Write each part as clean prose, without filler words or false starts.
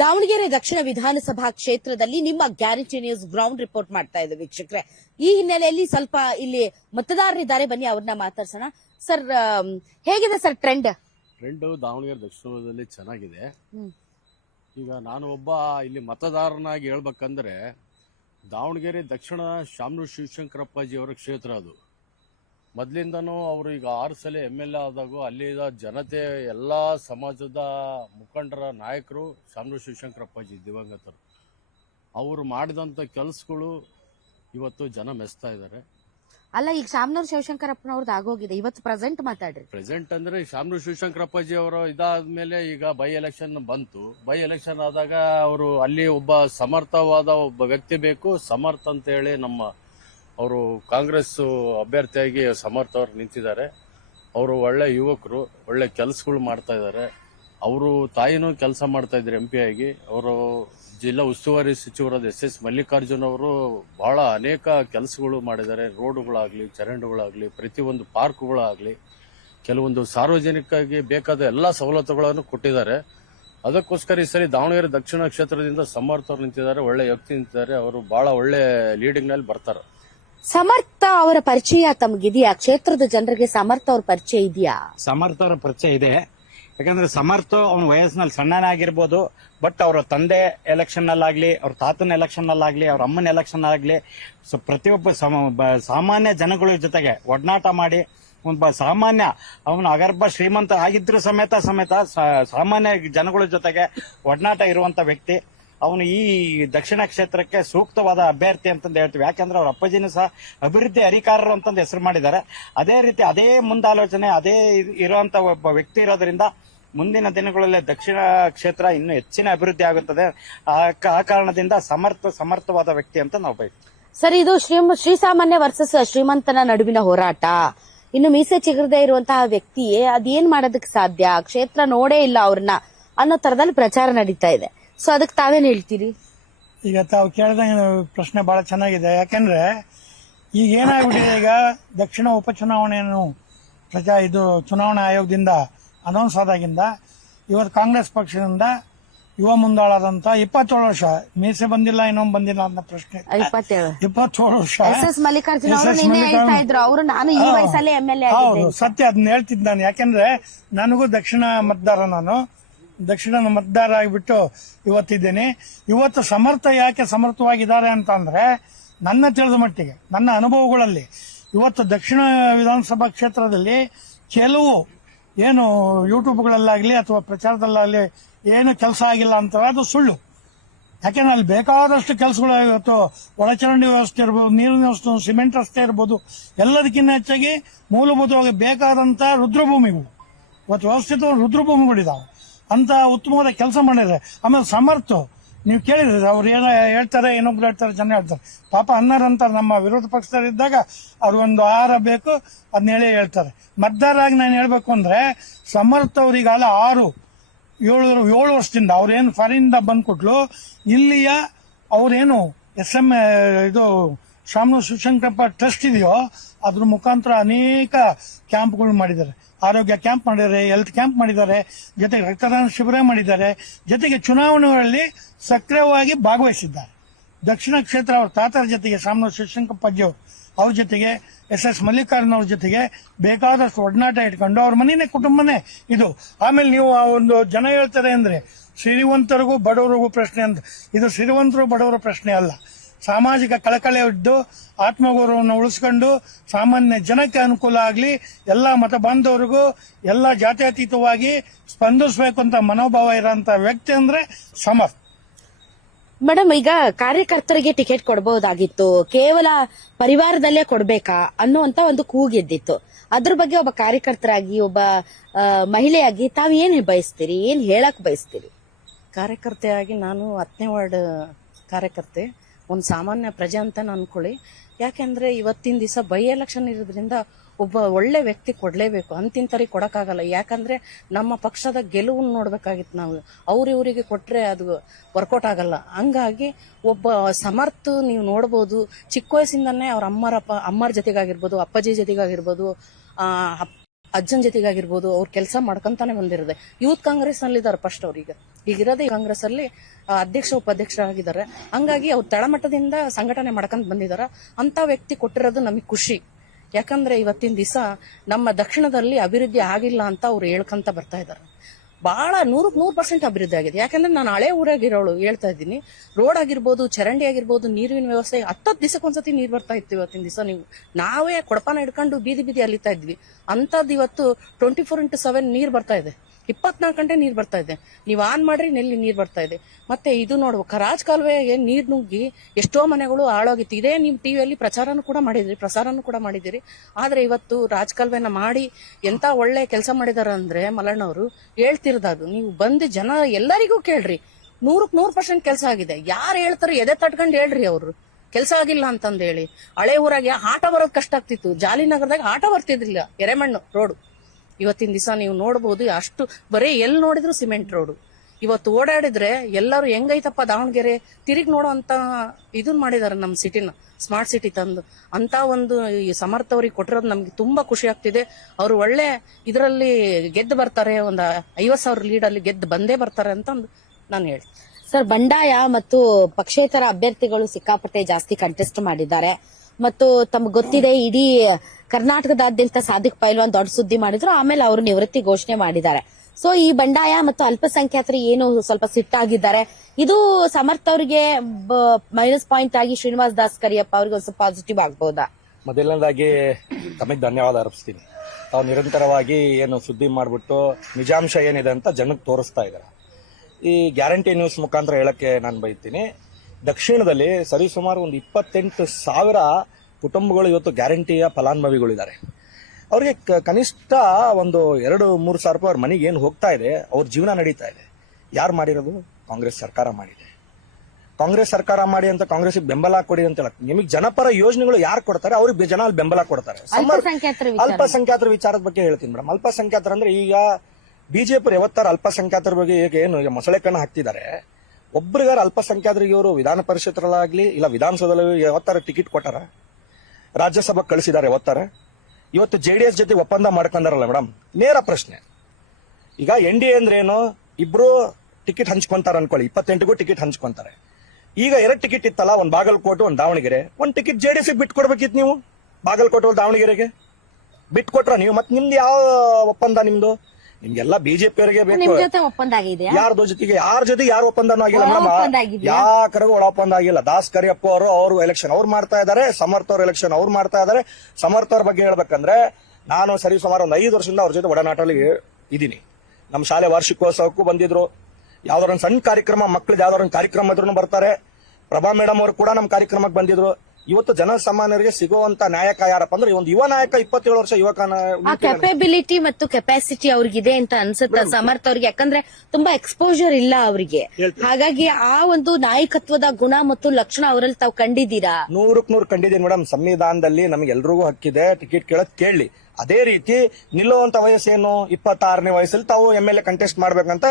ದಾವಣಗೆರೆ ದಕ್ಷಿಣ ವಿಧಾನಸಭಾ ಕ್ಷೇತ್ರದಲ್ಲಿ ನಿಮ್ಮ ಗ್ಯಾರಂಟಿ ನ್ಯೂಸ್ ಗ್ರೌಂಡ್ ರಿಪೋರ್ಟ್ ಮಾಡ್ತಾ ಇದೆ ವೀಕ್ಷಕರೇ. ಈ ಹಿನ್ನೆಲೆಯಲ್ಲಿ ಸ್ವಲ್ಪ ಇಲ್ಲಿ ಮತದಾರರಿದ್ದಾರೆ, ಬನ್ನಿ ಅವ್ರನ್ನ ಮಾತಾಡ್ಸೋಣ. ಸರ್, ಹೇಗಿದೆ ಸರ್ ಟ್ರೆಂಡ್? ದಾವಣಗೆರೆ ದಕ್ಷಿಣದಲ್ಲಿ ಚೆನ್ನಾಗಿದೆ. ಈಗ ನಾನು ಒಬ್ಬ ಇಲ್ಲಿ ಮತದಾರನಾಗಿ ಹೇಳ್ಬೇಕಂದ್ರೆ, ದಾವಣಗೆರೆ ದಕ್ಷಿಣ ಶಾಮನೂರು ಶಿವಶಂಕರಪ್ಪಾಜಿ ಅವರ ಕ್ಷೇತ್ರ. ಅದು ಮೊದಲಿಂದನೂ ಅವರು ಈಗ 6 ಸಲ MLA ಆದಾಗೂ ಅಲ್ಲಿಯ ಜನತೆ ಎಲ್ಲ ಸಮಾಜದ ಮುಖಂಡರ ನಾಯಕರು ಶಾಮನೂರು ಶಿವಶಂಕರಪ್ಪಾಜಿ ದಿವಂಗತರು. ಅವರು ಮಾಡಿದಂಥ ಕೆಲಸಗಳು ಇವತ್ತು ಜನ ಮೆಚ್ತಾ ಇದ್ದಾರೆ. ಅಲ್ಲ, ಈಗ ಶಾಮನೂರು ಶಿವಶಂಕರಪ್ಪನವ್ರದ್ದು ಆಗೋಗಿದೆ, ಇವತ್ತು ಪ್ರೆಸೆಂಟ್ ಮಾತಾಡ್ರಿ. ಪ್ರೆಸೆಂಟ್ ಅಂದ್ರೆ ಶಾಮನೂರು ಶಿವಶಂಕರಪ್ಪಾಜಿ ಅವರು ಇದಾದ್ಮೇಲೆ ಈಗ ಬೈ ಎಲೆಕ್ಷನ್ ಬಂತು. ಬೈ ಎಲೆಕ್ಷನ್ ಆದಾಗ ಅವರು ಅಲ್ಲಿ ಒಬ್ಬ ಸಮರ್ಥವಾದ ಒಬ್ಬ ವ್ಯಕ್ತಿ ಬೇಕು. ಸಮರ್ಥ ಅಂತ ಹೇಳಿ ಅವರು ಕಾಂಗ್ರೆಸ್ ಅಭ್ಯರ್ಥಿಯಾಗಿ ಸಮರ್ಥ ಅವರು ನಿಂತಿದ್ದಾರೆ. ಅವರು ಒಳ್ಳೆ ಯುವಕರು, ಒಳ್ಳೆ ಕೆಲಸಗಳು ಮಾಡ್ತಾ ಇದ್ದಾರೆ. ಅವರು ತಾಯಿನೂ ಕೆಲಸ ಮಾಡ್ತಾ ಇದ್ರು MP ಆಗಿ. ಅವರು ಜಿಲ್ಲಾ ಉಸ್ತುವಾರಿ ಸಚಿವರಾದ SS ಮಲ್ಲಿಕಾರ್ಜುನ್ ಅವರು ಬಹಳ ಅನೇಕ ಕೆಲಸಗಳು ಮಾಡಿದ್ದಾರೆ. ರೋಡ್ಗಳಾಗ್ಲಿ, ಚರಂಡಿಗಳಾಗ್ಲಿ, ಪ್ರತಿಯೊಂದು ಪಾರ್ಕ್ಗಳಾಗ್ಲಿ, ಕೆಲವೊಂದು ಸಾರ್ವಜನಿಕರಿಗೆ ಬೇಕಾದ ಎಲ್ಲಾ ಸವಲತ್ತುಗಳನ್ನು ಕೊಟ್ಟಿದ್ದಾರೆ. ಅದಕ್ಕೋಸ್ಕರ ಈ ಸರಿ ದಾವಣಗೆರೆ ದಕ್ಷಿಣ ಕ್ಷೇತ್ರದಿಂದ ಸಮರ್ಥ ಅವರು ನಿಂತಿದ್ದಾರೆ. ಒಳ್ಳೆ ವ್ಯಕ್ತಿ ನಿಂತಿದ್ದಾರೆ. ಅವರು ಬಹಳ ಒಳ್ಳೆ ಲೀಡಿಂಗ್ ನಲ್ಲಿ ಬರ್ತಾರೆ. ಸಮರ್ಥ ಅವರ ಪರಿಚಯ ತಮಗಿದೆಯಾ? ಕ್ಷೇತ್ರದ ಜನರಿಗೆ ಸಮರ್ಥ ಅವ್ರ ಪರಿಚಯ ಇದೆಯಾ? ಸಮರ್ಥ ಅವರ ಪರಿಚಯ ಇದೆ. ಯಾಕಂದ್ರೆ ಸಮರ್ಥ ಅವನ ವಯಸ್ಸಿನಲ್ಲಿ ಸಣ್ಣನೇ ಆಗಿರ್ಬೋದು, ಬಟ್ ಅವರ ತಂದೆ ಎಲೆಕ್ಷನ್ ನಲ್ಲಾಗ್ಲಿ, ಅವ್ರ ತಾತನ ಎಲೆಕ್ಷನ್ ನಲ್ಲಾಗ್ಲಿ, ಅವ್ರ ಅಮ್ಮನ ಎಲೆಕ್ಷನ್ ಆಗ್ಲಿ, ಪ್ರತಿಯೊಬ್ಬ ಸಾಮಾನ್ಯ ಜನಗಳ ಜೊತೆಗೆ ಒಡನಾಟ ಮಾಡಿ ಒಬ್ಬ ಸಾಮಾನ್ಯ ಅವನು ಅಗರ್ಭ ಶ್ರೀಮಂತ ಆಗಿದ್ರು ಸಮೇತ ಸಾಮಾನ್ಯ ಜನಗಳ ಜೊತೆಗೆ ಒಡನಾಟ ಇರುವಂತ ವ್ಯಕ್ತಿ. ಅವನು ಈ ದಕ್ಷಿಣ ಕ್ಷೇತ್ರಕ್ಕೆ ಸೂಕ್ತವಾದ ಅಭ್ಯರ್ಥಿ ಅಂತಂದು ಹೇಳ್ತೀವಿ. ಯಾಕಂದ್ರೆ ಅವ್ರ ಅಪ್ಪಾಜಿನೂ ಸಹ ಅಭಿವೃದ್ಧಿ ಅಧಿಕಾರರು ಅಂತಂದು ಹೆಸರು ಮಾಡಿದ್ದಾರೆ. ಅದೇ ರೀತಿ ಅದೇ ಮುಂದಾಲೋಚನೆ ಅದೇ ಇರುವಂತ ಒಬ್ಬ ವ್ಯಕ್ತಿ ಇರೋದ್ರಿಂದ ಮುಂದಿನ ದಿನಗಳಲ್ಲಿ ದಕ್ಷಿಣ ಕ್ಷೇತ್ರ ಇನ್ನೂ ಹೆಚ್ಚಿನ ಅಭಿವೃದ್ಧಿ ಆಗುತ್ತದೆ. ಆ ಕಾರಣದಿಂದ ಸಮರ್ಥವಾದ ವ್ಯಕ್ತಿ ಅಂತ ನಾವು ಬಯಸ್ತೀವಿ. ಸರ್, ಇದು ಶ್ರೀಸಾಮಾನ್ಯ ವರ್ಸಸ್ ಶ್ರೀಮಂತನ ನಡುವಿನ ಹೋರಾಟ. ಇನ್ನು ಮೀಸೆ ಚಿಗುರದೇ ಇರುವಂತಹ ವ್ಯಕ್ತಿ ಅದೇನ್ ಮಾಡೋದಕ್ಕೆ ಸಾಧ್ಯ? ಕ್ಷೇತ್ರ ನೋಡೇ ಇಲ್ಲ ಅವ್ರನ್ನ ಅನ್ನೋ ತರದಲ್ಲಿ ಪ್ರಚಾರ ನಡೀತಾ ಇದೆ. ಸೊ ಅದಕ್ಕೆ ತಾವೇನ್ ಹೇಳ್ತೀರಿ? ಈಗ ತಾವು ಕೇಳಿದಂಗೆ ಪ್ರಶ್ನೆ ಬಹಳ ಚೆನ್ನಾಗಿದೆ. ಯಾಕೆಂದ್ರೆ ಈಗ ಏನಾಗ್ಬಿಟ್ಟಿದೆ, ಈಗ ದಕ್ಷಿಣ ಉಪಚುನಾವಣೆಯನ್ನು ಚುನಾವಣಾ ಆಯೋಗದಿಂದ ಅನೌನ್ಸ್ ಆದಾಗಿಂದ ಇವತ್ತು ಕಾಂಗ್ರೆಸ್ ಪಕ್ಷದಿಂದ ಯುವ ಮುಂದಾಳಾದಂತ 27 ವರ್ಷ ಮೀಸೆ ಬಂದಿಲ್ಲ, ಇನ್ನೊಂದು ಬಂದಿಲ್ಲ ಅನ್ನೋ ಪ್ರಶ್ನೆ. 27 ವರ್ಷ SS ಮಲ್ಲಿಕಾರ್ಜುನ್ ಅವರು ನಿನ್ನೆ ಹೇಳ್ತಾ ಇದ್ರು, ಅವರು ನಾನು ಈ ವಯಸ್ಸಲ್ಲಿ MLA ಹೌದು, ಸತ್ಯ. ಅದನ್ನ ಹೇಳ್ತಿದ್ದ ನಾನು. ಯಾಕೆಂದ್ರೆ ನನಗೂ ದಕ್ಷಿಣ ಮತದಾರ, ನಾನು ದಕ್ಷಿಣ ಮತದಾರ ಆಗಿಬಿಟ್ಟು ಇವತ್ತಿದ್ದೇನೆ. ಇವತ್ತು ಸಮರ್ಥ ಯಾಕೆ ಸಮರ್ಥವಾಗಿದ್ದಾರೆ ಅಂತ ಅಂದ್ರೆ, ನನ್ನ ತಿಳಿದ ಮಟ್ಟಿಗೆ, ನನ್ನ ಅನುಭವಗಳಲ್ಲಿ ಇವತ್ತು ದಕ್ಷಿಣ ವಿಧಾನಸಭಾ ಕ್ಷೇತ್ರದಲ್ಲಿ ಕೆಲವು ಏನು ಯೂಟ್ಯೂಬ್ಗಳಲ್ಲಾಗ್ಲಿ ಅಥವಾ ಪ್ರಚಾರದಲ್ಲಾಗ್ಲಿ ಏನು ಕೆಲಸ ಆಗಿಲ್ಲ ಅಂತಾರೆ, ಅದು ಸುಳ್ಳು. ಯಾಕೆಂದ್ರೆ ಅಲ್ಲಿ ಬೇಕಾದಷ್ಟು ಕೆಲಸಗಳು ಇವತ್ತು ಒಳಚರಂಡಿ ವ್ಯವಸ್ಥೆ ಇರ್ಬೋದು, ನೀರಿನ ವ್ಯವಸ್ಥೆ, ಸಿಮೆಂಟ್ ರಸ್ತೆ ಇರ್ಬೋದು, ಎಲ್ಲದಕ್ಕಿಂತ ಹೆಚ್ಚಾಗಿ ಮೂಲಭೂತವಾಗಿ ಬೇಕಾದಂತ ರುದ್ರಭೂಮಿಗಳು ಇವತ್ತು ವ್ಯವಸ್ಥಿತ ರುದ್ರಭೂಮಿಗಳಿದಾವೆ. ಅಂತ ಉತ್ತಮವಾದ ಕೆಲಸ ಮಾಡಿದ್ರೆ. ಆಮೇಲೆ ಸಮರ್ಥ ನೀವು ಕೇಳಿದ್ರೆ ಅವ್ರು ಏನೋ ಹೇಳ್ತಾರೆ, ಇನ್ನೊಬ್ರು ಹೇಳ್ತಾರೆ, ಜನ ಹೇಳ್ತಾರೆ. ಪಾಪ ಅನ್ನರಂತಾರೆ, ನಮ್ಮ ವಿರೋಧ ಪಕ್ಷದಲ್ಲಿದ್ದಾಗ ಅವ್ರು ಒಂದು ಆಹಾರ ಬೇಕು ಅದನ್ನ ಹೇಳ್ತಾರೆ. ಮತದಾರರಾಗಿ ನಾನು ಹೇಳ್ಬೇಕು ಅಂದ್ರೆ, ಸಮರ್ಥ ಅವ್ರಿಗಾಲ 6-7 ವರ್ಷದಿಂದ ಅವ್ರೇನು ಫಾರಿನಿಂದ ಬಂದ್ಕೊಟ್ಲು, ಇಲ್ಲಿಯ ಅವ್ರೇನು SM ಶಾಮನೂರು ಶಿವಶಂಕರಪ್ಪ ಟ್ರಸ್ಟ್ ಇದೆಯೋ ಅದ್ರ ಮುಖಾಂತರ ಅನೇಕ ಕ್ಯಾಂಪ್ಗಳು ಮಾಡಿದ್ದಾರೆ. ಆರೋಗ್ಯ ಕ್ಯಾಂಪ್ ಮಾಡಿದ್ದಾರೆ, ಹೆಲ್ತ್ ಕ್ಯಾಂಪ್ ಮಾಡಿದ್ದಾರೆ, ಜೊತೆಗೆ ರಕ್ತದಾನ ಶಿಬಿರ ಮಾಡಿದ್ದಾರೆ, ಜೊತೆಗೆ ಚುನಾವಣೆಗಳಲ್ಲಿ ಸಕ್ರಿಯವಾಗಿ ಭಾಗವಹಿಸಿದ್ದಾರೆ. ದಕ್ಷಿಣ ಕ್ಷೇತ್ರ ಅವ್ರ ತಾತರ ಜೊತೆಗೆ ಶಾಮನೂರು ಶಿವಶಂಕರಪ್ಪಾಜಿ ಅವ್ರ ಜೊತೆಗೆ SS ಮಲ್ಲಿಕಾರ್ಜುನ್ ಅವ್ರ ಜೊತೆಗೆ ಬೇಕಾದಷ್ಟು ಒಡನಾಟ ಇಟ್ಕೊಂಡು ಅವ್ರ ಮನೆಯೇ ಕುಟುಂಬನೇ ಇದು. ಆಮೇಲೆ ನೀವು ಒಂದು ಜನ ಹೇಳ್ತಾರೆ ಅಂದ್ರೆ ಸಿರಿವಂತರಿಗೂ ಬಡವರಿಗೂ ಪ್ರಶ್ನೆ ಅಂತ. ಇದು ಸಿರಿವಂತರು ಬಡವರ ಪ್ರಶ್ನೆ ಅಲ್ಲ. ಸಾಮಾಜಿಕ ಕಳಕಳಿ ಇದ್ದು ಆತ್ಮಗೌರವವನ್ನು ಉಳಿಸ್ಕೊಂಡು ಸಾಮಾನ್ಯ ಜನಕ್ಕೆ ಅನುಕೂಲ ಆಗಲಿ, ಎಲ್ಲ ಮತ ಬಾಂಧವರಿಗೂ ಎಲ್ಲ ಜಾತ್ಯತೀತವಾಗಿ ಸ್ಪಂದಿಸಬೇಕು ಅಂತ ಮನೋಭಾವ ಇರೋಂತ ವ್ಯಕ್ತಿ ಅಂದ್ರೆ ಸಮರ್ಥ. ಮೇಡಮ್, ಈಗ ಕಾರ್ಯಕರ್ತರಿಗೆ ಟಿಕೆಟ್ ಕೊಡಬಹುದಾಗಿತ್ತು, ಕೇವಲ ಪರಿವಾರದಲ್ಲೇ ಕೊಡ್ಬೇಕಾ ಅನ್ನುವಂತ ಒಂದು ಕೂಗೆದ್ದಿತ್ತು. ಅದ್ರ ಬಗ್ಗೆ ಒಬ್ಬ ಕಾರ್ಯಕರ್ತರಾಗಿ, ಒಬ್ಬ ಮಹಿಳೆಯಾಗಿ ತಾವು ಏನ್ ಬಯಸ್ತೀರಿ, ಏನ್ ಹೇಳಕ್ ಬಯಸ್ತೀರಿ? ಕಾರ್ಯಕರ್ತೆಯಾಗಿ ನಾನು 10ನೇ ವಾರ್ಡ್ ಕಾರ್ಯಕರ್ತೆ, ಒಂದು ಸಾಮಾನ್ಯ ಪ್ರಜೆ ಅಂತ ಅನ್ಕೊಳ್ಳಿ. ಯಾಕೆಂದ್ರೆ ಇವತ್ತಿನ ದಿವಸ ಬೈ ಎಲೆಕ್ಷನ್ ಇರೋದ್ರಿಂದ ಒಬ್ಬ ಒಳ್ಳೆ ವ್ಯಕ್ತಿ ಕೊಡ್ಲೇಬೇಕು, ಅಂತಿಂತರಿಗೆ ಕೊಡಕ್ಕಾಗಲ್ಲ. ಯಾಕಂದ್ರೆ ನಮ್ಮ ಪಕ್ಷದ ಗೆಲುವನ್ನು ನೋಡ್ಬೇಕಾಗಿತ್ತು ನಾವು. ಇವರಿಗೆ ಕೊಟ್ರೆ ಅದು ವರ್ಕೌಟ್ ಆಗಲ್ಲ. ಹಂಗಾಗಿ ಒಬ್ಬ ಸಮರ್ಥ ನೀವು ನೋಡ್ಬೋದು, ಚಿಕ್ಕ ವಯಸ್ಸಿಂದನೇ ಅವ್ರ ಅಮ್ಮರ ಜೊತೆಗಾಗಿರ್ಬೋದು, ಅಪ್ಪಾಜಿ ಜೊತೆಗಾಗಿರ್ಬೋದು, ಅಜ್ಜನ್ ಜೊತೆಗಾಗಿರ್ಬೋದು ಅವ್ರು ಕೆಲಸ ಮಾಡ್ಕೊಂತಾನೆ ಬಂದಿರೋದೆ. ಯೂತ್ ಕಾಂಗ್ರೆಸ್ ನಲ್ಲಿ ಇದಾರೆ ಫಸ್ಟ್ ಅವ್ರೀಗ ಈಗಿರೋದೇ ಕಾಂಗ್ರೆಸ್ ಅಲ್ಲಿ ಅಧ್ಯಕ್ಷ ಉಪಾಧ್ಯಕ್ಷರಾಗಿದ್ದಾರೆ. ಹಂಗಾಗಿ ಅವ್ರು ತಳಮಟ್ಟದಿಂದ ಸಂಘಟನೆ ಮಾಡ್ಕೊಂಡ್ ಬಂದಿದಾರ. ಅಂತ ವ್ಯಕ್ತಿ ಕೊಟ್ಟಿರೋದು ನಮಗೆ ಖುಷಿ. ಯಾಕಂದ್ರೆ ಇವತ್ತಿನ ದಿವಸ ನಮ್ಮ ದಕ್ಷಿಣದಲ್ಲಿ ಅಭಿವೃದ್ಧಿ ಆಗಿಲ್ಲ ಅಂತ ಅವ್ರು ಹೇಳ್ಕೊಂತ ಬರ್ತಾ ಇದಾರೆ. ಬಹಳ 100% ಅಭಿವೃದ್ಧಿ ಆಗಿದೆ. ಯಾಕಂದ್ರೆ ನಾನು ಹಳೆ ಊರಾಗಿರೋಳು ಹೇಳ್ತಾ ಇದ್ದೀನಿ. ರೋಡ್ ಆಗಿರ್ಬೋದು, ಚರಂಡಿ ಆಗಿರ್ಬೋದು, ನೀರಿನ ವ್ಯವಸ್ಥೆ 10 ದಿವಸಕ್ಕೊಂದ್ಸತಿ ನೀರ್ ಬರ್ತಾ ಇತ್ತು. ಇವತ್ತಿನ ದಿವಸ ನಾವೇ ಕೊಡಪಾನ ಹಿಡ್ಕೊಂಡು ಬೀದಿ ಅಲಿತಾ ಇದ್ವಿ. ಅಂತದ್ ಇವತ್ತು 24x7 ನೀರ್ ಬರ್ತಾ ಇದೆ. 24 ಗಂಟೆ ನೀರ್ ಬರ್ತಾ ಇದೆ. ನೀವ್ ಆನ್ ಮಾಡ್ರಿ ನೆಲ್ಲಿ ನೀರ್ ಬರ್ತಾ ಇದೆ. ಮತ್ತೆ ಇದು ನೋಡ್ಬೇಕು, ರಾಜ್ ಕಾಲುವೆಗೆ ನೀರ್ ನುಗ್ಗಿ ಎಷ್ಟೋ ಮನೆಗಳು ಹಾಳಾಗಿತ್ತು. ಇದೇ ನೀವು ಟಿವಿಯಲ್ಲಿ ಪ್ರಸಾರನೂ ಕೂಡ ಮಾಡಿದಿರಿ. ಆದ್ರೆ ಇವತ್ತು ರಾಜ್ ಕಾಲುವೆನ ಮಾಡಿ ಎಂತ ಒಳ್ಳೆ ಕೆಲಸ ಮಾಡಿದಾರ ಅಂದ್ರೆ ಮಲ್ಲಣ್ಣವರು ಹೇಳ್ತಿರೋದು ನೀವು ಬಂದು ಜನ ಎಲ್ಲರಿಗೂ ಕೇಳ್ರಿ. 100% ಕೆಲಸ ಆಗಿದೆ. ಯಾರು ಹೇಳ್ತಾರೆ ಎದೆ ತಟ್ಕೊಂಡು ಹೇಳ್ರಿ ಅವ್ರು ಕೆಲಸ ಆಗಿಲ್ಲ ಅಂತಂದ ಹೇಳಿ. ಹಳೆ ಊರಾಗೆ ಆಟ ಬರೋದ್ ಕಷ್ಟ ಆಗ್ತಿತ್ತು. ಜಾಲಿನಗರದಾಗ ಆಟ ಬರ್ತಿದ್ರಿಲ್ಲ, ಎರೆಮಣ್ಣು ರೋಡ್. ಇವತ್ತಿನ ದಿವಸ ನೀವು ನೋಡಬಹುದು, ಅಷ್ಟು ಬರೀ ಎಲ್ಲಿ ನೋಡಿದ್ರು ಸಿಮೆಂಟ್ ರೋಡ್. ಇವತ್ತು ಓಡಾಡಿದ್ರೆ ಎಲ್ಲರೂ ಹೆಂಗೈತಪ್ಪ ದಾವಣಗೆರೆ ತಿರುಗಿ ನೋಡೋ ಅಂತ ಇದನ್ ಮಾಡಿದಾರೆ ನಮ್ಮ ಸಿಟಿನ, ಸ್ಮಾರ್ಟ್ ಸಿಟಿ ತಂದು. ಅಂತ ಒಂದು ಈ ಸಮರ್ಥ ಅವ್ರಿಗೆ ಕೊಟ್ಟಿರೋದು ನಮ್ಗೆ ತುಂಬಾ ಖುಷಿ ಆಗ್ತಿದೆ. ಅವರು ಒಳ್ಳೆ ಇದರಲ್ಲಿ ಗೆದ್ದು ಬರ್ತಾರೆ, ಒಂದು 50,000 ಲೀಡಲ್ಲಿ ಗೆದ್ದು ಬಂದೇ ಬರ್ತಾರೆ ಅಂತ ನಾನು ಹೇಳ್ತೀನಿ. ಸರ್, ಬಂಡಾಯ ಮತ್ತು ಪಕ್ಷೇತರ ಅಭ್ಯರ್ಥಿಗಳು ಸಿಕ್ಕಾಪಟ್ಟೆ ಜಾಸ್ತಿ ಕಂಟೆಸ್ಟ್ ಮಾಡಿದ್ದಾರೆ. ಮತ್ತು ತಮ್ಗೆ ಗೊತ್ತಿದೆ, ಇಡೀ ಕರ್ನಾಟಕದಾದ್ಯಂತ ಸಾದಿಕ್ ಪೈಲ್ವಾನ್ ದೊಡ್ಡ ಸುದ್ದಿ ಮಾಡಿದ್ರು. ಆಮೇಲೆ ಅವರು ನಿವೃತ್ತಿ ಘೋಷಣೆ ಮಾಡಿದ್ದಾರೆ. ಸೊ ಈ ಬಂಡಾಯ ಮತ್ತು ಅಲ್ಪಸಂಖ್ಯಾತರು ಏನು ಸ್ವಲ್ಪ ಸಿಟ್ಟಾಗಿದ್ದಾರೆ. ಇದು ಸಮರ್ಥ ಅವರಿಗೆ ಮೈನಸ್ ಪಾಯಿಂಟ್ ಆಗಿ ಶ್ರೀನಿವಾಸ್ ದಾಸ್ ಕರಿಯಪ್ಪ ಅವ್ರಿಗೆ ಒಂದು ಸ್ವಲ್ಪ ಪಾಸಿಟಿವ್ ಆಗ್ಬಹುದಾ? ಮೊದಲನೇದಾಗಿ ತಮಗೆ ಧನ್ಯವಾದ ಅರ್ಪಿಸ್ತೀನಿ. ತಾವು ನಿರಂತರವಾಗಿ ಏನು ಸುದ್ದಿ ಮಾಡಿಬಿಟ್ಟು ನಿಜಾಂಶ ಏನಿದೆ ಅಂತ ಜನಕ್ಕೆ ತೋರಿಸ್ತಾ ಇದ್ದಾರೆ. ಈ ಗ್ಯಾರಂಟಿ ನ್ಯೂಸ್ ಮುಖಾಂತರ ಹೇಳಕ್ಕೆ ನಾನು ಬಯಸ್ತೀನಿ, ದಕ್ಷಿಣದಲ್ಲಿ ಸರಿಸುಮಾರು ಒಂದು 28,000 ಕುಟುಂಬಗಳು ಇವತ್ತು ಗ್ಯಾರಂಟಿಯ ಫಲಾನುಭವಿಗಳಿದ್ದಾರೆ. ಅವ್ರಿಗೆ ಕನಿಷ್ಠ ಒಂದು 2-3 ಸಾವಿರ ರೂಪಾಯಿ ಅವ್ರ ಮನೆಗೆ ಏನು ಹೋಗ್ತಾ ಇದೆ, ಅವ್ರ ಜೀವನ ನಡೀತಾ ಇದೆ. ಯಾರು ಮಾಡಿರೋದು? ಕಾಂಗ್ರೆಸ್ ಸರ್ಕಾರ ಮಾಡಿದೆ. ಕಾಂಗ್ರೆಸ್ ಸರ್ಕಾರ ಮಾಡಿ ಅಂತ ಕಾಂಗ್ರೆಸ್ ಬೆಂಬಲ ಕೊಡಿ ಅಂತ ಹೇಳಕ್, ನಿಮಗೆ ಜನಪರ ಯೋಜನೆಗಳು ಯಾರು ಕೊಡ್ತಾರೆ ಅವ್ರಿಗೆ ಜನ ಅಲ್ಲಿ ಬೆಂಬಲ ಕೊಡ್ತಾರೆ. ಅಲ್ಪಸಂಖ್ಯಾತರ ವಿಚಾರದ ಬಗ್ಗೆ ಹೇಳ್ತೀನಿ ಮೇಡಮ್. ಅಲ್ಪಸಂಖ್ಯಾತರ ಅಂದ್ರೆ ಈಗ ಬಿಜೆಪಿ ಯಾವತ್ತಾರ ಅಲ್ಪಸಂಖ್ಯಾತರ ಬಗ್ಗೆ ಏನು ಈಗ ಮೊಸಳೆ ಕಣ್ಣು ಹಾಕ್ತಿದ್ದಾರೆ. ಒಬ್ರಿಗಾರ ಅಲ್ಪಸಂಖ್ಯಾತರಿಗೆ ಇವರು ವಿಧಾನ ಪರಿಷತ್ತಲ್ಲಾಗ್ಲಿ ಇಲ್ಲ ವಿಧಾನಸೌಧದಲ್ಲಿ ಯಾವತ್ತಾರ ಟಿಕೆಟ್ ಕೊಟ್ಟಾರ? ರಾಜ್ಯಸಭಾ ಕಳಿಸಿದ್ದಾರೆ ಯಾವತ್ತಾರ? ಇವತ್ತು JDS ಜೊತೆ ಒಪ್ಪಂದ ಮಾಡ್ಕೊಂಡಾರಲ್ಲ ಮೇಡಮ್. ನೇರ ಪ್ರಶ್ನೆ, ಈಗ NDA ಅಂದ್ರೆ ಏನು? ಇಬ್ರು ಟಿಕೆಟ್ ಹಂಚ್ಕೊಂತಾರ ಅನ್ಕೊಳ್ಳಿ, 28ಗೂ ಟಿಕೆಟ್ ಹಂಚ್ಕೊಂತಾರೆ. ಈಗ 2 ಟಿಕೆಟ್ ಇತ್ತಲ್ಲ, ಒಂದ್ ಬಾಗಲಕೋಟೆ ಒಂದ್ ದಾವಣಗೆರೆ. ಒಂದ್ ಟಿಕೆಟ್ JDS ಬಿಟ್ಕೊಡ್ಬೇಕಿತ್ತು ನೀವು. ಬಾಗಲಕೋಟೆ ದಾವಣಗೆರೆಗೆ ಬಿಟ್ಕೊಟ್ರ ನೀವು? ಮತ್ತೆ ನಿಮ್ದು ಯಾವ ಒಪ್ಪಂದ? ನಿಮ್ಗೆಲ್ಲ ಬಿಜೆಪಿ ಅವರಿಗೆ ಬೇಕು. ಒಪ್ಪಂದ ಆಗಿದೆ? ಯಾರ ಜೊತೆಗೆ ಯಾರು ಒಪ್ಪಂದನೂ ಆಗಿಲ್ಲ ಮೇಡಮ್. ಯಾಕರಿಗೂ ಒಳ ಒಪ್ಪಂದ ಆಗಿಲ್ಲ. ದಾಸ್ ಕರಿಯಪ್ಪ ಅವರು ಎಲೆಕ್ಷನ್ ಅವ್ರು ಮಾಡ್ತಾ ಇದಾರೆ, ಸಮರ್ಥ ಅವ್ರ ಎಲೆಕ್ಷನ್ ಅವ್ರು ಮಾಡ್ತಾ ಇದಾರೆ. ಸಮರ್ಥ ಅವ್ರ ಬಗ್ಗೆ ಹೇಳ್ಬೇಕಂದ್ರೆ, ನಾನು ಸರಿ ಸುಮಾರು ಒಂದು 5 ವರ್ಷದಿಂದ ಅವ್ರ ಜೊತೆ ಒಡನಾಟಲ್ಲಿ ಇದೀನಿ. ನಮ್ಮ ಶಾಲೆ ವಾರ್ಷಿಕೋತ್ಸವಕ್ಕೂ ಬಂದಿದ್ರು. ಯಾವ್ದಾರ ಒಂದು ಸಣ್ಣ ಕಾರ್ಯಕ್ರಮ, ಮಕ್ಳದ್ದು ಯಾವ್ದಾರ ಒಂದು ಕಾರ್ಯಕ್ರಮ ಇದ್ರೂ ಬರ್ತಾರೆ. ಪ್ರಭಾ ಮೇಡಮ್ ಅವರು ಕೂಡ ನಮ್ಮ ಕಾರ್ಯಕ್ರಮಕ್ಕೆ ಬಂದಿದ್ರು. ಇವತ್ತು ಜನಸಾಮಾನ್ಯರಿಗೆ ಸಿಗುವಂತ ನಾಯಕ ಯಾರಪ್ಪ ಅಂದ್ರೆ ಒಂದು ಯುವ ನಾಯಕ, 27 ವರ್ಷ ಯುವಕ. ಕೆಪಬಿಲಿಟಿ ಮತ್ತು ಕೆಪಾಸಿಟಿ ಅವ್ರಿಗಿದೆ ಅಂತ ಅನ್ಸುತ್ತೆ ಸಮರ್ಥ ಅವ್ರಿಗೆ. ಯಾಕಂದ್ರೆ ತುಂಬಾ ಎಕ್ಸ್ಪೋಜರ್ ಇಲ್ಲ ಅವರಿಗೆ. ಹಾಗಾಗಿ ಆ ಒಂದು ನಾಯಕತ್ವದ ಗುಣ ಮತ್ತು ಲಕ್ಷಣ ಅವರಲ್ಲಿ ತಾವು ಕಂಡಿದ್ದೀರಾ? 100% ಕಂಡಿದ್ದೀನಿ ಮೇಡಮ್. ಸಂವಿಧಾನದಲ್ಲಿ ನಮಗೆ ಎಲ್ರಿಗೂ ಹಕ್ಕಿದೆ ಟಿಕೆಟ್ ಕೇಳಕ್ ಕೇಳಿ. ಅದೇ ರೀತಿ ನಿಲ್ಲುವಂತ ವಯಸ್ಸೇನು? 26ನೇ ವಯಸ್ಸಲ್ಲಿ ತಾವು MLA ಕಂಟೆಸ್ಟ್ ಮಾಡ್ಬೇಕಂತ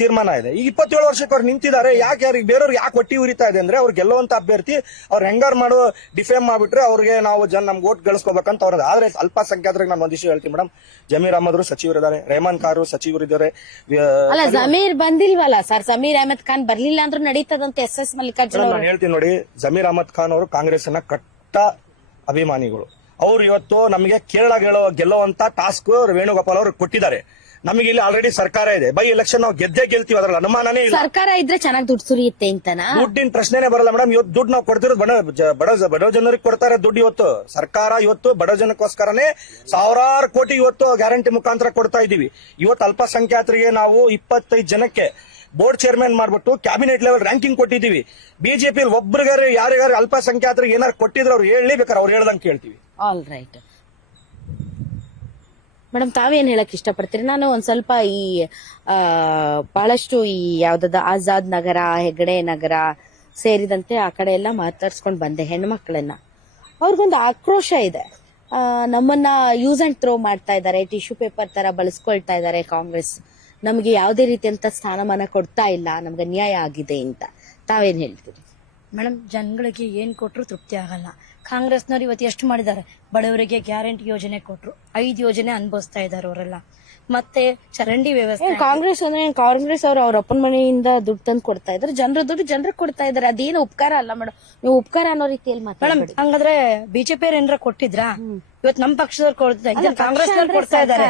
ತೀರ್ಮಾನ ಇದೆ. ಈಗ 27 ವರ್ಷಕ್ಕೆ ಅವ್ರು ನಿಂತಿದ್ದಾರೆ. ಯಾರಿಗೆ ಬೇರೆಯವ್ರಿಗೆ ಯಾಕೆ ಹೊಟ್ಟಿ ಉರಿತಾ ಇದೆ ಅಂದ್ರೆ, ಅವ್ರು ಗೆಲ್ಲುವಂತ ಅಭ್ಯರ್ಥಿ ಅವ್ರು ಹೆಂಗಾರ್ ಮಾಡೋ ಡಿಫೇಮ್ ಮಾಡ್ಬಿಟ್ರೆ ಅವ್ರಿಗೆ ನಾವು ನಮ್ಗೆ ಓಟ್ ಗಳಿಸ್ಕೋಬೇಕಂತ ಅವ್ರದ್ದು. ಆದ್ರೆ ಅಲ್ಪಸಂಖ್ಯಾತರಿಗೆ ನಾನು ಒಂದಿಷ್ಟು ಹೇಳ್ತೀನಿ ಮೇಡಮ್. ಜಮೀರ್ ಅಹಮದ್ ಸಚಿವರಿದ್ದಾರೆ, ರೆಹಮಾನ್ ಖಾನ್ ಸಚಿವರಿದ್ದಾರೆ. ಅಲ್ಲ, ಜಮೀರ್ ಬಂದಿಲ್ವಲ್ಲ ಸರ್? ಸಮೀರ್ ಅಹಮದ್ ಖಾನ್ ಬರ್ಲಿಲ್ಲ ಅಂದ್ರೂ ನಡೀತದಂತ SS ಮಲ್ಲಿಕಾರ್ಜುನ ನಾನು ಹೇಳ್ತೀನಿ ನೋಡಿ. ಜಮೀರ್ ಅಹಮದ್ ಖಾನ್ ಅವರು ಕಾಂಗ್ರೆಸ್ನ ಕಟ್ಟ ಅಭಿಮಾನಿಗಳು. ಅವ್ರು ಇವತ್ತು ನಮಗೆ ಕೇರಳ ಗೆಲ್ಲುವಂತ ಟಾಸ್ಕ್ ವೇಣುಗೋಪಾಲ್ ಅವರು ಕೊಟ್ಟಿದ್ದಾರೆ. ನಮಗೆ ಇಲ್ಲಿ ಆಲ್ರೆಡಿ ಸರ್ಕಾರ ಇದೆ. ಬೈ ಎಲೆಕ್ಷನ್ ನಾವು ಗೆಲ್ತೀವಿ, ಅದ್ರಲ್ಲಿ ಅನುಮಾನನೇ ಇಲ್ಲ. ಸರ್ಕಾರ ಇದ್ರೆ ಚೆನ್ನಾಗಿ ದುಡ್ಡು ಸುರಿಯುತ್ತೆ ಅಂತನಾ? ದುಡ್ಡಿನ ಪ್ರಶ್ನೆನೇ ಬರಲ್ಲ ಮೇಡಮ್. ಇವತ್ತು ದುಡ್ಡು ನಾವು ಕೊಡ್ತಿರೋದು ಬಡ ಜನರಿಗೆ ಕೊಡ್ತಾರೆ ದುಡ್ಡು. ಇವತ್ತು ಸರ್ಕಾರ ಬಡ ಜನಕ್ಕೋಸ್ಕರನೇ ಸಾವಿರಾರು ಕೋಟಿ ಇವತ್ತು ಗ್ಯಾರಂಟಿ ಮುಖಾಂತರ ಕೊಡ್ತಾ ಇದೀವಿ. ಇವತ್ತು ಅಲ್ಪಸಂಖ್ಯಾತರಿಗೆ ನಾವು 25 ಜನಕ್ಕೆ ಬೋರ್ಡ್ ಚೇರ್ಮನ್ ಮಾಡ್ಬಿಟ್ಟು ಕ್ಯಾಬಿನೆಟ್ ಲೆವೆಲ್ ರ್ಯಾಂಕಿಂಗ್ ಕೊಟ್ಟಿದ್ದೀವಿ. ಬಿಜೆಪಿ ಒಬ್ರಿಗಾರು ಯಾರಿಗಾರು ಅಲ್ಪಸಂಖ್ಯಾತರಿಗೆ ಏನಾರು ಕೊಟ್ಟಿದ್ರೆ ಅವ್ರು ಹೇಳಲೇಬೇಕಾರೆ, ಅವ್ರು ಹೇಳ್ದಂಗೆ ಕೇಳ್ತೀವಿ. ಆಲ್ ರೈಟ್ ಮೇಡಮ್, ತಾವೇನ್ ಹೇಳಕ್ ಇಷ್ಟಪಡ್ತೀರಿ? ನಾನು ಒಂದ್ ಸ್ವಲ್ಪ ಈ ಬಹಳಷ್ಟು ಈ ಯಾವ್ದಾದ ಆಜಾದ್ ನಗರ, ಹೆಗಡೆ ನಗರ ಸೇರಿದಂತೆ ಆ ಕಡೆ ಎಲ್ಲ ಮಾತಾಡ್ಸ್ಕೊಂಡ್ ಬಂದೆ ಹೆಣ್ಮಕ್ಳನ್ನ. ಅವ್ರಿಗೊಂದು ಆಕ್ರೋಶ ಇದೆ. ನಮ್ಮನ್ನ ಯೂಸ್ ಅಂಡ್ ಥ್ರೋ ಮಾಡ್ತಾ ಇದ್ದಾರೆ, ಟಿಶ್ಯೂ ಪೇಪರ್ ತರ ಬಳಸ್ಕೊಳ್ತಾ ಇದ್ದಾರೆ ಕಾಂಗ್ರೆಸ್. ನಮಗೆ ಯಾವುದೇ ರೀತಿಯಂತ ಸ್ಥಾನಮಾನ ಕೊಡ್ತಾ ಇಲ್ಲ, ನಮ್ಗೆ ಅನ್ಯಾಯ ಆಗಿದೆ ಅಂತ. ತಾವೇನ್ ಹೇಳ್ತೀರಿ? ಮೇಡಮ್, ಜನಗಳಿಗೆ ಏನ್ ಕೊಟ್ರು ತೃಪ್ತಿ ಆಗಲ್ಲ. ಕಾಂಗ್ರೆಸ್ನವ್ರು ಇವತ್ತು ಎಷ್ಟು ಮಾಡಿದ್ದಾರೆ? ಬಡವರಿಗೆ ಗ್ಯಾರಂಟಿ ಯೋಜನೆ ಕೊಟ್ರು, 5 ಯೋಜನೆ ಅನುಭವಿಸ್ತಾ ಇದ್ದಾರೆ ಅವರೆಲ್ಲ. ಮತ್ತೆ ಚರಂಡಿ ವ್ಯವಸ್ಥೆ. ಕಾಂಗ್ರೆಸ್ ಅಂದ್ರೆ ಕಾಂಗ್ರೆಸ್ ಅವ್ರ ಅಪ್ಪನ ಮನೆಯಿಂದ ದುಡ್ಡು ತಂದು ಕೊಡ್ತಾ ಇದಾರೆ, ಜನರ ದುಡ್ಡು ಜನರಿಗೆ ಕೊಡ್ತಾ ಇದಾರೆ. ಅದೇನು ಉಪಕಾರ ಅಲ್ಲ ಮೇಡಮ್, ನೀವು ಉಪಕಾರ ಅನ್ನೋ ರೀತಿಯಲ್ಲಿ ಮಾತಾಡ್ಬೇಡಿ. ಹಂಗಾದ್ರೆ ಬಿಜೆಪಿ ಅವ್ರು ಏನಾರ ಕೊಟ್ಟಿದ್ರಾ? ಇವತ್ತು ನಮ್ಮ ಪಕ್ಷದವ್ರು ಕೊಡ್ತಾ ಇದ್ದಾರೆ, ಕಾಂಗ್ರೆಸ್ನವ್ರು ಕೊಡ್ತಾ ಇದ್ದಾರೆ.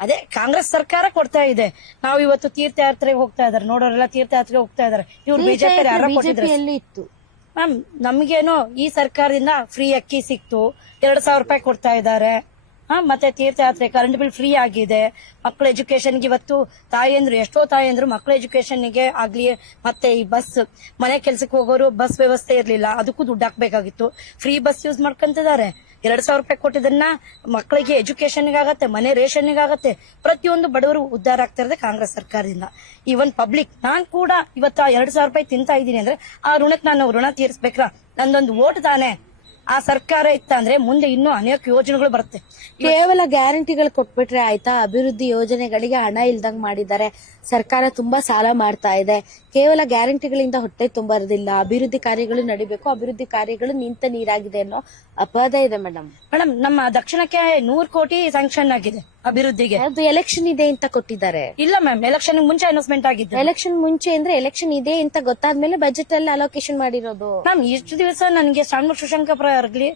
ಅದೇ ಕಾಂಗ್ರೆಸ್ ಸರ್ಕಾರ ಕೊಡ್ತಾ ಇದೆ. ನಾವು ಇವತ್ತು ತೀರ್ಥಯಾತ್ರೆಗೆ ಹೋಗ್ತಾ ಇದಾರೆ, ನೋಡೋರೆಲ್ಲ ತೀರ್ಥಯಾತ್ರೆಗೆ ಹೋಗ್ತಾ ಇದಾರೆ. ಇವ್ರು ಬಿಜೆಪಿ ಬಿಜೆಪಿಯಲ್ಲಿ ಇತ್ತು ಮ್ಯಾಮ್. ನಮ್ಗೇನು ಈ ಸರ್ಕಾರದಿಂದ ಫ್ರೀ ಅಕ್ಕಿ ಸಿಕ್ತು, 2,000 ರೂಪಾಯಿ ಕೊಡ್ತಾ ಇದ್ದಾರೆ. ಮತ್ತೆ ತೀರ್ಥಯಾತ್ರೆ, ಕರೆಂಟ್ ಬಿಲ್ ಫ್ರೀ ಆಗಿದೆ. ಮಕ್ಕಳ ಎಜುಕೇಶನ್ಗೆ ಇವತ್ತು ತಾಯಂದ್ರು, ಎಷ್ಟೋ ತಾಯಂದ್ರು ಮಕ್ಕಳ ಎಜುಕೇಶನ್ಗೆ ಆಗ್ಲಿ, ಮತ್ತೆ ಈ ಬಸ್ ಮನೆ ಕೆಲ್ಸಕ್ಕೆ ಹೋಗೋರು ಬಸ್ ವ್ಯವಸ್ಥೆ ಇರ್ಲಿಲ್ಲ, ಅದಕ್ಕೂ ದುಡ್ಡು ಹಾಕ್ಬೇಕಾಗಿತ್ತು. ಫ್ರೀ ಬಸ್ ಯೂಸ್ ಮಾಡ್ಕೊಂತಿದ್ದಾರೆ. 2,000 ರೂಪಾಯಿ ಕೊಟ್ಟಿದ್ದನ್ನ ಮಕ್ಕಳಿಗೆ ಎಜುಕೇಶನ್ಗೆ ಆಗತ್ತೆ, ಮನೆ ರೇಷನ್ಗೆ ಆಗತ್ತೆ. ಪ್ರತಿಯೊಂದು ಬಡವರು ಉದ್ಧಾರ ಆಗ್ತಾ ಇರೋದೇ ಕಾಂಗ್ರೆಸ್ ಸರ್ಕಾರದಿಂದ. ಈವನ್ ಪಬ್ಲಿಕ್, ನಾನ್ ಕೂಡ ಇವತ್ತ 2,000 ರೂಪಾಯಿ ತಿಂತಾ ಇದ್ದೀನಿ ಅಂದ್ರೆ ಆ ಋಣಕ್ಕೆ ನಾನು ಋಣ ತೀರಿಸ್ಬೇಕ್ರಾ? ನಂದೊಂದು ಓಟ್ ತಾನೆ. ಆ ಸರ್ಕಾರ ಇತ್ತಂದ್ರೆ ಮುಂದೆ ಇನ್ನೂ ಅನೇಕ ಯೋಜನೆಗಳು ಬರುತ್ತೆ. ಕೇವಲ ಗ್ಯಾರಂಟಿಗಳು ಕೊಟ್ಬಿಟ್ರೆ ಆಯ್ತಾ? ಅಭಿವೃದ್ಧಿ ಯೋಜನೆಗಳಿಗೆ ಹಣ ಇಲ್ದಂಗ್ ಮಾಡಿದ್ದಾರೆ. ಸರ್ಕಾರ ತುಂಬಾ ಸಾಲ ಮಾಡ್ತಾ ಇದೆ. ಕೇವಲ ಗ್ಯಾರಂಟಿಗಳಿಂದ ಹೊಟ್ಟೆ ತುಂಬರದಿಲ್ಲ. ಅಭಿವೃದ್ಧಿ ಕಾರ್ಯಗಳು ನಡಿಬೇಕು, ಅಭಿವೃದ್ಧಿ ಕಾರ್ಯಗಳು ನಿಂತ ನೀರಾಗಿದೆ ಅನ್ನೋ ಅಪವಾದ ಇದೆ ಮೇಡಮ್. ನಮ್ಮ ದಕ್ಷಿಣಕ್ಕೆ 100 ಕೋಟಿ ಸ್ಯಾಂಕ್ಷನ್ ಆಗಿದೆ ಅಭಿವೃದ್ಧಿಗೆ. ಅದು ಎಲೆಕ್ಷನ್ ಇದೆ ಅಂತ ಕೊಟ್ಟಿದ್ದಾರೆ. ಇಲ್ಲ ಮ್ಯಾಮ್, ಎಲೆಕ್ಷನ್ ಮುಂಚೆ ಅನೌನ್ಸ್ಮೆಂಟ್ ಆಗಿದೆ. ಎಲೆಕ್ಷನ್ ಮುಂಚೆ ಅಂದ್ರೆ ಎಲೆಕ್ಷನ್ ಇದೆ ಅಂತ ಗೊತ್ತಾದ್ಮೇಲೆ ಬಜೆಟ್ ಅಲ್ಲಿ ಅಲೋಕೇಶನ್ ಮಾಡಿರೋದು. ಮ್ಯಾಮ್, ಇಷ್ಟು ದಿವಸ ನನಗೆ ಶಾಣ್ಮುಖ ಶಿವಶಂಕರ ಆಗ್ಲಿ,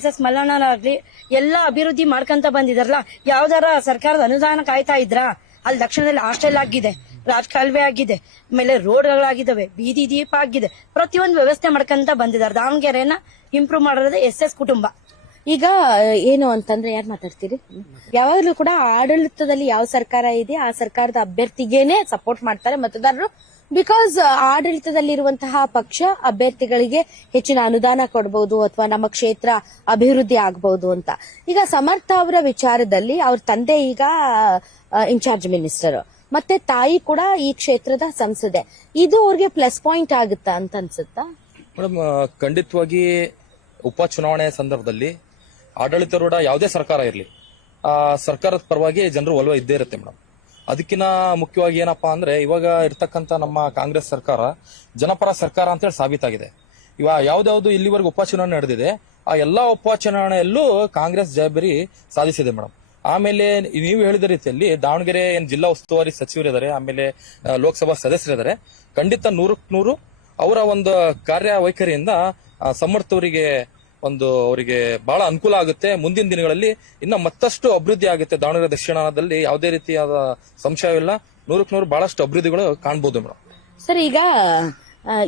SS ಮಲ್ಲಣ್ಣರಾಗ್ಲಿ ಎಲ್ಲ ಅಭಿವೃದ್ಧಿ ಮಾಡ್ಕೊಂತ ಬಂದಿದಾರಲ್ಲ, ಯಾವ್ದಾರ ಸರ್ಕಾರದ ಅನುದಾನ ಕಾಯ್ತಾ ಇದ್ರಾ? ಅಲ್ಲಿ ದಕ್ಷಿಣದಲ್ಲಿ ಹಾಸ್ಟೆಲ್ ಆಗಿದೆ, ರಾಜಕಾಲುವೆ ಆಗಿದೆ, ಆಮೇಲೆ ರೋಡ್ಗಳಾಗಿದ್ದಾವೆ, ಬೀದಿ ದೀಪ ಆಗಿದೆ. ಪ್ರತಿಯೊಂದು ವ್ಯವಸ್ಥೆ ಮಾಡ್ಕೊಂತ ಬಂದಿದ್ದಾರೆ. ದಾವಣಗೆರೆನ ಇಂಪ್ರೂವ್ ಮಾಡೋದೇ SS ಕುಟುಂಬ. ಈಗ ಏನು ಅಂತಂದ್ರೆ ಯಾರು ಮಾತಾಡ್ತೀರಿ? ಯಾವಾಗ್ಲೂ ಕೂಡ ಆಡಳಿತದಲ್ಲಿ ಯಾವ ಸರ್ಕಾರ ಇದೆ ಆ ಸರ್ಕಾರದ ಅಭ್ಯರ್ಥಿಗೇನೆ ಸಪೋರ್ಟ್ ಮಾಡ್ತಾರೆ ಮತದಾರರು. ಬಿಕಾಸ್ ಆಡಳಿತದಲ್ಲಿರುವಂತಹ ಪಕ್ಷ ಅಭ್ಯರ್ಥಿಗಳಿಗೆ ಹೆಚ್ಚಿನ ಅನುದಾನ ಕೊಡಬಹುದು ಅಥವಾ ನಮ್ಮ ಕ್ಷೇತ್ರ ಅಭಿವೃದ್ಧಿ ಆಗಬಹುದು ಅಂತ. ಈಗ ಸಮರ್ಥ ಅವರ ವಿಚಾರದಲ್ಲಿ ಅವ್ರ ತಂದೆ ಈಗ ಇನ್ಚಾರ್ಜ್ ಮಿನಿಸ್ಟರ್, ಮತ್ತೆ ತಾಯಿ ಕೂಡ ಈ ಕ್ಷೇತ್ರದ ಸಂಸದೆ. ಇದು ಅವ್ರಿಗೆ ಪ್ಲಸ್ ಪಾಯಿಂಟ್ ಆಗುತ್ತಾ ಅಂತ ಅನ್ಸುತ್ತಾ ಮೇಡಮ್? ಖಂಡಿತವಾಗಿ ಉಪಚುನಾವಣೆ ಸಂದರ್ಭದಲ್ಲಿ ಆಡಳಿತಾರೂಢ ಯಾವುದೇ ಸರ್ಕಾರ ಇರಲಿ, ಆ ಸರ್ಕಾರದ ಪರವಾಗಿ ಜನರು ಒಲವು ಇದ್ದೇ ಇರುತ್ತೆ ಮೇಡಮ್. ಅದಕ್ಕಿಂತ ಮುಖ್ಯವಾಗಿ ಏನಪ್ಪಾ ಅಂದ್ರೆ, ಇವಾಗ ಇರ್ತಕ್ಕಂಥ ನಮ್ಮ ಕಾಂಗ್ರೆಸ್ ಸರ್ಕಾರ ಜನಪರ ಸರ್ಕಾರ ಅಂತೇಳಿ ಸಾಬೀತಾಗಿದೆ. ಇವಾಗ ಯಾವ್ದಾವ್ದು ಇಲ್ಲಿವರೆಗೂ ಉಪಚುನಾವಣೆ ನಡೆದಿದೆ, ಆ ಎಲ್ಲಾ ಉಪಚುನಾವಣೆಯಲ್ಲೂ ಕಾಂಗ್ರೆಸ್ ಜವಾಬ್ದಾರಿ ಸಾಧಿಸಿದೆ ಮೇಡಮ್. ಆಮೇಲೆ ನೀವು ಹೇಳಿದ ರೀತಿಯಲ್ಲಿ ದಾವಣಗೆರೆ ಏನ್ ಜಿಲ್ಲಾ ಉಸ್ತುವಾರಿ ಸಚಿವರಿದ್ದಾರೆ, ಆಮೇಲೆ ಲೋಕಸಭಾ ಸದಸ್ಯರಿದ್ದಾರೆ. ಖಂಡಿತ 100% ಅವರ ಒಂದು ಕಾರ್ಯವೈಖರಿಯಿಂದ ಸಮರ್ಥವರಿಗೆ ಅವರಿಗೆ ಬಹಳ ಅನುಕೂಲ ಆಗುತ್ತೆ. ಮುಂದಿನ ದಿನಗಳಲ್ಲಿ ಇನ್ನ ಮತ್ತಷ್ಟು ಅಭಿವೃದ್ಧಿ ಆಗುತ್ತೆ. ದಾವಣಗೆರೆ ದಕ್ಷಿಣದಲ್ಲಿ ಯಾವುದೇ ರೀತಿಯಾದ ಸಂಶಯವಿಲ್ಲ, 100% ಬಹಳಷ್ಟು ಅಭಿವೃದ್ಧಿಗಳು ಕಾಣಬಹುದು ಮೇಡಮ್. ಸರ್, ಈಗ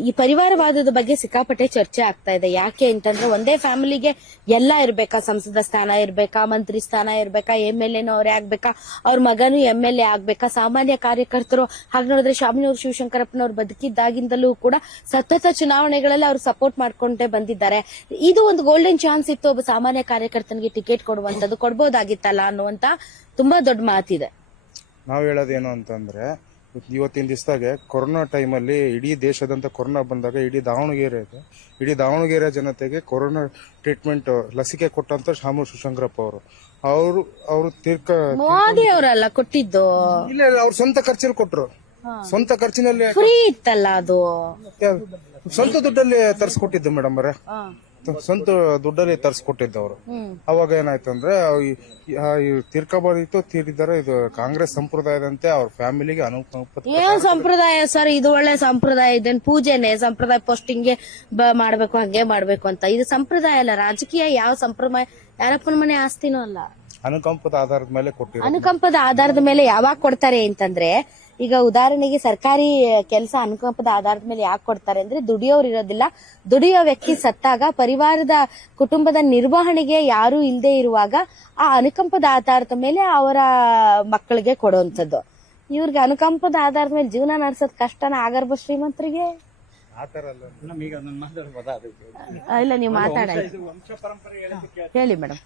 ಈ ಪರಿವಾರವಾದದ ಬಗ್ಗೆ ಸಿಕ್ಕಾಪಟ್ಟೆ ಚರ್ಚೆ ಆಗ್ತಾ ಇದೆ. ಯಾಕೆ ಅಂತಂದ್ರೆ ಒಂದೇ ಫ್ಯಾಮಿಲಿಗೆ ಎಲ್ಲ ಇರ್ಬೇಕಾ? ಸಂಸದ ಸ್ಥಾನ ಇರ್ಬೇಕಾ, ಮಂತ್ರಿ ಸ್ಥಾನ ಇರ್ಬೇಕಾ, MLA ಅವರೇ ಆಗ್ಬೇಕಾ, ಅವ್ರ ಮಗನು MLA ಆಗ್ಬೇಕಾ, ಸಾಮಾನ್ಯ ಕಾರ್ಯಕರ್ತರು? ಹಾಗೆ ನೋಡಿದ್ರೆ ಶಾಮನೂರು ಶಿವಶಂಕರಪ್ಪನವ್ರು ಬದುಕಿದ್ದಾಗಿಂದಲೂ ಕೂಡ ಸತತ ಚುನಾವಣೆಗಳಲ್ಲಿ ಅವ್ರು ಸಪೋರ್ಟ್ ಮಾಡ್ಕೊಂಡೇ ಬಂದಿದ್ದಾರೆ. ಇದು ಒಂದು ಗೋಲ್ಡನ್ ಚಾನ್ಸ್ ಇತ್ತು ಒಬ್ಬ ಸಾಮಾನ್ಯ ಕಾರ್ಯಕರ್ತನಿಗೆ ಟಿಕೆಟ್ ಕೊಡುವಂತದ್ದು, ಕೊಡ್ಬೋದಾಗಿತ್ತಲ್ಲ ಅನ್ನುವಂತ ತುಂಬಾ ದೊಡ್ಡ ಮಾತಿದೆ. ನಾವ್ ಹೇಳೋದೇನು ಅಂತಂದ್ರೆ, ಇವತ್ತಿನ ದಿವಸದಾಗೆ ಕೊರೋನಾ ಟೈಮಲ್ಲಿ ಇಡೀ ದೇಶದಂತ ಕೊರೋನಾ ಬಂದಾಗ ಇಡೀ ದಾವಣಗೆರೆ ಜನತೆಗೆ ಕೊರೋನಾ ಟ್ರೀಟ್ಮೆಂಟ್ ಲಸಿಕೆ ಕೊಟ್ಟಂತ ಶಾಮನೂರು ಶಿವಶಂಕರಪ್ಪ ಅವರು ಮೋದಿ ಅವರಲ್ಲ ಕೊಟ್ಟಿದ್ದು, ಇಲ್ಲ ಅವ್ರ ಸ್ವಂತ ಖರ್ಚಲ್ಲಿ ಕೊಟ್ರು. ಸ್ವಂತ ಖರ್ಚಿನಲ್ಲಿ ಫ್ರೀ ಇತ್ತಲ್ಲ ಅದು, ಸ್ವಂತ ದುಡ್ಡಲ್ಲಿ ತರಿಸ್ಕೊಟ್ಟಿದ್ದು ಮೇಡಮ್ ಅವರೇ, ಸ್ವಂತ ದುಡ್ಡಲ್ಲಿ ತರಿಸ್ಕೊಟ್ಟಿದ್ದವರು. ಅವಾಗ ಏನಾಯ್ತು ಅಂದ್ರೆ, ತೀರ್ಕಬಾರಿತ್ತು, ತೀರಿದ್ದಾರೆ. ಇದು ಕಾಂಗ್ರೆಸ್ ಸಂಪ್ರದಾಯದಂತೆ ಅವ್ರ ಫ್ಯಾಮಿಲಿಗೆ ಅನುಕೂಲ. ಏನ್ ಸಂಪ್ರದಾಯ ಸರ್ ಇದು? ಒಳ್ಳೆ ಸಂಪ್ರದಾಯ ಇದೆ, ಪೂಜೆನೆ ಸಂಪ್ರದಾಯ, ಪೋಸ್ಟಿಂಗ್ ಮಾಡ್ಬೇಕು, ಹಂಗೆ ಮಾಡ್ಬೇಕು ಅಂತ. ಇದು ಸಂಪ್ರದಾಯ ಅಲ್ಲ, ರಾಜಕೀಯ. ಯಾವ ಸಂಪ್ರದಾಯ? ಯಾರಪ್ಪನ ಮನೆ ಆಸ್ತಿನೂ ಅಲ್ಲ. ಅನುಕಂಪದ ಆಧಾರದ ಮೇಲೆ ಕೊಟ್ಟಿದ್ದಾರೆ. ಅನುಕಂಪದ ಆಧಾರದ ಮೇಲೆ ಯಾವಾಗ ಕೊಡ್ತಾರೆ ಅಂತಂದ್ರೆ, ಈಗ ಉದಾಹರಣೆಗೆ ಸರ್ಕಾರಿ ಕೆಲಸ ಅನುಕಂಪದ ಆಧಾರದ ಮೇಲೆ ಯಾಕೆ ಕೊಡ್ತಾರೆ ಅಂದ್ರೆ, ದುಡಿಯೋರು ಇರೋದಿಲ್ಲ, ದುಡಿಯೋ ವ್ಯಕ್ತಿ ಸತ್ತಾಗ ಪರಿವಾರದ ಕುಟುಂಬದ ನಿರ್ವಹಣೆಗೆ ಯಾರು ಇಲ್ಲದೆ ಇರುವಾಗ ಆ ಅನುಕಂಪದ ಆಧಾರದ ಮೇಲೆ ಅವರ ಮಕ್ಕಳಿಗೆ ಕೊಡುವಂತದ್ದು. ಇವ್ರಿಗೆ ಅನುಕಂಪದ ಆಧಾರದ ಮೇಲೆ ಜೀವನ ನಡೆಸೋದ್ ಕಷ್ಟನ ಆಗರ್ಭ ಶ್ರೀಮಂತರಿಗೆ? ಇಲ್ಲ, ನೀವು ಮಾತಾಡಿ, ಹೇಳಿ ಮೇಡಮ್.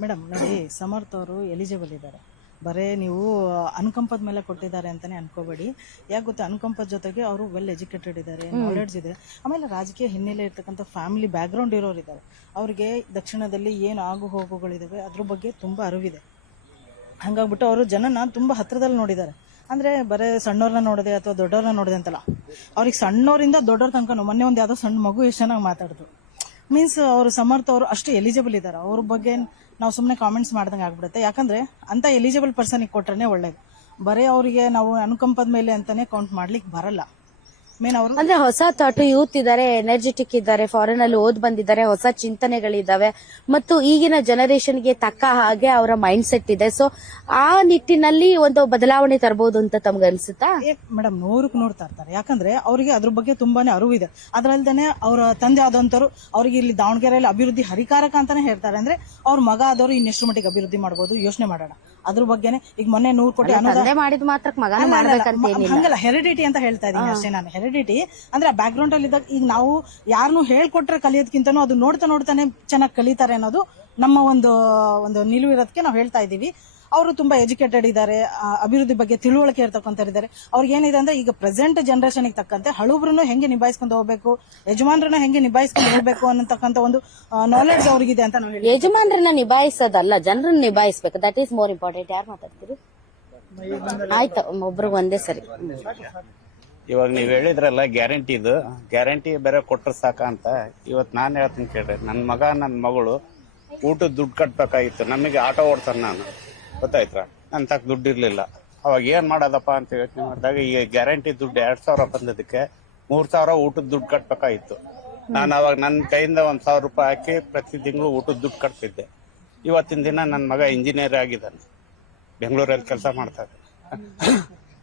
ಮೇಡಮ್ ನೋಡಿ, ಸಮರ್ಥ ಅವರು ಎಲಿಜಿಬಲ್ ಇದ್ದಾರೆ. ಬರೇ ನೀವು ಅನುಕಂಪದ ಮೇಲೆ ಕೊಟ್ಟಿದ್ದಾರೆ ಅಂತಾನೆ ಅನ್ಕೋಬೇಡಿ. ಯಾಕೆ ಗೊತ್ತಾ, ಅನುಕಂಪದ ಜೊತೆಗೆ ಅವರು ವೆಲ್ ಎಜುಕೇಟೆಡ್ ಇದ್ದಾರೆ, ನಾಲೆಡ್ಜ್ ಇದೆ, ಆಮೇಲೆ ರಾಜಕೀಯ ಹಿನ್ನೆಲೆ ಇರ್ತಕ್ಕಂಥ ಫ್ಯಾಮಿಲಿ ಬ್ಯಾಕ್ ಗ್ರೌಂಡ್ ಇರೋರು ಇದ್ದಾರೆ. ಅವ್ರಿಗೆ ದಕ್ಷಿಣದಲ್ಲಿ ಏನು ಆಗು ಹೋಗುಗಳಿದಾವೆ ಅದ್ರ ಬಗ್ಗೆ ತುಂಬಾ ಅರಿವಿದೆ. ಹಂಗಾಗ್ಬಿಟ್ಟು ಅವರು ಜನನ ತುಂಬಾ ಹತ್ರದಲ್ಲಿ ನೋಡಿದ್ದಾರೆ. ಅಂದ್ರೆ ಬರೇ ಸಣ್ಣವ್ರನ್ನ ನೋಡಿದೆ ಅಥವಾ ದೊಡ್ಡವ್ರನ್ನ ನೋಡಿದೆ ಅಂತಲ್ಲ, ಅವ್ರಿಗೆ ಸಣ್ಣವರಿಂದ ದೊಡ್ಡವ್ರ ತನಕ. ಮೊನ್ನೆ ಒಂದ್ ಯಾವ್ದೋ ಸಣ್ಣ ಮಗು ಎಷ್ಟು ಚೆನ್ನಾಗಿ ಮಾತಾಡಿದ್ರು. ಮೀನ್ಸ್ ಅವರು ಸಮರ್ಥ ಅವರು ಅಷ್ಟು ಎಲಿಜಿಬಲ್ ಇದ್ದಾರೆ. ಅವ್ರ ಬಗ್ಗೆ ನಾವು ಸುಮ್ಮನೆ ಕಾಮೆಂಟ್ಸ್ ಮಾಡ್ದಂಗೆ ಆಗ್ಬಿಡುತ್ತೆ. ಯಾಕಂದ್ರೆ ಅಂತ ಎಲಿಜಿಬಲ್ ಪರ್ಸನ್ ಕೊಟ್ರೆ ಒಳ್ಳೇದು. ಬರೀ ಅವರಿಗೆ ನಾವು ಅನುಕಂಪದ ಮೇಲೆ ಅಂತಾನೆ ಕೌಂಟ್ ಮಾಡ್ಲಿಕ್ಕೆ ಬರಲ್ಲ. ಮೇನ್ ಅವರು ಅಂದ್ರೆ ಹೊಸ ಥಾಟ್ ಯೂತ್ ಇದ್ದಾರೆ, ಎನರ್ಜೆಟಿಕ್ ಇದ್ದಾರೆ, ಫಾರಿನ್ ಅಲ್ಲಿ ಓದ್ ಬಂದಿದ್ದಾರೆ, ಹೊಸ ಚಿಂತನೆಗಳಿದಾವೆ ಮತ್ತು ಈಗಿನ ಜನರೇಷನ್ ಗೆ ತಕ್ಕ ಹಾಗೆ ಅವರ ಮೈಂಡ್ ಸೆಟ್ ಇದೆ. ಸೊ ಆ ನಿಟ್ಟಿನಲ್ಲಿ ಒಂದು ಬದಲಾವಣೆ ತರಬಹುದು ಅಂತ ತಮ್ಗೆ ಅನ್ಸುತ್ತಾ? ಮೇಡಮ್ 100% ತರ್ತಾರೆ. ಯಾಕಂದ್ರೆ ಅವರಿಗೆ ಅದ್ರ ಬಗ್ಗೆ ತುಂಬಾನೇ ಅರಿವು ಇದೆ. ಅದ್ರಲ್ದೇನೆ ಅವರ ತಂದೆ ಆದಂತರು ಅವ್ರಿಗೆ ಇಲ್ಲಿ ದಾವಣಗೆರೆಯಲ್ಲಿ ಅಭಿವೃದ್ಧಿ ಹರಿಕಾರಕ ಅಂತಾನೆ ಹೇಳ್ತಾರೆ. ಅಂದ್ರೆ ಅವ್ರ ಮಗ ಆದವರು ಇನ್ನೆಷ್ಟು ಮಟ್ಟಿಗೆ ಅಭಿವೃದ್ಧಿ ಮಾಡಬಹುದು ಯೋಚನೆ ಮಾಡೋಣ. ಅದ್ರ ಬಗ್ಗೆನೆ ಈಗ ಮೊನ್ನೆ 100 ಕೋಟಿ ಮಾಡಿದ ಮಾತ್ರ ಮಗನ ಮಾಡ್ಬೇಕಂತ ಹಂಗಲ್ಲ, ಹೆರಿಡಿಟಿ ಅಂತ ಹೇಳ್ತಾ ಇದೀನಿ ಅಷ್ಟೇ ನಾನು. ಹೆರಿಡಿಟಿ ಅಂದ್ರೆ ಬ್ಯಾಕ್ ಗ್ರೌಂಡ್ ಅಲ್ಲಿ ಇದ್ದಾಗ ಈಗ ನಾವು ಯಾರನ್ನು ಹೇಳ್ಕೊಟ್ರೆ ಕಲಿಯೋದಕ್ಕಿಂತನೂ ಅದು ನೋಡ್ತಾನೆ ಚೆನ್ನಾಗಿ ಕಲಿತಾರೆ ಅನ್ನೋದು ನಮ್ಮ ಒಂದು ನಿಲುವು ಇರೋದಕ್ಕೆ ನಾವು ಹೇಳ್ತಾ ಇದೀವಿ. ಅವರು ತುಂಬಾ ಎಜುಕೇಟೆಡ್ ಇದ್ದಾರೆ, ಅಭಿವೃದ್ಧಿ ಬಗ್ಗೆ ತಿಳುವಳಿಕೆ ಇರ್ತಕ್ಕಂಥವ್ರಿದ್ದಾರೆ. ಅವ್ರಿಗೆ ಏನಿದೆ ಅಂದ್ರೆ ಈಗ ಪ್ರೆಸೆಂಟ್ ಜನರೇಷನ್ ತಕ್ಕಂತೆ ಹಳುಬ್ರನ್ನು ಹೆಂಗೆ ನಿಭಾಯಿಸ್ಕೊಂಡು ಹೋಗ್ಬೇಕು, ಯಜಮಾನ್ರನ್ನ ಹೆಂಗೆ ನಿಭಾಯಿಸ್ಕೊಂಡು ಹೋಗ್ಬೇಕು ಅನ್ನತಕ್ಕಂಥ ಒಂದು ನಾಲೆಡ್ಜ್ ಅವ್ರಿಗಿದೆ ಅಂತ ನಾವು ಹೇಳಿ. ಯಜಮಾನ್ರನ್ನ ನಿಭಾಯಿಸೋದಲ್ಲ, ಜನರನ್ನ ನಿಭಾಯಿಸ್ಬೇಕು. That is more important. ಯಾರು ಮಾತಾಡ್ತೀರಿ? ಆಯ್ತು, ಒಬ್ರಿಗೆ ಒಂದೇ ಸರಿ. ಇವಾಗ ನೀವ್ ಹೇಳಿದ್ರಲ್ಲ ಗ್ಯಾರಂಟಿ ಬೇರೆ ಕೊಟ್ರೆ ಸಾಕ ಅಂತ. ಇವತ್ ನಾನ್ ಹೇಳ್ತೀನಿ ಕೇಳ್ರಿ, ನನ್ ಮಗ ನನ್ ಮಗಳು ಊಟದ ದುಡ್ಡು ಕಟ್ಬೇಕಾಗಿತ್ತು. ನಮಗೆ ಆಟೋ ಓಡ್ತಾನೆ ನಾನು, ಗೊತ್ತಾಯ್ತಾ? ನನ್ ತಕ್ಕ ದುಡ್ಡು ಇರ್ಲಿಲ್ಲ. ಅವಾಗ ಏನ್ ಮಾಡೋದಪ್ಪ ಅಂತ ಯೋಚನೆ ಮಾಡಿದಾಗ ಈ ಗ್ಯಾರಂಟಿ ದುಡ್ಡು 2000 ಬಂದದಕ್ಕೆ 3000 ಊಟದ ದುಡ್ಡು ಕಟ್ಬೇಕಾಗಿತ್ತು. ನಾನು ಅವಾಗ ನನ್ನ ಕೈಯಿಂದ 1000 ರೂಪಾಯಿ ಹಾಕಿ ಪ್ರತಿ ತಿಂಗಳು ಊಟದ ದುಡ್ಡು ಕಟ್ತಿದ್ದೆ. ಇವತ್ತಿನ ದಿನ ನನ್ನ ಮಗ ಇಂಜಿನಿಯರ್ ಆಗಿದ್ದಾನೆ, ಬೆಂಗಳೂರಲ್ಲಿ ಕೆಲಸ ಮಾಡ್ತಾರೆ.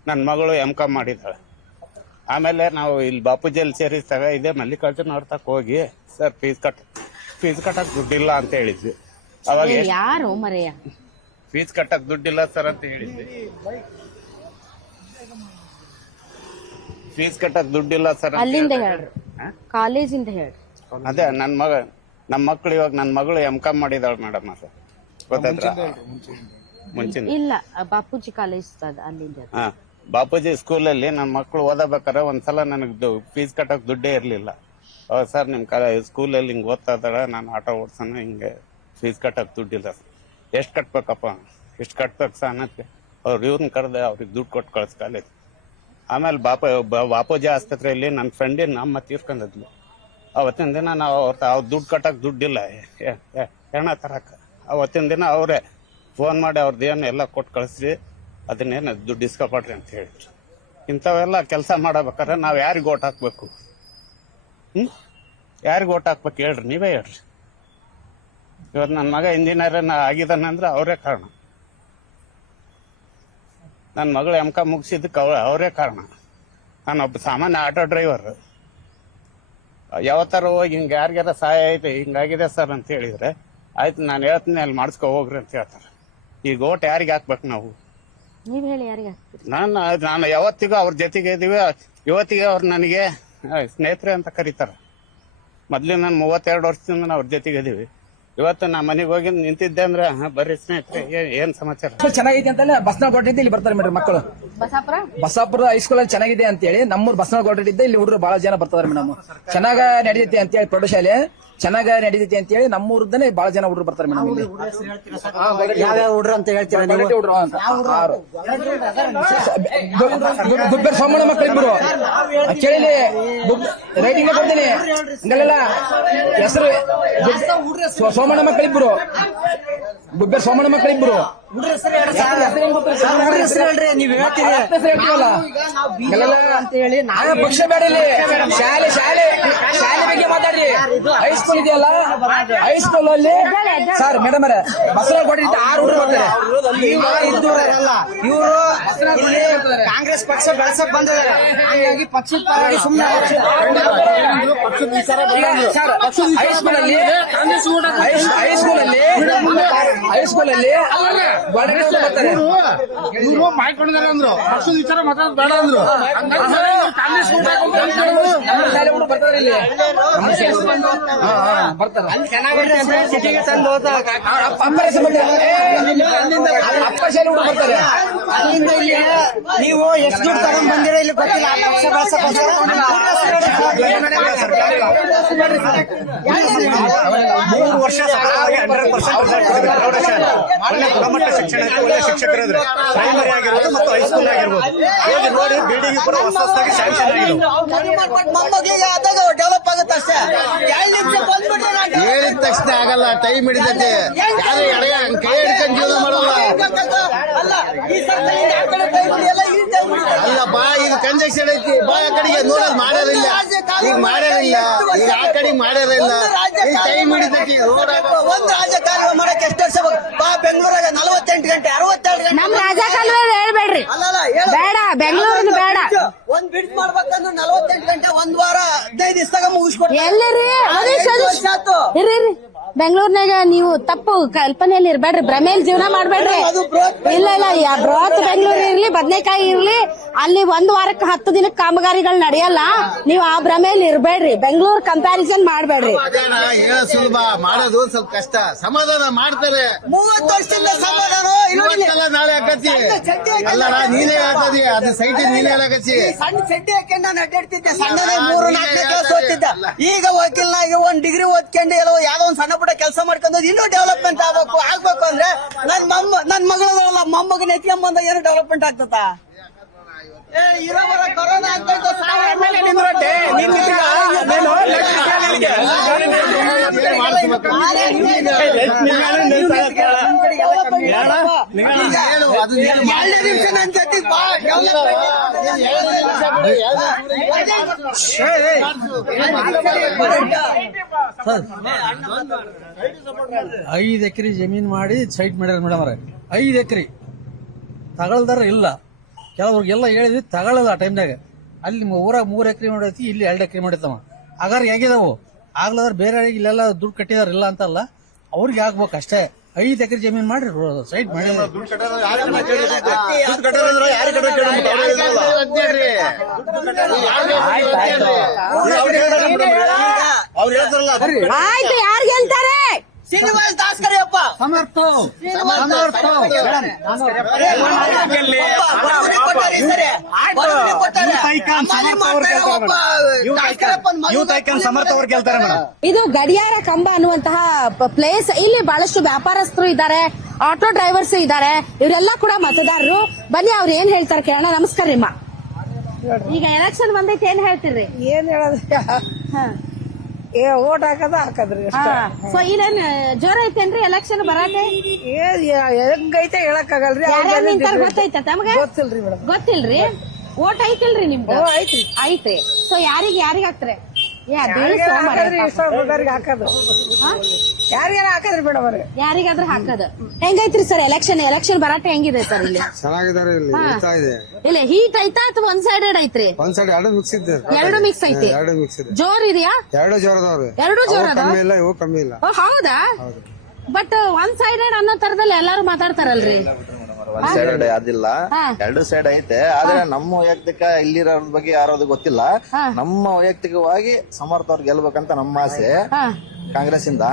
ನನ್ನ ಮಗಳು M.Com ಮಾಡಿದ್ದಾಳೆ. ಆಮೇಲೆ ನಾವು ಇಲ್ಲಿ ಬಾಪೂಜಿಯಲ್ಲಿ ಸೇರಿಸಿದಾಗ ಇದೇ ಮಲ್ಲಿಕಾರ್ಜುನ್ ಅವ್ರ ತಕ್ಕ ಹೋಗಿ ಸರ್ ಫೀಸ್ ಕಟ್ಟಕ್ ದುಡ್ಡಿಲ್ಲ ಅಂತ ಹೇಳಿದ್ವಿ. ಅವಾಗ ಯಾರು ಮರೆಯ ಫೀಸ್ ಕಟ್ಟಕ್ ದುಡ್ಡಿಲ್ಲ ಸರ್ ಅಂತ ಹೇಳಿದ್ವಿ. ಫೀಸ್ ಕಟ್ಟಕ್ ದುಡ್ಡಿಲ್ಲ ಸರ್ ಅಲ್ಲಿಂದ ಹೇಳ್ರಿ, ಕಾಲೇಜಿಂದ ಹೇಳ್ರಿ. ಅದೇ ನಮ್ಮ ಮಕ್ಕಳು ಇವಾಗ ನನ್ನ ಮಗಳು M.Com ಮಾಡಿದಾಳೆ ಮೇಡಮ್. ಸರ್ ಗೊತ್ತಾಯ್ತಾ? ಮುಂಚಿನ ಇಲ್ಲ, ಬಾಪೂಜಿ ಕಾಲೇಜ್ ಅಲ್ಲಿಂದ. ಹಾ, ಬಾಪೂಜಿ ಸ್ಕೂಲಲ್ಲಿ ನನ್ನ ಮಕ್ಕಳು ಓದಬೇಕಾರೆ ಒಂದ್ಸಲ ನನಗೆ ಫೀಸ್ ಕಟ್ಟಕ್ ದುಡ್ಡೇ ಇರ್ಲಿಲ್ಲ. ಸರ್ ನಿಮ್ ಸ್ಕೂಲಲ್ಲಿ ಹಿಂಗ್ ಓದ್ತಾ ಇದ್ದಾಳೆ, ನಾನು ಆಟೋ ಓಡ್ಸೋಣ, ಹಿಂಗೆ ಫೀಸ್ ಕಟ್ಟಕ್ ದುಡ್ಡಿಲ್ಲ. ಎಷ್ಟ್ ಕಟ್ಬೇಕಪ್ಪ, ಇಷ್ಟು ಕಟ್ಬೇಕು ಸರ್ ಅನ್ನಕ್ಕೆ ಅವ್ರು ಇವ್ರನ್ನ ಕರೆದೆ ಅವ್ರಿಗೆ ದುಡ್ಡು ಕೊಟ್ಟು ಕಳ್ಸ ಕಾಲೇಜ್. ಆಮೇಲೆ ಬಾಪೂಜಿ ಆಸ್ಪತ್ರೆಯಲ್ಲಿ ನನ್ನ ಫ್ರೆಂಡಿನ ಅಮ್ಮ ತೀರ್ಕೊಂಡಿದ್ಲು. ಅವತ್ತಿನ ದಿನ ನಾವು ಅವ್ರ ದುಡ್ಡು ಕಟ್ಟಕ್ ದುಡ್ಡಿಲ್ಲ ಹೆಣ ತರಕ. ಅವತ್ತಿನ ದಿನ ಅವರೇ ಫೋನ್ ಮಾಡಿ ಅವ್ರದ್ದೇನು ಎಲ್ಲ ಕೊಟ್ಟು ಕಳಿಸ್ರಿ, ಅದನ್ನೇನು ದುಡ್ಡು ಇಸ್ಕೊಪಡ್ರಿ ಅಂತ ಹೇಳಿದ್ರು. ಇಂಥವೆಲ್ಲ ಕೆಲಸ ಮಾಡಬೇಕಾದ್ರೆ ನಾವು ಯಾರಿಗೆ ಓಟ್ ಹಾಕ್ಬೇಕು? ಯಾರಿಗೆ ಓಟ್ ಹಾಕ್ಬೇಕು ಹೇಳ್ರಿ, ನೀವೇ ಹೇಳ್ರಿ. ಇವತ್ತು ನನ್ನ ಮಗ ಇಂಜಿನಿಯರ್ ಆಗಿದ್ದಾನೆ ಅಂದ್ರೆ ಅವರೇ ಕಾರಣ. ನನ್ನ ಮಗಳು M.Com ಮುಗಿಸಿದ್ದಕ್ಕೆ ಅವರೇ ಕಾರಣ. ನಾನೊಬ್ಬ ಸಾಮಾನ್ಯ ಆಟೋ ಡ್ರೈವರ್. ಯಾವತ್ತಾರ ಹೋಗಿ ಹಿಂಗೆ ಯಾರಿಗಾರ ಸಹಾಯ ಐತೆ ಹಿಂಗಾಗಿದೆ ಸರ್ ಅಂತ ಹೇಳಿದ್ರೆ ಆಯ್ತು ನಾನು ಹೇಳ್ತೀನಿ ಅಲ್ಲಿ ಮಾಡಿಸ್ಕೊ ಹೋಗ್ರಿ ಅಂತ ಹೇಳ್ತಾರೆ. ಈಗ ಓಟ್ ಯಾರಿಗೆ ಹಾಕ್ಬೇಕು ನಾವು? ನೀವ್ ಹೇಳಿ, ಯಾರಿಗೆ ಹಾಕ್ತೀರಿ? ನಾನು ಯಾವತ್ತಿಗೂ ಅವ್ರ ಜೊತೆಗೆ ಇದೀವಿ. ಇವತ್ತಿಗೆ ಅವ್ರು ನನಗೆ ಸ್ನೇಹಿತರೆ ಅಂತ ಕರೀತಾರೆ. ಮೊದ್ಲು ನಾನು 32 ವರ್ಷದಿಂದ ಅವ್ರ ಜೊತೆಗೆ ಇದೀವಿ. ಇವತ್ತು ನಾ ಮನೆಗೆ ಹೋಗಿ ನಿಂತಿದ್ದೆ ಅಂದ್ರೆ ಬರ್ರಿ ಸ್ನೇಹಿತರೆ ಏನ್ ಸಮಾಚಾರ ಚೆನ್ನಾಗಿದೆ ಅಂತ ಬಸ್ನ ಕೊಟ್ಟಿದ್ದೆ ಇಲ್ಲಿ ಬರ್ತಾರೆ ಮೇಡಮ್ ಮಕ್ಕಳು. ಬಸಾಪುರ ಹೈಸ್ಕೂಲ್ ಅಲ್ಲಿ ಚೆನ್ನಾಗಿದೆ ಅಂತ ಹೇಳಿ ನಮ್ಮೂರು ಬಸ್ನ ಕೊಟ್ಟಿದ್ದೆ ಇಲ್ಲಿ ಹುಡುಗರು ಬಹಳ ಜನ ಬರ್ತಾರೆ ಮೇಡಮ್. ಚೆನ್ನಾಗ ನಡೀತೈತಿ ಅಂತ ಹೇಳಿ ಪ್ರೌಢಶಾಲೆ ಚೆನ್ನಾಗ ನಡೀತೈತಿ ಅಂತ ಹೇಳಿ ನಮ್ಮೂರದನ್ನೇ ಬಹಳ ಜನ ಹುಡುಗರು ಬರ್ತಾರೆ ಮೇಡಮ್. ಇಲ್ಲಿ ಯಾವ ಹುಡುಗರು ಅಂತ ಹೇಳ್ತೀರಾ? ಗುಬ್ಬೆರ್ ಸೋಮಣ್ಣ ಮಕ್ಕಳಿಬ್ರು ಕೇಳಿ ರೈಟಿಂಗ್ ಕೊಡ್ತೀನಿ. ಹಂಗಲ್ಲ ಹೆಸರು ಸೋಮಣ್ಣ ಮಕ್ಕಳಿಬ್ರು, ಗುಬ್ಬೆರ್ ಸೋಮಣ್ಣ ಮಕ್ಕಳಿಬ್ರು. ಪಕ್ಷ ಬೇಡ ಇಲ್ಲಿ, ಶಾಲೆ ಶಾಲೆ ಶಾಲೆ ಬಗ್ಗೆ ಮಾತಾಡ್ರಿ. ಹೈಸ್ಕೂಲ್ ಇದೆಯಲ್ಲ, ಹೈಸ್ಕೂಲ್ ಅಲ್ಲಿ ಸರ್ ಮೇಡಮ್ ಅವರೇ ಬಸವ ಕೊಟ್ಟಿದ್ದ 6 ಹುಡುಗರು ಬರ್ತಾರೆ. ಇವರು ಕಾಂಗ್ರೆಸ್ ಪಕ್ಷ ಬೆಳೆಸಕ್ ಬಂದಿದ್ದಾರೆ. ಹಾಗಾಗಿ ಪಕ್ಷದ ಪರವಾಗಿ ಸುಮ್ಮನೆ ಹೈಸ್ಕೂಲ್ ಅಲ್ಲಿ ಇವರು ಮಾಡ್ಕೊಂಡಿದ್ದಾರೆ ಅಂದ್ರು, ಪಕ್ಷದ ವಿಚಾರ ಮಾತಾಡೋದು ಬೇಡ ಅಂದ್ರು. ಬರ್ತಾರೆ ಇಲ್ಲಿ ಬರ್ತಾರೆ ಸಿಟಿಗೆ ತಂದು ಅಪ್ಪ ಶಾಲೆ ಹುಡುಗ ಬರ್ತಾರೆ. ಅಲ್ಲಿಂದ ಇಲ್ಲಿ ನೀವು ಎಷ್ಟು ದುಡ್ಡು ತಗೊಂಡ್ ಬಂದಿರೋ ಇಲ್ಲಿ ಗೊತ್ತಿಲ್ಲ. ಪಕ್ಷ ಬೆಳೆಸಕ್ಕೋಸ್ಕರ 3 ವರ್ಷ ಒಳ್ಳೆ ಗುಣಮಟ್ಟ ಶಿಕ್ಷಣ, ಒಳ್ಳೆ ಶಿಕ್ಷಕರಿದ್ರೆ ಪ್ರೈಮರಿ ಆಗಿರ್ಬೋದು ಮತ್ತು ಹೈಸ್ಕೂಲ್ ಆಗಿರ್ಬೋದು. ಹೋಗಿ ನೋಡಿ ಬಿಲ್ಡಿಂಗ್ ಕೂಡ ಹೊಸದಾಗಿ ಸ್ಯಾಂಕ್ಷನ್ ಆಗಿರೋದು. ಮೊಮ್ಮಕ್ಕಳಿಗೆ ಆದಾಗ ಡೆವಲಪ್ ಆಗುತ್ತೆ ಅಷ್ಟೇ. 2 ನಿಮಿಷ ಬಂದ್ಬಿಟ್ರೆ ಆಗಲ್ಲ, ಟೈಮ್ ಹಿಡಿದೈತಿ. ಯಾರು ಕೈ ಹಿಡ್ಕೊಂಡು ಜೀವನ ಮಾಡಲ್ಲ. ಅಲ್ಲ ಬಾ, ಈಗ ಕಂಜೆಕ್ಷನ್ ಐತಿ, ಬಾ ಆ ಕಡೆಗೆ ನೋಡೋದು ಮಾಡ್ಯಾರಿಲ್ಲ, ಈಗ ಮಾಡ್ಯಾರಿಲ್ಲ, ಈಗ ಆ ಕಡೆಗೆ ಮಾಡ್ಯಾರಿಲ್ಲ, ಈಗ ಟೈಮ್ ಹಿಡಿದೈತಿ. ಒಂದ್ ರಾಜಕಾರಣ ಮಾಡಕ್ಕೆ ಎಷ್ಟು ವರ್ಷ ಬಾ, ಬೆಂಗಳೂರಾಗ 48 ಗಂಟೆ 62 ಗಂಟೆ ನಮ್ ರಾಜಕಾಲುವೆ ಹೇಳ್ಬೇಡ್ರಿ, ಬೇಡ, ಬೆಂಗಳೂರಿನ ಬೇಡ. ಒಂದ್ ಬಿಡ್ ಮಾಡ್ಬೇಕಂದ್ರೆ 48 ಗಂಟೆ, ಒಂದ್ ವಾರ 15 ದಿವಸದಾಗ ಮುಗಿಸ್ಕೊಡ್ತಾರೆ. ಎಲ್ಲಿರಿ ಇರ್ರಿ, ಬೆಂಗಳೂರಿನಾಗ ನೀವು ತಪ್ಪು ಕಲ್ಪನೆಯಲ್ಲಿ ಇರ್ಬೇಡ್ರಿ, ಭ್ರಮೇಲಿ ಜೀವನ ಮಾಡ್ಬೇಡ್ರಿ. ಇಲ್ಲ ಬೃಹತ್ ಬೆಂಗಳೂರು ಇರ್ಲಿ, ಬದನೆಕಾಯಿ ಇರ್ಲಿ, ಅಲ್ಲಿ ಒಂದ್ ವಾರಕ್ಕೆ 10 ದಿನಕ್ಕೆ ಕಾಮಗಾರಿಗಳು ನಡೆಯಲ್ಲ. ನೀವು ಆ ಭ್ರಮೇಲಿ ಇರ್ಬೇಡ್ರಿ, ಬೆಂಗಳೂರು ಕಂಪ್ಯಾರಿಸನ್ ಮಾಡ್ಬೇಡ್ರಿ. ಹೇಳ ಸುಲಭ, ಮಾಡೋದು ಸ್ವಲ್ಪ ಕಷ್ಟ. ಸಮಾಧಾನ ಮಾಡ್ತಾರೆ. 30 ವರ್ಷದಿಂದ ಸಮಾಧಾನ ನಾಳೆ ಹಾಕತಿ ಅಲ್ಲ, ನೀನೇ ಹಾಕದಿ, ಅದು ಸೈಟ್ ನೀನೇ ಹಾಕಿ. ಸಣ್ಣ ಚಡ್ಡಿ ಹಾಕೊಂಡು ನಾನು ಅಡ್ಡಾಡ್ತಿದ್ದೆ, ಸಣ್ಣನೇ 3-4 ಕ್ಲಾಸ್ ಓದ್ತಿದ್ದೆ. ಈಗ ವಕೀಲ್ನಾಗ 1 ಡಿಗ್ರಿ ಓದ್ಕೊಂಡು ಎಲ್ಲೋ ಯಾವ್ದೋ ಒಂದ್ ಸಣ್ಣ ಪುಟ್ಟ ಕೆಲಸ ಮಾಡ್ಕೊಂಡು ಇನ್ನೂ ಡೆವಲಪ್ಮೆಂಟ್ ಆಗ್ಬೇಕು ಅಂದ್ರೆ ನನ್ ಮಗಳಲ್ಲ ಮೊಮ್ಮಗನ ಎತ್ಕೊಂಡ್ ಏನು ಡೆವಲಪ್ಮೆಂಟ್ ಆಗ್ತದ? ಕೊರೋನಾ ಅಂತ ನನ್ ಜೊತೆ 5 ಎಕರೆ ಜಮೀನ್ ಮಾಡಿ ಸೈಟ್ ಮಾಡ್ಯಾರ ಮೇಡಮ್ ಅವ್ರೆ. 5 ಎಕರೆ ತಗೊಳ್ದಾರ ಇಲ್ಲ, ಕೆಲವ್ರಿಗೆಲ್ಲ ಹೇಳಿದ್ವಿ ತಗೊಳ್ಳಲ್ಲ. ಆ ಟೈಮ್ನಾಗ ಅಲ್ಲಿ ಊರಾಗ 3 ಎಕರೆ ಮಾಡೈತಿ, ಇಲ್ಲಿ 2 ಎಕರೆ ಮಾಡಿತ್ತವ. ಆಗಾರ ಹೇಗಿದಾವು ಆಗ್ಲದ್ರ ಬೇರೆ ಇಲ್ಲೆಲ್ಲ ದುಡ್ಡು ಕಟ್ಟಿದಾರ ಇಲ್ಲ ಅಂತಲ್ಲ, ಅವ್ರಿಗೆ ಆಗ್ಬೇಕು ಅಷ್ಟೇ. 5 ಎಕರೆ ಜಮೀನ್ ಮಾಡಿ ಸೈಟ್ ಮಾಡಿ ಆಯ್ತು, ಯಾರು ಗೆಲ್ತಾರೆ? ಶ್ರೀನಿವಾಸ ದಾಸ್ಕರಿಯಪ್ಪ ಸಮರ್ಥ ಸಮರ್ಥ ಅವ್ರು ಗೆಲ್ತಾರೆ ಮೇಡಮ್. ಇದು ಗಡಿಯಾರ ಕಂಬ ಅನ್ನುವಂತಹ ಪ್ಲೇಸ್. ಇಲ್ಲಿ ಬಹಳಷ್ಟು ವ್ಯಾಪಾರಸ್ಥರು ಇದ್ದಾರೆ, ಆಟೋ ಡ್ರೈವರ್ಸ್ ಇದ್ದಾರೆ, ಇವರೆಲ್ಲ ಕೂಡ ಮತದಾರರು. ಬನ್ನಿ ಅವ್ರು ಏನ್ ಹೇಳ್ತಾರೆ ಕೇಳೋಣ. ನಮಸ್ಕಾರ ರೀಮ್ಮ. ಈಗ ಎಲೆಕ್ಷನ್ ಬಂದೈತಿ, ಏನ್ ಹೇಳ್ತೀರಿ? ಏನ್ ಹೇಳೋದು, ಓಟ್ ಹಾಕದ್ರಿ. ಸೊ ಇಲ್ಲೇನ್ ಜೋರ ಐತೇನ್ರಿ ಎಲೆಕ್ಷನ್ ಬರಾಕೆ? ಹೆಂಗೈತೆ ಹೇಳಕ್ ಆಗಲ್ರಿ. ಗೊತ್ತೈತ ತಮ್ಗೆ? ಗೊತ್ತಿಲ್ರಿ ಮೇಡಮ್. ಗೊತ್ತಿಲ್ರಿ. ಓಟ್ ಐತಿಲ್ರಿ ನಿಮ್ದು? ಐತ್ರಿ. ಸೊ ಯಾರಿಗ ಹಾಕ್ತಾರೆ? ಹಾಕೋದು ಯಾರಿಗಾರ ಹಾಕದ್ರಿ ಮೇಡಮ್ ಅವ್ರೆ, ಯಾರಿಗಾದ್ರೂ ಹಾಕೋದು. ಹೆಂಗೈತ್ರಿ ಸರ್ ಎಲೆಕ್ಷನ್ ಬರಾಟೆ ಹೆಂಗಿದೆ ಸರ್ ಇಲ್ಲಿ? ಚೆನ್ನಾಗಿದ್ದಾರೆ. ಇಲ್ಲ ಹೀಟ್ ಐತಾ ಅಥವಾ ಒನ್ ಸೈಡೆಡ್ ಐತ್ರಿ? ಒಂದ್ ಸೈಡ್ ಎರಡು ಮಿಕ್ಸ್ ಇದೆ. ಎರಡು ಮಿಕ್ಸ್ ಐತಿ. ಜೋರ್ ಇದೆಯಾ? ಎರಡು ಜೋರದವ್ರಿ. ಎರಡು ಜೋರ ಕಮ್ಮಿ ಇಲ್ಲ, ಇವು ಕಮ್ಮಿ ಇಲ್ಲ. ಹೌದಾ? ಬಟ್ ಒನ್ ಸೈಡೆಡ್ ಅನ್ನೋ ತರದಲ್ಲಿ ಎಲ್ಲಾರು ಮಾತಾಡ್ತಾರಲ್ರಿ. ಒಂದ್ ಸೈಡ್ ಅದಿಲ್ಲ, 2 ಸೈಡ್ ಐತೆ. ಆದ್ರೆ ನಮ್ಮ ವೈಯಕ್ತಿಕ ಇಲ್ಲಿರೋ ಬಗ್ಗೆ ಯಾರೋದು ಗೊತ್ತಿಲ್ಲ. ನಮ್ಮ ವೈಯಕ್ತಿಕವಾಗಿ ಸಮರ್ಥ ಅವ್ರು ಗೆಲ್ಬೇಕಂತ ನಮ್ಮ ಆಸೆ. ಕಾಂಗ್ರೆಸ್ ಇಂದ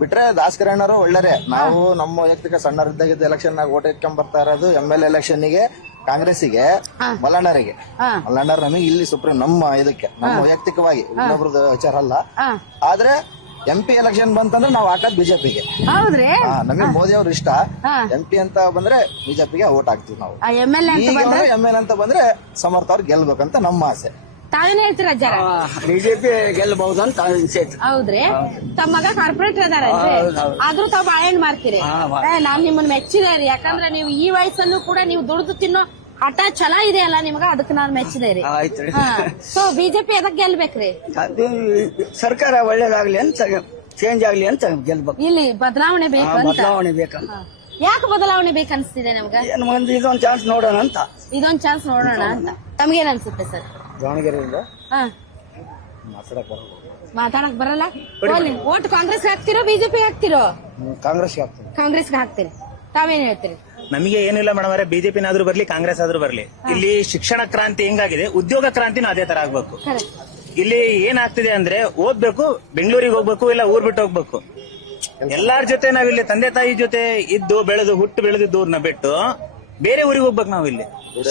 ಬಿಟ್ರೆ ದಾಸ್ಕರಣ್ಣರು ಒಳ್ಳೆರೆ. ನಾವು ನಮ್ಮ ವೈಯಕ್ತಿಕ ಸಣ್ಣರಿದ್ದಾಗ ಎಲೆಕ್ಷನ್ ನಾಗ ಓಟ್ ಇಟ್ಕೊಂಡ್ ಬರ್ತಾ ಇರೋದು MLA ಎಲೆಕ್ಷನ್ ಗೆ ಕಾಂಗ್ರೆಸ್ಸಿಗೆ, ಮಲ್ಲಣ್ಣರಿಗೆ. ಮಲ್ಲಣ್ಣರ್ ನಮಗೆ ಇಲ್ಲಿ ಸುಪ್ರೀಂ, ನಮ್ಮ ಇದಕ್ಕೆ, ನಮ್ಮ ವೈಯಕ್ತಿಕವಾಗಿ ಇನ್ನೊಬ್ರದ್ದು ವಿಚಾರ ಅಲ್ಲ. ಆದ್ರೆ MP ಎಲೆಕ್ಷನ್ ಬಂತಂದ್ರೆ ನಾವು ಹಾಕೋದ್ ಬಿಜೆಪಿಗೆ. ಹೌದ್ರಿ? ನಮಗೆ ಮೋದಿ ಅವ್ರು ಇಷ್ಟ. MP ಅಂತ ಬಂದ್ರೆ ಬಿಜೆಪಿಗೆ ಓಟ್ ಹಾಕ್ತಿವಿ ನಾವು. MLA ಅಂತ ಬಂದ್ರೆ ಸಮರ್ಥ ಅವ್ರು ಗೆಲ್ಬೇಕಂತ ನಮ್ಮ ಆಸೆ. ತಾವೇನ್ ಹೇಳ್ತೀರ ಅಜ್ಜಾರ? ಬಿಜೆಪಿ ಗೆಲ್ಲಬಹುದು ಅಂತ ಅನ್ಸೈತಿ. ಹೌದ್ರಿ? ತಮ್ಮ ಮಗ ಕಾರ್ಪೊರೇಟರ್ ಅದಾರಲ್ರಿ, ಆದ್ರೂ ತಾವ್ ಬಾಳೆಹಣ್ಣು ಮಾರ್ತೀರಿ. ನಾನ್ ನಿಮ್ಮನ್ನ ಮೆಚ್ಚಿದೇರಿ, ಯಾಕಂದ್ರೆ ನೀವು ಈ ವಯಸ್ಸಲ್ಲೂ ಕೂಡ ನೀವು ದುಡಿದು ತಿನ್ನೋ ಹಠ ಛಲ ಇದೆ ಅಲ್ಲ ನಿಮ್ಗ, ಅದಕ್ಕೆ ನಾನ್ ಮೆಚ್ಚಿದೇರಿ. ಸೊ ಬಿಜೆಪಿ ಎದಕ್ ಗೆಲ್ಬೇಕ್ರಿ? ಸರ್ಕಾರ ಒಳ್ಳೇದಾಗ್ಲಿ ಅಂತ, ಚೇಂಜ್ ಆಗ್ಲಿ ಅಂತ ಗೆಲ್ಬೇಕು. ಇಲ್ಲಿ ಬದಲಾವಣೆ ಬೇಕು ಅಂತ. ಬದಲಾವಣೆ ಬೇಕಂತ. ಯಾಕೆ ಬದಲಾವಣೆ ಬೇಕನ್ಸ್ತಿದೆ ನಮ್ಗ? ಇದೊಂದ್ ಚಾನ್ಸ್ ನೋಡೋಣ ಅಂತ. ಇದೊಂದ್ ಚಾನ್ಸ್ ನೋಡೋಣ ಅಂತ ತಮ್ಗೇನ್ ಅನ್ಸುತ್ತೆ ಸರ್? ದಾವಣಗೆರೆಯಿಂದ ಮಾತಾಡಕ್ ಬರಲ್ಲ. ಓಟ್ ಕಾಂಗ್ರೆಸ್ ಹಾಕ್ತಿರೋ ಬಿಜೆಪಿ ಹಾಕ್ತಿರೋ? ಕಾಂಗ್ರೆಸ್ಗೆ ಹಾಕ್ತೀರಿ. ತಾವೇನ್ ಹೇಳ್ತೀರಿ? ನಮಗೆ ಏನಿಲ್ಲ ಮೇಡಮ್ ಅವರೇ, ಬಿಜೆಪಿನಾದ್ರೂ ಬರ್ಲಿ, ಕಾಂಗ್ರೆಸ್ ಆದ್ರೂ ಬರ್ಲಿ. ಇಲ್ಲಿ ಶಿಕ್ಷಣ ಕ್ರಾಂತಿ ಹೆಂಗಾಗಿದೆ, ಉದ್ಯೋಗ ಕ್ರಾಂತಿನೂ ಅದೇ ತರ ಆಗ್ಬೇಕು. ಇಲ್ಲಿ ಏನಾಗ್ತಿದೆ ಅಂದ್ರೆ, ಓದ್ಬೇಕು, ಬೆಂಗಳೂರಿಗೆ ಹೋಗ್ಬೇಕು, ಇಲ್ಲ ಊರ್ ಬಿಟ್ಟು ಹೋಗ್ಬೇಕು. ಎಲ್ಲಾರ ಜೊತೆ ನಾವಿಲ್ಲಿ ತಂದೆ ತಾಯಿ ಜೊತೆ ಇದ್ದು ಹುಟ್ಟು ಬೆಳೆದಿದ್ದೂರ್ನ ಬಿಟ್ಟು ಬೇರೆ ಊರಿಗೆ ಹೋಗ್ಬೇಕು. ನಾವು ಇಲ್ಲಿ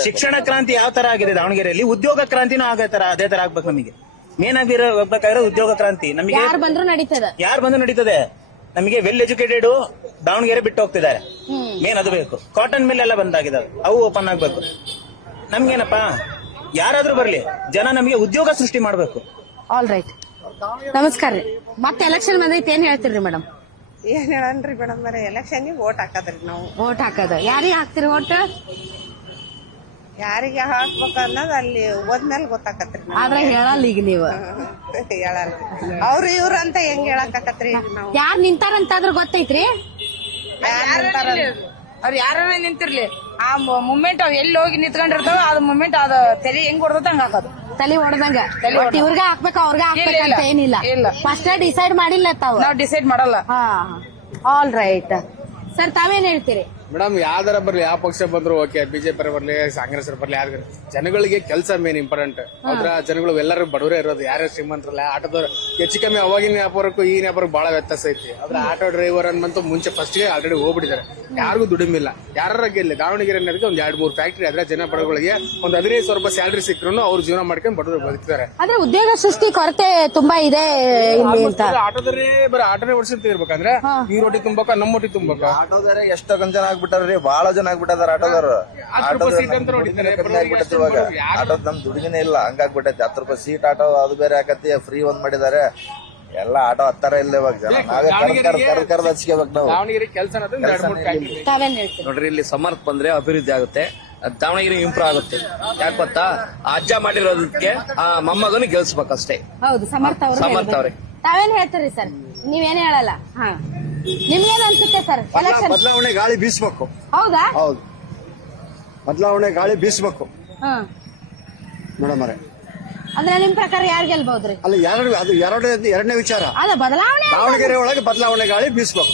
ಶಿಕ್ಷಣ ಕ್ರಾಂತಿ ಯಾವ ತರ ಆಗಿದೆ ದಾವಣಗೆರೆಯಲ್ಲಿ, ಉದ್ಯೋಗ ಕ್ರಾಂತಿನೂ ಅದೇ ತರ ಆಗ್ಬೇಕು. ನಮಗೆ ಮೇನ್ ಆಗಿರೋ ಹೋಗ್ಬೇಕಾಗಿರೋ ಉದ್ಯೋಗ ಕ್ರಾಂತಿ. ನಮಗೆ ಯಾರು ಬಂದ್ರು ನಡೀತದೆ. ನಮಗೆ ವೆಲ್ ಎಜುಕೇಟೆಡ್ ದಾವಣಗೆರೆ ಬಿಟ್ಟು ಹೋಗ್ತಿದ್ದಾರೆ. ಮೇನ್ ಅದು ಬೇಕು. ಕಾಟನ್ ಮಿಲ್ ಎಲ್ಲ ಬಂದಾಗಿದಾವೆ, ಅವು ಓಪನ್ ಆಗ್ಬೇಕು. ನಮ್ಗೇನಪ್ಪಾ, ಯಾರಾದ್ರೂ ಬರ್ಲಿ, ಜನ ನಮಗೆ ಉದ್ಯೋಗ ಸೃಷ್ಟಿ ಮಾಡ್ಬೇಕು. ಆಲ್ ರೈಟ್, ನಮಸ್ಕಾರ ರೀ. ಮತ್ತೆ ಎಲೆಕ್ಷನ್ ಬಂದೈತೆ, ಏನ್ ಹೇಳ್ತೀರಿ ಮೇಡಮ್? ಏನ್ ಹೇಳನ್ರಿ ಮೇಡಮ್ ಮರೆ ಎಲೆಕ್ಷನ್ಗೆ ವೋಟ್ ಹಾಕದ್ರಿ ನಾವು. ವೋಟ್ ಹಾಕೋದು ಯಾರಿಗೆ ಹಾಕ್ತಿರಿ ವೋಟ್? ಯಾರಿಗೆ ಹಾಕ್ಬೇಕು ಅನ್ನೋದು ಅಲ್ಲಿ ಹೋದ್ಮೇಲೆ ಗೊತ್ತಾಕತ್ರಿ. ಆದ್ರೆ ಹೇಳಲ್ಲ ಈಗ ನೀವು. ಹೇಳಲ್ಲ ಅವ್ರು ಇವ್ರು ಅಂತ ಹೆಂಗ್ ಹೇಳಕ್ಕಾಕತ್ರಿ ಈಗ ನಾವು. ಯಾರ್ ನಿಂತಾರಂತಾದ್ರೂ ಗೊತ್ತೈತ್ರಿ? ಅವ್ರು ಯಾರ ನಿಂತಿರ್ಲಿ ಆ ಮೂಮೆಂಟ್ ಅವ್ ಎಲ್ಲಿ ಹೋಗಿ ನಿಂತ್ಕೊಂಡಿರ್ತಾವ ಅದ್ ಮೂಮೆಂಟ್ ಅದ ತಲೆ ಹೆಂಗ್ ಹೊಡೆದ ಹಂಗ ಹಾಕೋದು. ತಲೆ ಹೊಡೆದಂಗ ಇವ್ರಗ ಹಾಕ್ಬೇಕ ಅವ್ರಗ ಹಾಕ್ಬೇಕಂತ ಏನಿಲ್ಲ. ಫಸ್ಟ್ ಡಿಸೈಡ್ ಮಾಡಿಲ್ಲ ತಾವು? ನಾವ್ ಡಿಸೈಡ್ ಮಾಡಲ್ಲ. ಆಲ್ ರೈಟ್ ಸರ್, ತಾವೇನ್ ಹೇಳ್ತೀರಿ? ಮೇಡಮ್ ಯಾವ್ದಾರ ಬರ್ಲಿ, ಯಾವ ಪಕ್ಷ ಬಂದ್ರು ಓಕೆ, ಬಿಜೆಪಿ ಬರ್ಲಿ ಕಾಂಗ್ರೆಸ್ ಬರ್ಲಿ, ಯಾರು ಜನಗಳಿಗೆ ಕೆಲಸ ಮೇನ್ ಇಂಪಾರ್ಟೆಂಟ್. ಅದ್ರ ಜನಗಳು ಎಲ್ಲರೂ ಬಡವರೇ ಇರೋದು, ಯಾರು ಶ್ರೀಮಂತರಲ್ಲ. ಆಟೋದವ್ರು ಹೆಚ್ಚು ಕಮ್ಮಿ ಅವಾಗಿನ ವ್ಯಾಪಾರಕ್ಕೂ ಈಗಿನ ವ್ಯಾಪಾರಕ್ಕೂ ಬಹಳ ವ್ಯತ್ಯಾಸ ಐತಿ. ಅದ್ರ ಆಟೋ ಡ್ರೈವರ್ ಅನ್ಬಂತು ಮುಂಚೆ ಫಸ್ಟ್ ಗೆ ಆಲ್ರೆಡಿ ಹೋಗ್ಬಿಟ್ಟಿದ್ದಾರೆ, ಯಾರಿಗೂ ದುಡಿಮಿಲ್ಲ. ಯಾರ ಗೆಲ್ಲಿ ದಾವಣಗೆರೆ ಅನ್ನೋದಕ್ಕೆ ಒಂದ್ 2-3 ಫ್ಯಾಕ್ಟ್ರಿ ಅದ್ರ ಜನ ಬಡವಗಳಿಗೆ ಒಂದ್ 15,000 ರೂಪಾಯಿ ಸ್ಯಾಲರಿ ಸಿಕ್ಕರು ಅವ್ರು ಜೀವನ ಮಾಡ್ಕೊಂಡು ಬಡವರು ಬದುಕ್ತಾರೆ. ಆದ್ರೆ ಉದ್ಯೋಗ ಸೃಷ್ಟಿ ಕೊರತೆ ತುಂಬಾ ಇದೆ ಇಲ್ಲಿ ಅಂತ. ಆಟೋದವ್ರೆ ಬರೀ ಆಟೋನೇ ಓಡಿಸಿರ್ಬೇಕಂದ್ರೆ ಈ ರೋಟಿ ತುಂಬಕ ನಮ್ಮ ಹೊಟ್ಟಿ ತುಂಬಕ. ಆಟೋದಾರೆ ಎಷ್ಟೊಂದ್ ಜನ ಆಗ್ಬಿಟ್ಟಾರ್ರಿ, ಬಹಳ ಜನ ಆಗ್ಬಿಟ್ಟಾರ ಆಟೋದವ್ರು. ಆಟೋದ್ ನಮ್ ದುಡಿಮೆನೇ ಇಲ್ಲ, ಹಂಗಾಗ್ಬಿಟ್ಟೈತಿ. 10 ರೂಪಾಯಿ ಸೀಟ್ ಆಟೋ ಅದು ಬೇರೆ ಹಾಕತ್ತಿ, ಫ್ರೀ ಒಂದ್ ಮಾಡಿದಾರೆ. ಎಲ್ಲ ಆಟೋ ಹತ್ತಾರ ಇಲ್ಲ ಇವಾಗ ಜನ. ನಾವೇ ಕರ್ದು ಹಚ್ಕೋಬೇಕು ನಾವು. ನೋಡ್ರಿ, ಇಲ್ಲಿ ಸಮರ್ಥ ಬಂದ್ರೆ ಅಭಿವೃದ್ಧಿ ಆಗುತ್ತೆ, ದಾವಣಗೆರೆ ಇಂಪ್ರೂವ್ ಆಗುತ್ತೆ. ಯಾಕೆ ಗೊತ್ತಾ, ಅಜ್ಜ ಮಾಡಿರೋದಕ್ಕೆ ಆ ಮೊಮ್ಮಗನು ಗೆಲ್ಸ್ಬೇಕಷ್ಟೇ. ಹೌದು, ಸಮರ್ಥ ಅವ್ರೆ. ತಾವೇನ್ ಹೇಳ್ತೀರಿ ಸರ್? ನೀವೇನ್ ಹೇಳಲ್ಲ. ನಿಮ್ಗೇನ್ ಅನ್ಸುತ್ತೆ ಸರ್? ಬದಲಾವಣೆ ಗಾಳಿ ಬೀಸ್ಬೇಕು. ಹೌದಾ? ಹೌದು, ಬದಲಾವಣೆ ಗಾಳಿ ಬೀಸ್ಬೇಕು ಮೇಡಮ್ ಅವರೇ. ಅಂದ್ರೆ ನಿಮ್ ಪ್ರಕಾರ ಯಾರು ಗೆಲ್ಬಹುದ್ರಿ? ಅಲ್ಲ, ಅದು ಎರಡನೇ ವಿಚಾರ. ಅಲ್ಲ, ಬದಲಾವಣೆ ದಾವಣಗೆರೆ ಒಳಗೆ ಬದಲಾವಣೆ ಗಾಳಿ ಬೀಸ್ಬೇಕು.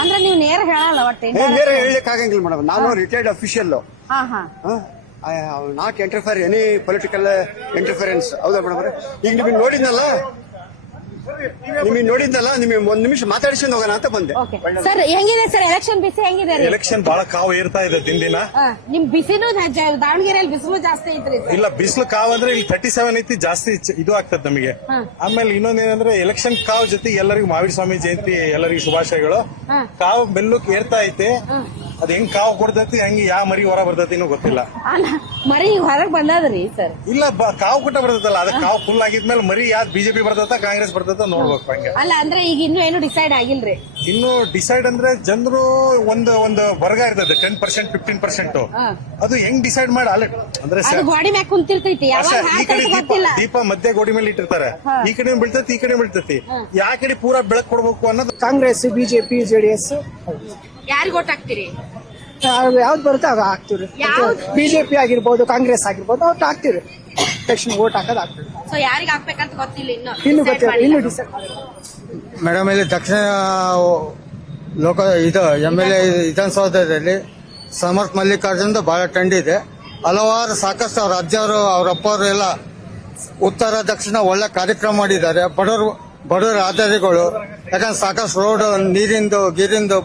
ಅಂದ್ರೆ ನೀವು ನೇರ ಹೇಳಲ್ಲ ಒಟ್ಟೆ? ನೇರ ಹೇಳಲಿಕ್ಕೆ ಆಗಂಗಿಲ್ಲ ಮೇಡಮ್. ನಾನು retired official, not interfere any political interference. ಹೌದಾ ಮೇಡಮ್ ಅವರೇ? ಈಗ ನಿಮಗೆ ನೋಡಿದ್ನಲ್ಲ, ನಿಮಗೆ ಒಂದ್ ನಿಮಿಷ ಮಾತಾಡಿಸ್ಕೊಂಡು ಹೋಗೋಣ ಅಂತ ಬಂದೆ. ಸರ್, ಹೆಂಗಿದೆ ಸರ್ ಎಲೆಕ್ಷನ್ ಬಿಸಿ? ಹೆಂಗಿದೆ? ಎಲೆಕ್ಷನ್ ಬಹಳ ಕಾವು ಏರ್ತಾ ಇದೆ ದಿನ. ನಿಮ್ ಬಿಸಿನೂ ದಾವಣಗೆರೆಯಲ್ಲಿ ಬಿಸಿಲು ಜಾಸ್ತಿ ಐತ್ರಿ? ಇಲ್ಲ, ಬಿಸಿಲು ಕಾವು ಅಂದ್ರೆ ಇಲ್ಲಿ 37 ಐತಿ, ಜಾಸ್ತಿ ಇದು ಆಗ್ತದೆ ನಮಗೆ. ಆಮೇಲೆ ಇನ್ನೊಂದೇನಂದ್ರೆ ಎಲೆಕ್ಷನ್ ಕಾವು ಜೊತೆ ಎಲ್ಲರಿಗೂ ಮಹಾವೀರ ಸ್ವಾಮಿ ಜಯಂತಿ ಎಲ್ಲರಿಗೂ ಶುಭಾಶಯಗಳು. ಕಾವು ಬೆಲ್ಲಕ್ಕೆ ಏರ್ತಾ ಐತೆ, ಅದ್ ಹೆಂಗ್ ಕಾವು ಕೊಡ್ತೈತಿ, ಹೆಂಗ್ ಯಾವ ಮರಿ ಹೊರ ಬರ್ತೈತಿ ಗೊತ್ತಿಲ್ಲ. ಮರಿ ಹೊರಗ್ ಬಂದದ್ರಿ ಸರ್? ಇಲ್ಲ, ಕಾವು ಕೊಟ್ಟ ಬರ್ತೈತಲ್ಲ, ಅದ ಕಾವು ಫುಲ್ ಆಗಿದ್ಮೇಲೆ ಮರಿ ಯಾವ್ದು ಬಿಜೆಪಿ ಬರ್ತೈತ ಕಾಂಗ್ರೆಸ್ ಬರ್ತೈತ ನೋಡ್ಬೇಕು. ಹಂಗೆ ಅಲ್ಲ, ಅಂದ್ರೆ ಈಗ ಇನ್ನೂ ಏನು ಡಿಸೈಡ್ ಆಗಿಲ್ರಿ? ಇನ್ನು ಡಿಸೈಡ್ ಅಂದ್ರೆ ಜನರು ಒಂದು ವರ್ಗ ಇರ್ತದೆ 10%, 15%. ಅದು ಹೆಂಗ್ ಡಿಸೈಡ್ ಮಾಡಿ ಅಂದ್ರೆ ಗೋಡಿ ಮ್ಯಾಗ ಕುಂತಿರ್ತೈತಿ, ಈ ಕಡೆ ದೀಪ ಮಧ್ಯೆ ಗೋಡಿ ಮೇಲೆ ಇಟ್ಟಿರ್ತಾರೆ, ಈ ಕಡೆ ಬೀಳ್ತೈತಿ, ಈ ಕಡೆ ಬೀಳ್ತೈತಿ. ಯಾವ ಕಡೆ ಪೂರಾ ಬೆಳಕು ಕೊಡ್ಬೇಕು ಅನ್ನೋದು. Congress, BJP, JDS. ಯಾರಿಗ್ ಓಟ್ ಹಾಕ್ತಿರಿ? ಯಾವ್ದು ಬರುತ್ತೆ ಅದು ಹಾಕ್ತಿವ್ರಿ. ಬಿಜೆಪಿ ಆಗಿರ್ಬೋದು, ಕಾಂಗ್ರೆಸ್ ಆಗಿರ್ಬೋದು, ಅವ್ರು ಹಾಕ್ತಿವ್ರಿ. ತಕ್ಷಣ ಓಟ್ ಹಾಕೋದು ಹಾಕ್ತಿವಿ. ಸೊ ಯಾರಿಗೆ ಹಾಕ್ಬೇಕಂತ ಗೊತ್ತಿಲ್ಲ ಇನ್ನು ಗೊತ್ತಿಲ್ಲ, ಇನ್ನು ಡಿಸೈಡ್ ಮೇಡಮ್. ಇಲ್ಲಿ ದಕ್ಷಿಣ MLA ವಿಧಾನಸೌಧದಲ್ಲಿ ಸಮರ್ಥ ಮಲ್ಲಿಕಾರ್ಜುನ್ ಬಹಳ ಟ್ರೆಂಡ್ ಇದೆ. ಹಲವಾರು ಸಾಕಷ್ಟು ಅವ್ರ ಅಜ್ಜವರು, ಅವ್ರ ಅಪ್ಪವರು ಎಲ್ಲ ಉತ್ತರ ದಕ್ಷಿಣ ಒಳ್ಳೆ ಕಾರ್ಯಕ್ರಮ ಮಾಡಿದ್ದಾರೆ. ಬಡವರ ಆಧಾರಿಗಳು, ಯಾಕಂದ್ರೆ ಸಾಕಷ್ಟು ರೋಡ್, ನೀರಿಂದು, ಗೀರಿಂದು,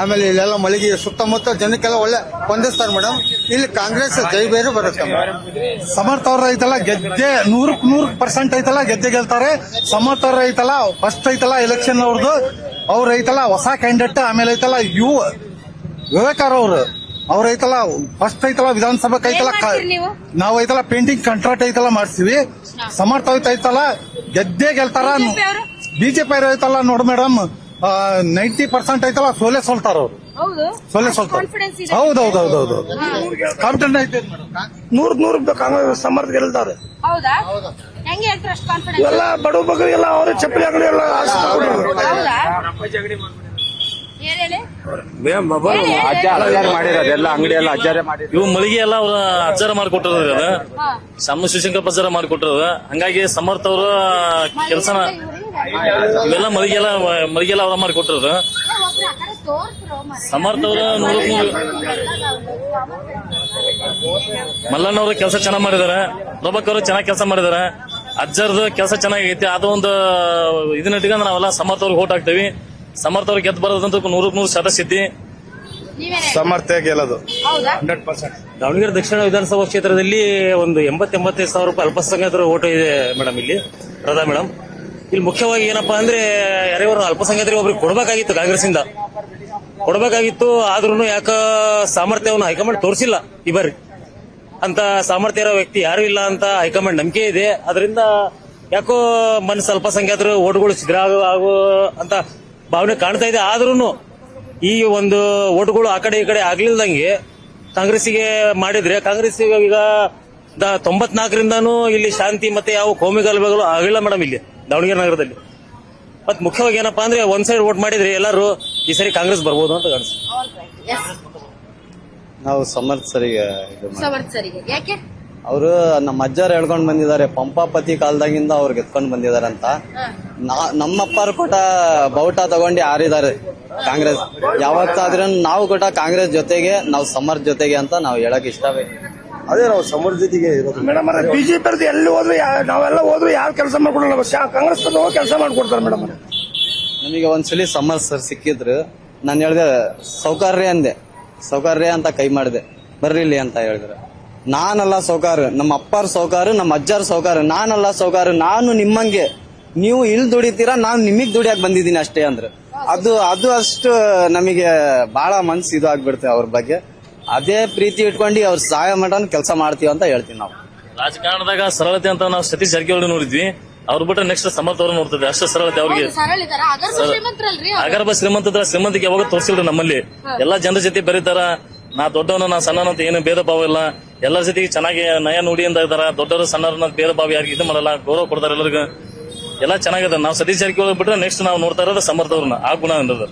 ಆಮೇಲೆ ಇಲ್ಲೆಲ್ಲ ಮಳಿಗೆ ಸುತ್ತಮುತ್ತ ಜನಕ್ಕೆಲ್ಲ ಒಳ್ಳೆ ಹೊಂದಿಸ್ತಾರೆ ಮೇಡಮ್. ಇಲ್ಲಿ ಕಾಂಗ್ರೆಸ್ ಜೈ ಬೇರೆ ಬರುತ್ತೆ. ಸಮರ್ಥ ಅವ್ರ ಐತಲ್ಲ ಗೆದ್ದೆ 100% ಐತಲ್ಲ ಗೆದ್ದೆ ಗೆಲ್ತಾರೆ. ಸಮರ್ಥ ಅವ್ರ ಐತಲ್ಲ ಫಸ್ಟ್ ಐತಲ್ಲ ಎಲೆಕ್ಷನ್ ಅವ್ರ ಐತಲ್ಲ ಹೊಸ ಕ್ಯಾಂಡಿಡೇಟ್. ಆಮೇಲೆ ಐತಲ್ಲ ವಿವೇಕಾರ ಅವ್ರ ಐತಲ್ಲ ಫಸ್ಟ್ ಐತಲ್ಲ ವಿಧಾನಸಭೆಗೆ ಐತಲ್ಲ, ನಾವ್ ಐತಲ್ಲ ಪೇಂಟಿಂಗ್ ಕಾಂಟ್ರಾಕ್ಟ್ ಐತಲ್ಲ ಮಾಡ್ತೀವಿ. ಸಮರ್ಥ ಐತಲ್ಲ ಗೆದ್ದೆ ಗೆಲ್ತಾರ. ಬಿಜೆಪಿ ಅವ್ರ ಐತಲ್ಲ ನೋಡು ಮೇಡಮ್, 90% ಐತಲ್ಲ ಸೋಲೆ ಸೋಲ್ತಾರ ಅವ್ರು. ಸೋಲೆ ಸೋಲ್ತಾರ. ಹೌದೌದೌದೌದು, ಕಾನ್ಫಿಡೆಂಟ್ ಐತೆ 100 ಕಾಂಗ್ರೆಸ್ ಸಮರ್ಥ ಗೆಲ್ತಾರೆ. ಹೌದಾ? ಹೆಂಗೆ ಹೇಳ್ತಾರೆ ಅಷ್ಟು ಕಾನ್ಫಿಡೆನ್ಸ್? ಎಲ್ಲ ಬಡವ ಬಗ್ಗೆ ಎಲ್ಲ ಅವರೇ ಚಪ್ಪಲಿ ಅಂಗಡಿ ಎಲ್ಲ ಮಾಡಿರೋದೆಲ್ಲ ಅಂಗಡಿ ಎಲ್ಲ ಅಜ್ಜಾರೆ ಮಾಡಿ, ಇವು ಮಳಿಗೆ ಎಲ್ಲ ಅವ್ರ ಅಜ್ಜಾರ ಮಾಡಿಕೊಟ್ಟಿರೋದು, ಸಣ್ಣ ಶಿವಶಂಕರ್ ಅಜ್ಜಾರ ಮಾಡಿಕೊಟ್ಟಿರೋದು. ಹಂಗಾಗಿ ಸಮರ್ಥ ಅವ್ರ ಕೆಲಸನ ಇವೆಲ್ಲ ಮಳಿಗೆಲ್ಲ ಅವ್ರ ಮಾಡಿಕೊಟ್ಟಿರೋದು. ಸಮರ್ಥ ಅವ್ರ 100 ಮಲ್ಲಣ್ಣ ಅವ್ರ ಕೆಲಸ ಚೆನ್ನಾಗ್ ಮಾಡಿದಾರೆ, ಪ್ರಭಾಕರ್ ಅವರು ಚೆನ್ನಾಗಿ ಕೆಲಸ ಮಾಡಿದಾರೆ, ಅಜ್ಜರ್ದು ಕೆಲಸ ಚೆನ್ನಾಗೈತಿ. ಅದು ಒಂದು ಇದನ್ನ ಇಟ್ಕೊಂಡು ನಾವೆಲ್ಲ ಸಮರ್ಥ ಅವ್ರಿಗೆ ಓಟ್ ಹಾಕ್ತೇವಿ. ಸಮರ್ಥ ಅವ್ರಿಗೆ ಗೆದ್ದು ಬರೋದಂತ 100% ಸಿದ್ಧಿ. ಸಮರ್ಥ ಗೆಲ್ಲೋದು 100%. ದಾವಣಗೆರೆ ದಕ್ಷಿಣ ವಿಧಾನಸಭಾ ಕ್ಷೇತ್ರದಲ್ಲಿ ಒಂದು 80-85 ಸಾವಿರ ರೂಪಾಯಿ ಅಲ್ಪಸಂಖ್ಯಾತರ ಓಟ್ ಇದೆ ಮೇಡಮ್. ಇಲ್ಲಿ ರಾಧಾ ಮೇಡಮ್, ಇಲ್ಲಿ ಮುಖ್ಯವಾಗಿ ಏನಪ್ಪಾ ಅಂದ್ರೆ ಯಾರ್ಯಾರು ಅಲ್ಪಸಂಖ್ಯಾತರಿಗೆ ಒಬ್ರಿಗೆ ಕೊಡಬೇಕಾಗಿತ್ತು, ಕಾಂಗ್ರೆಸ್ ಇಂದ ಕೊಡಬೇಕಾಗಿತ್ತು. ಆದ್ರೂ ಯಾಕ ಸಾಮರ್ಥ್ಯವನ್ನು ಹೈಕಮಾಂಡ್ ತೋರಿಸಿಲ್ಲ ಈ ಬಾರಿ. ಅಂತ ಸಾಮರ್ಥ್ಯ ಇರೋ ವ್ಯಕ್ತಿ ಯಾರು ಇಲ್ಲ ಅಂತ ಹೈಕಮಾಂಡ್ ನಂಬಿಕೆ ಇದೆ. ಅದರಿಂದ ಯಾಕೋ ಮನಸ್ಸು ಅಲ್ಪಸಂಖ್ಯಾತರು ಓಟ್ಗಳು ಸಿದ್ರ ಆಗೋ ಅಂತ ಭಾವನೆ ಕಾಣ್ತಾ ಇದೆ. ಆದ್ರೂ ಈ ಒಂದು ಓಟ್ಗಳು ಆ ಕಡೆ ಈ ಕಡೆ ಆಗ್ಲಿಲ್ದಂಗೆ ಕಾಂಗ್ರೆಸ್ಸಿಗೆ ಮಾಡಿದ್ರೆ ಕಾಂಗ್ರೆಸ್ ಈಗ 94ರಿಂದಾನು ಇಲ್ಲಿ ಶಾಂತಿ ಮತ್ತೆ ಯಾವ ಕೋಮಿಗಲಭೆಗಳು ಆಗಿಲ್ಲ ಮೇಡಮ್ ಇಲ್ಲಿ ದಾವಣಗೆರೆ ನಗರದಲ್ಲಿ. ಮತ್ ಮುಖ್ಯವಾಗಿ ಏನಪ್ಪಾ ಅಂದ್ರೆ ಒಂದ್ ಸೈಡ್ ವೋಟ್ ಮಾಡಿದ್ರೆ ಎಲ್ಲರೂ ಈ ಸರಿ ಕಾಂಗ್ರೆಸ್ ಬರ್ಬೋದು ಅಂತ ಕಾಣಿಸ್ತದೆ. ನಾವು ಸಮರ್ಥ ಸರಿಗೆ ಯಾಕೆ ಅವರು ನಮ್ಮ ಅಜ್ಜಾರು ಹೇಳ್ಕೊಂಡ್ ಬಂದಿದ್ದಾರೆ, ಪಂಪಾಪತಿ ಕಾಲದಾಗಿಂದ ಅವ್ರು ಗೆದ್ಕೊಂಡ್ ಬಂದಿದ್ದಾರೆ ಅಂತ. ನಮ್ಮಪ್ಪರು ಕೂಡ ಬಾವುಟ ತಗೊಂಡು ಆರಿದ್ದಾರೆ ಕಾಂಗ್ರೆಸ್. ಯಾವತ್ತಾದ್ರೂ ನಾವು ಕೂಡ ಕಾಂಗ್ರೆಸ್ ಜೊತೆಗೆ, ನಾವು ಸಮರ್ಥ ಜೊತೆಗೆ ಅಂತ ನಾವು ಹೇಳಕ್ ಇಷ್ಟವೇ. ಅದೇ ನಾವು ಸಮರ್ಥ ಜೊತೆಗೆ ಇರೋದು ಮೇಡಮ್. ಬಿಜೆಪಿ ಎಲ್ಲಿ ಹೋದ್ರು ನಾವೆಲ್ಲ ಹೋದ್ರು ಯಾರು ಕೆಲಸ ಮಾಡ್ಕೊಡಲ್ಲ, ಕಾಂಗ್ರೆಸ್ ಕೆಲಸ ಮಾಡ್ಕೊಡ್ತಾರೆ ಮೇಡಮ್. ನಮಗೆ ಒಂದ್ಸಲಿ ಸಮರ್ಥ ಸರ್ ಸಿಕ್ಕಿದ್ರು, ನಾನು ಹೇಳ್ದೆ ಸೌಕರ್ಯ ಅಂದೆ, ಸೌಕರ್ಯ ಅಂತ ಕೈ ಮಾಡಿದೆ, ಬರ್ರಿಲಿ ಅಂತ ಹೇಳಿದ್ರೆ ನಾನಲ್ಲ ಸೌಕಾರ, ನಮ್ಮ ಅಪ್ಪಾರ ಸೌಕಾರ, ನಮ್ಮ ಅಜ್ಜಾರ ಸೌಕಾರ, ನಾನಲ್ಲ ಸೌಕಾರ, ನಾನು ನಿಮ್ಮಂಗೆ ನೀವು ಇಲ್ಲಿ ದುಡಿತೀರಾ, ನಾನು ನಿಮಗ್ ದುಡಿಯಾಕ್ ಬಂದಿದ್ದೀನಿ ಅಷ್ಟೇ ಅಂದ್ರೆ ಅದು ಅಷ್ಟು ನಮಗೆ ಬಹಳ ಮನ್ಸು ಇದು ಆಗ್ಬಿಡ್ತೇವೆ ಅವ್ರ ಬಗ್ಗೆ. ಅದೇ ಪ್ರೀತಿ ಇಟ್ಕೊಂಡು ಅವ್ರ ಸಹಾಯ ಮಾಡೋಣ ಕೆಲಸ ಮಾಡ್ತೀವಿ ಅಂತ ಹೇಳ್ತೀವಿ ನಾವು. ರಾಜಕಾರಣದಾಗ ಸರಳತೆ ಅಂತ ನಾವು ಸತೀಶ್ ಜಾರಕಿಹೊಳಿ ನೋಡಿದ್ವಿ, ಅವ್ರು ಬಿಟ್ರೆ ನೆಕ್ಸ್ಟ್ ಸಮರ್ಥ ಅವ್ರು ನೋಡ್ತದೆ. ಅಷ್ಟು ಸರಳತೆ ಅವ್ರಿಗೆ. ಅಗರ್ಭ ಶ್ರೀಮಂತಿಗೆ ಯಾವಾಗ ತೋರಿಸಿಲ್ರಿ ನಮ್ಮಲ್ಲಿ. ಎಲ್ಲಾ ಜನರ ಜೊತೆ ಬೆರೀತಾರ, ನಾ ದೊಡ್ಡವನ ನಾ ಸಣ್ಣನ ಅಂತ ಏನು ಭೇದ ಭಾವ ಇಲ್ಲ. ಎಲ್ಲರ ಜೊತೆಗೆ ಚೆನ್ನಾಗಿ ನಯ ನುಡಿ ಅಂತ ಇದಾರ. ದೊಡ್ಡವರು ಸಣ್ಣವ್ರನ್ನ ಭೇದ ಭಾವ ಯಾರಿಗೆ ಇದು ಮಾಡಲ್ಲ, ಗೌರವ ಕೊಡ್ತಾರೆ ಎಲ್ಲರಿಗೂ. ಎಲ್ಲ ಚೆನ್ನಾಗಿದೆ. ನಾವು ಸತೀಶ್ ಜಾರಕಿಹೊಳಿ ಬಿಟ್ರೆ ನೆಕ್ಸ್ಟ್ ನಾವು ನೋಡ್ತಾ ಇರೋದು ಸಮರ್ಥ ಅವ್ರನ್ನ. ಆ ಗುಣ ಅನ್ನೋದು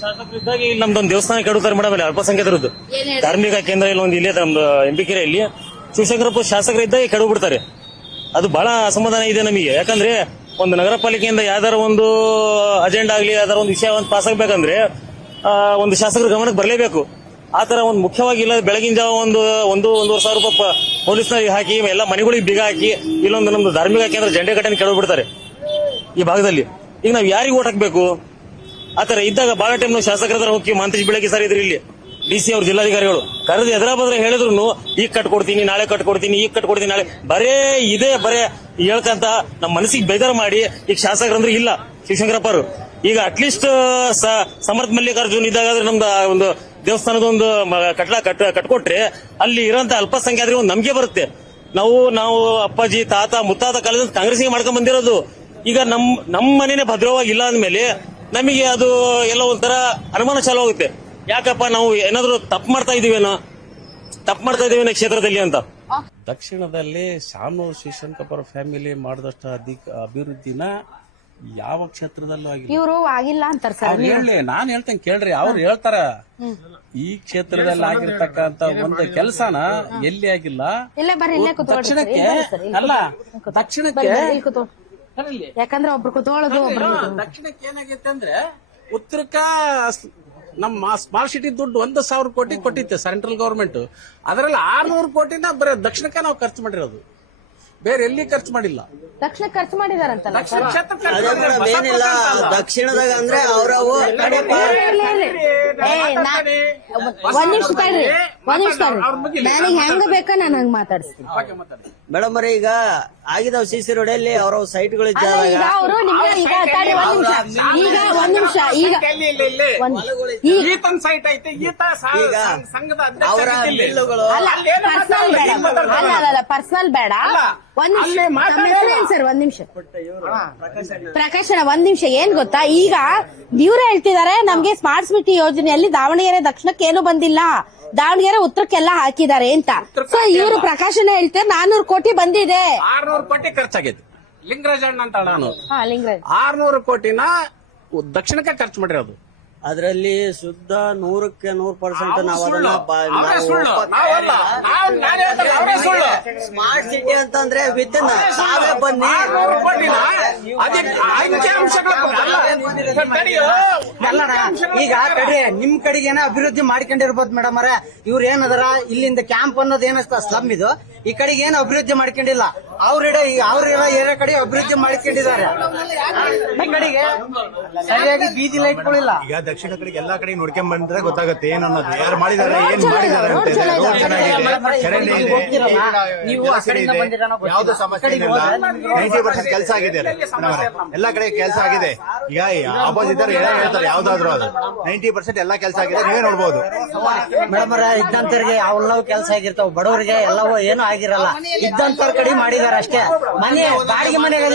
ಶಾಸಕರಿದ್ದಾಗ ಇಲ್ಲಿ ನಮ್ದೊಂದು ದೇವಸ್ಥಾನ ಕೆಡುತ್ತಾರೆ ಮೇಡಮ್, ಇಲ್ಲಿ ಅಲ್ಪಸಂಖ್ಯಾತರದ್ದು ಧಾರ್ಮಿಕ ಕೇಂದ್ರ ಇಲ್ಲ ಒಂದು ಇಲ್ಲಿ ನಮ್ದು ಎಂಬಿಕೆರೆ ಇಲ್ಲಿ ಶಿವಶಂಕರಪ್ಪ ಶಾಸಕರಿದ್ದಾಗ ಕೆಡವು ಅದು ಬಹಳ ಅಸಮಾಧಾನ ಇದೆ ನಮಗೆ. ಯಾಕಂದ್ರೆ ಒಂದು ನಗರ ಪಾಲಿಕೆಯಿಂದ ಯಾವ್ದಾರ ಒಂದು ಅಜೆಂಡಾ ಆಗ್ಲಿ, ಯಾವ್ದಾರ ಒಂದು ವಿಷಯ ಒಂದು ಪಾಸ್ ಆಗ್ಬೇಕಂದ್ರೆ ಒಂದು ಶಾಸಕರ ಗಮನಕ್ಕೆ ಬರಲೇಬೇಕು. ಆತರ ಒಂದು ಮುಖ್ಯವಾಗಿ ಇಲ್ಲ, ಬೆಳಗಿನ ಜಾವ ಒಂದೂವರೆ ಸಾವಿರ ರೂಪಾಯಿ ಪೊಲೀಸ್ನರಿಗೆ ಹಾಕಿ ಎಲ್ಲ ಮನೆಗಳಿಗೆ ಬೀಗ ಹಾಕಿ ಇಲ್ಲೊಂದು ನಮ್ದು ಧಾರ್ಮಿಕ ಕೇಂದ್ರ ಜಂಡೆ ಕಟ್ಟೆ ಕೆಡವು ಈ ಭಾಗದಲ್ಲಿ. ಈಗ ನಾವ್ ಯಾರಿಗೆ ಓಟ್ ಹಾಕ್ಬೇಕು? ಆತರ ಇದ್ದಾಗ ಬಹಳ ಟೈಮ್ ನಾವು ಶಾಸಕರ ಹೋಗಿ ಮಂತ್ರಿ ಬೆಳಗ್ಗೆ ಸರ್ ಇದ್ರಿ ಇಲ್ಲಿ DC ಅವ್ರ ಜಿಲ್ಲಾಧಿಕಾರಿಗಳು ಕರೆದು ಎದ್ರ ಬದ್ರ ಹೇಳಿದ್ರು ಈಗ ಕಟ್ಕೊಡ್ತೀನಿ, ನಾಳೆ ಕಟ್ಕೊಡ್ತೀನಿ, ಈಗ ಕಟ್ಕೊಡ್ತೀನಿ, ನಾಳೆ ಬರೇ ಹೇಳ್ಕಂತ ನಮ್ಮ ಮನಸ್ಸಿಗೆ ಬೇಜಾರು ಮಾಡಿ ಈಗ ಶಾಸಕರಂದ್ರೆ ಇಲ್ಲ ಶಿವಶಂಕರಪ್ಪರು. ಈಗ ಅಟ್ಲೀಸ್ಟ್ ಸಮರ್ಥ ಮಲ್ಲಿಕಾರ್ಜುನ್ ಇದ್ದಾಗ ನಮ್ದು ಒಂದು ದೇವಸ್ಥಾನದ ಒಂದು ಕಟ್ಕೊಟ್ರೆ ಅಲ್ಲಿ ಇರೋಂತ ಅಲ್ಪಸಂಖ್ಯಾತರಿಗೆ ಒಂದು ನಂಬಿಕೆ ಬರುತ್ತೆ. ನಾವು ಅಪ್ಪಾಜಿ ತಾತ ಮುತ್ತಾತ ಕಾಲದಿಂದ ಕಾಂಗ್ರೆಸ್ಗೆ ಮಾಡ್ಕೊಂಡ್ ಬಂದಿರೋದು. ಈಗ ನಮ್ಮ ಮನೇನೆ ಭದ್ರವಾಗಿಲ್ಲ ಅಂದ್ಮೇಲೆ ನಮಗೆ ಅದು ಎಲ್ಲ ಒಂಥರ ಅನುಮಾನ ಚಾಲು ಹೋಗುತ್ತೆ. ಯಾಕಪ್ಪ ನಾವು ಏನಾದ್ರು ತಪ್ಪು ಮಾಡ್ತಾ ಇದೀವೇನೋ ಕ್ಷೇತ್ರದಲ್ಲಿ ಅಂತ. ದಕ್ಷಿಣದಲ್ಲಿ ಶಾಮನೂರು ಶಿವಶಂಕರಪ್ಪ ಫ್ಯಾಮಿಲಿ ಮಾಡಿದಷ್ಟು ಅಭಿವೃದ್ಧಿನ ಯಾವ ಕ್ಷೇತ್ರದಲ್ಲೂ ಆಗಿಲ್ಲ. ಇವರು ಆಗಿಲ್ಲ ಅಂತಾರ ಸರ್. ಹೇಳಿ, ನಾನ್ ಹೇಳ್ತೇನೆ ಕೇಳ್ರಿ, ಅವ್ರು ಹೇಳ್ತಾರ ಈ ಕ್ಷೇತ್ರದಲ್ಲಿ ಆಗಿರ್ತಕ್ಕಂತ ಒಂದು ಕೆಲಸನ ಎಲ್ಲಿ ಆಗಿಲ್ಲ. ದಕ್ಷಿಣಕ್ಕೆ ಅಲ್ಲ, ದಕ್ಷಿಣಕ್ಕೆ ಯಾಕಂದ್ರೆ ಒಬ್ರು ಕೂತ್ಕೊಳ್ಳೋದು. ದಕ್ಷಿಣಕ್ಕೆ ಏನಾಗೈತೆ ಅಂದ್ರೆ ಉತ್ತರಕ್ಕ ನಮ್ಮ ಸ್ಮಾರ್ಟ್ ಸಿಟಿ ದುಡ್ಡು 1,000 ಕೋಟಿ ಕೊಟ್ಟಿತ್ತೆ ಸೆಂಟ್ರಲ್ ಗವರ್ಮೆಂಟ್. ಅದರಲ್ಲಿ 600 ಕೋಟಿನ ಬರೀ ದಕ್ಷಿಣಕ್ಕೆ ನಾವು ಖರ್ಚು ಮಾಡಿರೋದು, ಬೇರೆ ಎಲ್ಲಿ ಖರ್ಚು ಮಾಡಿಲ್ಲ. ದಕ್ಷಿಣ ಖರ್ಚು ಮಾಡಿದಾರಂತಲ್ಲ. ಏನಿಲ್ಲ ದಕ್ಷಿಣದಾಗ ಅಂದ್ರೆ ಅವ್ರವು ಒಂದ್ ನಿಮಿಷ ತಡ್ರಿ, ನನಗೆ ಹೆಂಗ ಬೇಕಾ ನಾನು ಹಂಗ ಮಾತಾಡಿಸ್ತೀನಿ ಮೇಡಮ್. ಈಗ ಆಗಿದಾವ್ ಸಿಸಿ ರೋಡಲ್ಲಿ ಅವ್ರ ಸೈಟ್ಗಳು ಈಗ ಅವರು ನಿಮ್ಗೆ ಈಗ ತಡ್ರಿ ಒಂದ್ ನಿಮಿಷ ಈಗ ಪರ್ಸನಲ್ ಬೇಡ. ಒಂದ್ ನಿಮಿಷ ಪ್ರಕಾಶ್ ಒಂದ್ ನಿಮಿಷ. ಏನ್ ಗೊತ್ತಾ, ಈಗ ಇವ್ರು ಹೇಳ್ತಿದ್ದಾರೆ ನಮ್ಗೆ ಸ್ಮಾರ್ಟ್ ಸಿಟಿ ಯೋಜನೆಯಲ್ಲಿ ದಾವಣಗೆರೆ ದಕ್ಷಿಣಕ್ಕೆ ಏನು ಬಂದಿಲ್ಲ, ದಾವಣಗೆರೆ ಉತ್ತರಕ್ಕೆಲ್ಲ ಹಾಕಿದ್ದಾರೆ ಅಂತ. ಸೊ ಇವರು ಪ್ರಕಾಶನ ಹೇಳ್ತಾರೆ 400 ಕೋಟಿ ಬಂದಿದೆ. 600 ಕೋಟಿ ಖರ್ಚಾಗಿದೆ. ಲಿಂಗರಾಜ್ ಅಣ್ಣ ಅಂತ ನಾನು 600 ಕೋಟಿನ ದಕ್ಷಿಣಕ್ಕೆ ಖರ್ಚು ಮಾಡಿರೋದು. ಅದರಲ್ಲಿ ಶುದ್ಧ 100% ನಾವದನ್ನ ಸ್ಮಾರ್ಟ್ ಸಿಟಿ ಅಂತಂದ್ರೆ ವಿತ್ ನಾವೇ ಬನ್ನಿ ಈಗ ಕಡೆ ನಿಮ್ ಕಡೆಗೆ ಏನೋ ಅಭಿವೃದ್ಧಿ ಮಾಡ್ಕೊಂಡಿರ್ಬೋದು ಮೇಡಮ್ ಅವರೇ. ಇವ್ರ ಏನದಾರ ಇಲ್ಲಿಂದ ಕ್ಯಾಂಪ್ ಅನ್ನೋದು ಏನಸ್ತ ಸ್ಲಮ್ ಇದು, ಈ ಕಡೆಗೆ ಏನು ಅಭಿವೃದ್ಧಿ ಮಾಡ್ಕೊಂಡಿಲ್ಲ. ಅವ್ರ ಏರಿಯಾ ಕಡೆ ಅಭಿವೃದ್ಧಿ ಮಾಡ್ಕೊಂಡಿದ್ದಾರೆ, ಈ ಕಡೆಗೆ ಸರಿಯಾಗಿ ಬೀದಿ ಲೈಟ್ಗಳಿಲ್ಲ. ಈಗ ದಕ್ಷಿಣ ಕಡೆಗೆ ಎಲ್ಲಾ ಕಡೆ ನೋಡ್ಕೊಂಡ್ ಬಂದ್ರೆ ಗೊತ್ತಾಗುತ್ತೆ ಏನ್ ಅನ್ನೋದು, ಯಾರು ಮಾಡಿದಾರೆ ಏನ್ ಮಾಡಿದಾರೆ ಅಂತ. ರೋಡ್ ಚೆನ್ನಾಗಿದೆ, ಚರಂಡಿ ಇದೆ, ಯಾವ್ದು ಸಮಸ್ಯೆ ಇಲ್ಲ. 90% ಕೆಲಸ ಆಗಿದೆ ಎಲ್ಲಾ ಕಡೆ ಕೆಲಸ ಆಗಿದೆ. ಈಗ ಆಪೋಸಿಟ್ ಹೇಳ್ತಾರೆ ಯಾವ್ದಾದ್ರು ಅದು 90% ಎಲ್ಲಾ ಕೆಲಸ ಆಗಿದೆ, ನೀವೇ ನೋಡ್ಬೋದು ಮೇಡಮ್. ಇದ್ದಂತವ್ರಿಗೆ ಅವೆಲ್ಲವೂ ಕೆಲಸ ಆಗಿರ್ತಾವ, ಬಡವರಿಗೆ ಎಲ್ಲವೂ ಏನು ಆಗಿರಲ್ಲ. ಇದ್ದಂತವ್ರ ಕಡೆ ಮಾಡಿದಾರೆ ಅಷ್ಟೇ. ಮನೆ ಬಾಡಿಗೆ ಮನೆಗೆ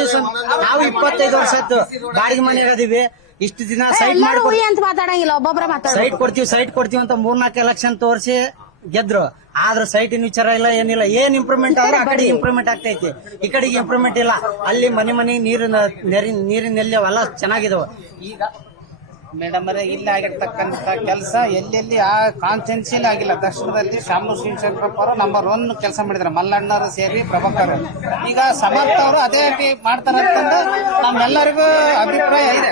ನಾವು 25 ವರ್ಷ ಆಯ್ತು ಬಾಡಿಗೆ ಮನೆಗೆ ಅದೀವಿ. ಇಷ್ಟು ದಿನ ಸೈಟ್ ಎಲ್ಲರೂ ಉಯ್ ಅಂತ ಮಾತಾಡಂಗಿಲ್ಲ, ಒಬ್ಬೊಬ್ರ ಮಾತಾಡ. ಸೈಟ್ ಕೊಡ್ತೀವಿ ಅಂತ 3-4 ಎಲೆಕ್ಷನ್ ತೋರಿಸಿ ಗೆದ್ರು. ಆದ್ರೆ ಸೈಟಿನ ವಿಚಾರ ಇಲ್ಲ, ಏನಿಲ್ಲ. ಏನ್ ಇಂಪ್ರೂವ್ಮೆಂಟ್ ಆದ್ರೆ ಆ ಕಡೆಗೆ ಇಂಪ್ರೂವ್ಮೆಂಟ್ ಆಗ್ತೈತಿ, ಈ ಕಡೆಗೆ ಇಂಪ್ರೂವ್ಮೆಂಟ್ ಇಲ್ಲ. ಅಲ್ಲಿ ಮನೆ ನೀರಿನಲ್ಲಿ ಅವೆಲ್ಲ ಚೆನ್ನಾಗಿದಾವ. ಈಗ ಮೇಡಮ್ ಅವರೇ, ಇಲ್ಲಿ ಆಗಿರ್ತಕ್ಕಂಥ ಕೆಲಸ ಎಲ್ಲೆಲ್ಲಿ ಆ ಕಾನ್ಸ್ಟೆನ್ಸಿಲ್ ಆಗಿಲ್ಲ. ದಕ್ಷಿಣದಲ್ಲಿ ಶಾಮನೂರ್ ಶಿವಶಂಕರಪ್ಪ ಅವರು ನಂಬರ್ 1 ಕೆಲಸ ಮಾಡಿದ್ದಾರೆ, ಮಲ್ಲಣ್ಣವರು ಸೇರಿ ಪ್ರಭಾಕರ್. ಈಗ ಸಮರ್ಥ ಅವರು ಅದೇ ರೀತಿ ಮಾಡ್ತಾರೆ ಅಂತಂದ್ರೆ ನಮ್ಮೆಲ್ಲರಿಗೂ ಅಭಿಪ್ರಾಯ ಇದೆ.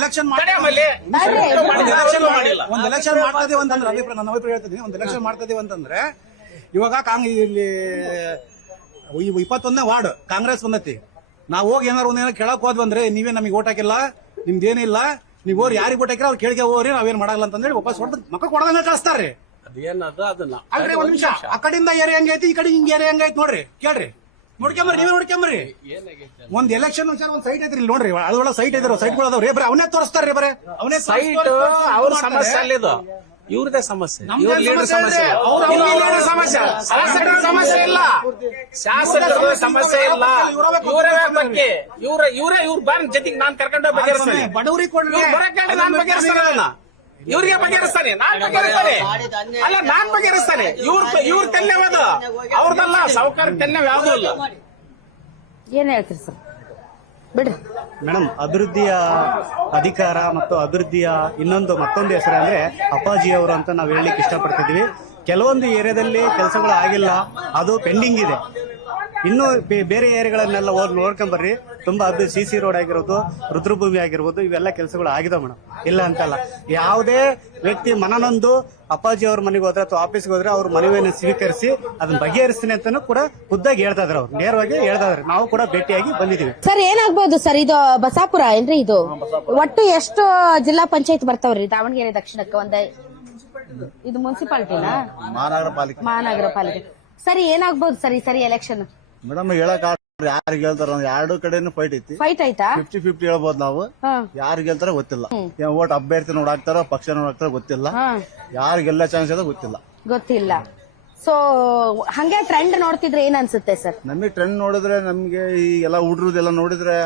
ಎಲೆಕ್ಷನ್ ಮಾಡ್ತಾ ಇದೀವಿ ಅಂತಂದ್ರೆ ಅಭಿಪ್ರಾಯ, ನನ್ನ ಅಭಿಪ್ರಾಯ ಹೇಳ್ತಿದ್ದೀನಿ. ಒಂದು ಎಲೆಕ್ಷನ್ ಮಾಡ್ತಾ ಇದೀವಿ ಅಂತಂದ್ರೆ ಇವಾಗ ಇಲ್ಲಿ 21ನೇ ವಾರ್ಡ್ ಕಾಂಗ್ರೆಸ್ ಬಂದೈತಿ. ನಾವು ಹೋಗಿ ಏನಾರು ಕೇಳಕ್ ಹೋದ್ವಂದ್ರೆ ನೀವೇ ನಮಗೆ ಓಟ್ ಹಾಕಿಲ್ಲ, ನಿಮ್ದೇನಿಲ್ಲ, ನೀವ್ ಹೋಗಿ ಯಾರಿಗೆ ಓಟ್ ಹಾಕಿರ ಅವ್ರು ಕೇಳಿಕೆ ಹೋಗ್ರಿ, ನಾವೇನ್ ಮಾಡಲ್ಲ ಅಂತಂದೇಳಿ ವಾಪಸ್ ಹೊಡೆದು ಮಕ್ಕ ಕೊಡದಂಗ ಕಳಿಸ್ತಾರ್ರಿ. ಅದೇನದ ಅದನ್ನ ಅಲ್ರಿ ಒಂದ್ ನಿಮಿಷ, ಆ ಕಡೆಯಿಂದ ಏರಿಯಾ ಹೆಂಗೈತಿ, ಈ ಕಡೆ ಹಿಂಗ್ ಏರಿಯಾ ಹೆಂಗೈತಿ ನೋಡ್ರಿ, ಕೇಳ್ರಿ, ನೋಡ್ಕೊಂಬರ್ರಿ, ನೀವೇ ನೋಡ್ಕೊಂಬರ್ರಿ. ಒಂದ್ ಎಲೆಕ್ಷನ್ ಒಂದ್ ಸೈಟ್ ಐತ್ರಿ ನೋಡ್ರಿ, ಅದೊಳ ಸೈಟ್ ಐತಿರೋ ಸೈಟ್ಗಳು ಅದಾವ್ರಿ, ಬರೀ ಅವನೇ ತೋರಿಸ್ತಾರ್ರಿ, ಬರೀ ಅವನೇ ಸೈಟ್ ಅವ್ರ ಸಮಸ್ಯೆ ಅಲ್ಲಿದು, ಇವ್ರದೇ ಸಮಸ್ಯೆ, ಇವ್ರ ಲೀಡರ್ ಸಮಸ್ಯೆ, ಸಮಸ್ಯೆ, ಶಾಸಕರ ಸಮಸ್ಯೆ ಇಲ್ಲ, ಶಾಸಕರ ಸಮಸ್ಯೆ ಇಲ್ಲ. ಇವರೇ ಬಗ್ಗೆ ಇವ್ರ ಬಾರಿ ಜೊತೆಗೆ ನಾನ್ ಕರ್ಕೊಂಡು ಬಗೆಹರಿಸ್ತಾನೆ, ಬಡವರಿಗೆ ಕೊಡ್ರಿ, ನಾನ್ ಬಗೆಹರಿಸ್ತಾನೆ, ಇವ್ರಿಗೆ ಬಗೆಹರಿಸ್ತಾನೆ, ನಾನ್ ಬಗೆಹರಿಸ್ತಾನೆ, ಅಲ್ಲ ನಾನ್ ಬಗೆಹರಿಸ್ತಾನೆ. ಇವ್ರ ತೆಲ್ಯವಾದ ಅವ್ರದಲ್ಲ, ಸಾವುಕಾರ ತೆಲ್ಯವ್ ಯಾವ್ದು ಇಲ್ಲ. ಏನ್ ಹೇಳ್ತೀರಿ ಸರ್? ಬಿಡ್ರಿ ಮೇಡಮ್, ಅಭಿವೃದ್ಧಿಯ ಅಧಿಕಾರ ಮತ್ತು ಅಭಿವೃದ್ಧಿಯ ಮತ್ತೊಂದು ಹೆಸರು ಅಂದ್ರೆ ಅಪ್ಪಾಜಿ ಅವರು ಅಂತ ನಾವು ಹೇಳಲಿಕ್ಕೆ ಇಷ್ಟಪಡ್ತಿದ್ವಿ. ಕೆಲವೊಂದು ಏರಿಯಾದಲ್ಲಿ ಕೆಲಸಗಳು ಆಗಿಲ್ಲ, ಅದು ಪೆಂಡಿಂಗ್ ಇದೆ. ಇನ್ನು ಬೇರೆ ಏರಿಯಾಗಳನ್ನೆಲ್ಲ ಹೋಗಿ ನೋಡ್ಕೊಂಬರ್ರಿ, ತುಂಬಾ ಅದು CC ರೋಡ್ ಆಗಿರೋದು, ರುದ್ರಭೂಮಿ ಆಗಿರ್ಬೋದು, ಇವೆಲ್ಲ ಕೆಲಸಗಳು ಆಗಿದೆ ಮೇಡಮ್, ಇಲ್ಲ ಅಂತಲ್ಲ. ಯಾವುದೇ ವ್ಯಕ್ತಿ ಮನನೊಂದು ಅಪ್ಪಾಜಿ ಅವ್ರ ಮನೆಗೆ ಹೋದ್ರೆ ಅಥವಾ ಆಫೀಸ್ಗೆ ಹೋದ್ರೆ ಅವ್ರ ಮನವಿಯನ್ನು ಸ್ವೀಕರಿಸಿ ಅದನ್ನ ಬಗೆಹರಿಸ್ತೀನಿ ಅಂತಾನು ಕೂಡ ಖುದ್ದಾಗಿ ಹೇಳ್ತಾ ಇದ್ರು, ಅವ್ರು ನೇರವಾಗಿ ಹೇಳ್ತಾ ಇದ್ರು. ನಾವು ಕೂಡ ಭೇಟಿಯಾಗಿ ಬಂದಿದ್ದೀವಿ. ಸರ್, ಏನಾಗ್ಬೋದು ಸರ್? ಇದು ಬಸಾಪುರ ಏನ್ರಿ? ಇದು ಒಟ್ಟು ಎಷ್ಟು ಜಿಲ್ಲಾ ಪಂಚಾಯತ್ ಬರ್ತಾವ್ರಿ ದಾವಣಗೆರೆ ದಕ್ಷಿಣಕ್ಕೆ? ಇದು ಮುನ್ಸಿಪಾಲಿಟಿನಾ? ಮಹಾನಗರ ಪಾಲಿಕೆ. ಸರಿ, ಏನಾಗ್ಬೋದು ಸರ್ ಈ ಸರಿ ಎಲೆಕ್ಷನ್? ಮೇಡಮ್ ಹೇಳಕ್ ಯಾರಿಗೆ ಹೇಳ್ತಾರ, ಎರಡು ಕಡೆನೂ ಫೈಟ್ ಐತಿ. ಫೈಟ್ ಆಯ್ತಾ? 50-50 ಹೇಳ್ಬೋದು ನಾವು. ಯಾರಿಗೆ ಹೇಳ್ತಾರ ಗೊತ್ತಿಲ್ಲ, ಓಟ್ ಅಭ್ಯರ್ಥಿ ನೋಡಾಕ್ತಾರ, ಪಕ್ಷ ನೋಡಾಕ್ತಾರ ಗೊತ್ತಿಲ್ಲ, ಯಾರಿಗೆಲ್ಲ ಚಾನ್ಸ್ ಅದ ಗೊತ್ತಿಲ್ಲ. ಸೊ ಹಂಗೆ ಟ್ರೆಂಡ್ ನೋಡ್ತಿದ್ರೆ ಏನ್ ಅನ್ಸುತ್ತೆ ಸರ್? ನಮಗೆ ಟ್ರೆಂಡ್ ನೋಡಿದ್ರೆ, ನಮ್ಗೆ ಈ ಎಲ್ಲ ಹುಡ್ರದೆಲ್ಲ ನೋಡಿದ್ರೆ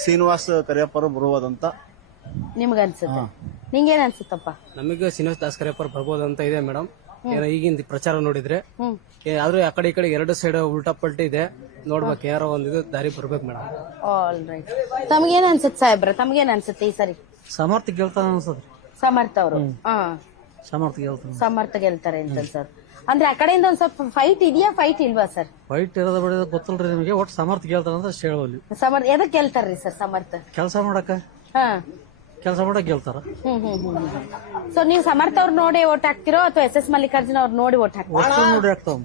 ಶ್ರೀನಿವಾಸ್ ಕರಿಯಪ್ಪರು ಬರುವುದಂತ ನಿಮ್ಗೆ ಅನ್ಸುತ್ತೆ? ನಿಂಗೇನ್ ಅನ್ಸುತ್ತಪ್ಪ? ನಮಗೆ ಶ್ರೀನಿವಾಸ್ ದಾಸ್ ಕರಿಯಪ್ಪರು ಬರ್ಬೋದು ಅಂತ ಇದೆ ಮೇಡಮ್. ಈಗಿನ ಪ್ರಚಾರ ನೋಡಿದ್ರೆ ಆದ್ರೂ ಆ ಕಡೆ ಈ ಕಡೆ ಎರಡು ಸೈಡ್ ಉಲ್ಟಾ ಪಲ್ಟಿ ಇದೆ, ನೋಡ್ಬೇಕು, ಯಾರೋ ಒಂದಿದು ದಾರಿ ಬರ್ಬೇಕು ಮೇಡಮ್. All right. ತಮ್ಗೇನ್ ಅನ್ಸುತ್ತೆ ಸಾಹೇಬ್ರ? ತಮ್ಗೇನ್ ಅನ್ಸುತ್ತೆ ಈ ಸರಿ? ಸಮರ್ಥ ಗೆಲ್ತಾನ ಅನ್ಸದ್ರಿ. ಸಮರ್ಥ ಅವರು ಸಮರ್ಥ ಗೆಲ್ತಾರೆ ಅಂತ ಸರ್. ಅಂದ್ರೆ ಆ ಕಡೆಯಿಂದ ಒಂದ್ ಸ್ವಲ್ಪ ಫೈಟ್ ಇದೆಯಾ, ಫೈಟ್ ಇಲ್ವಾ ಸರ್? ಫೈಟ್ ಇರೋದ ಬಿಡೋದು ಗೊತ್ತಿಲ್ರಿ ನಿಮಗೆ, ಒಟ್ಟು ಸಮರ್ಥ ಗೆಲ್ತಾನ ಅಂತ ಹೇಳೋಲಿ. ಸಮರ್ಥ ಎದಕ್ ಗೆಲ್ತಾರ್ರಿ ಸರ್? ಸಮರ್ಥ ಕೆಲಸ ಮಾಡಕ್ ಗೆಲ್ತಾರ. ಸೊ ನೀವು ಸಮರ್ಥ ಅವ್ರು ನೋಡಿ ಓಟ್ ಹಾಕ್ತಿರೋ ಅಥವಾ SS ಮಲ್ಲಿಕಾರ್ಜುನ ಅವ್ರು ನೋಡಿ ಓಟ್ ಹಾಕ್ತಿರೋ? ನೋಡಿ ಹಾಕ್ತಾವ.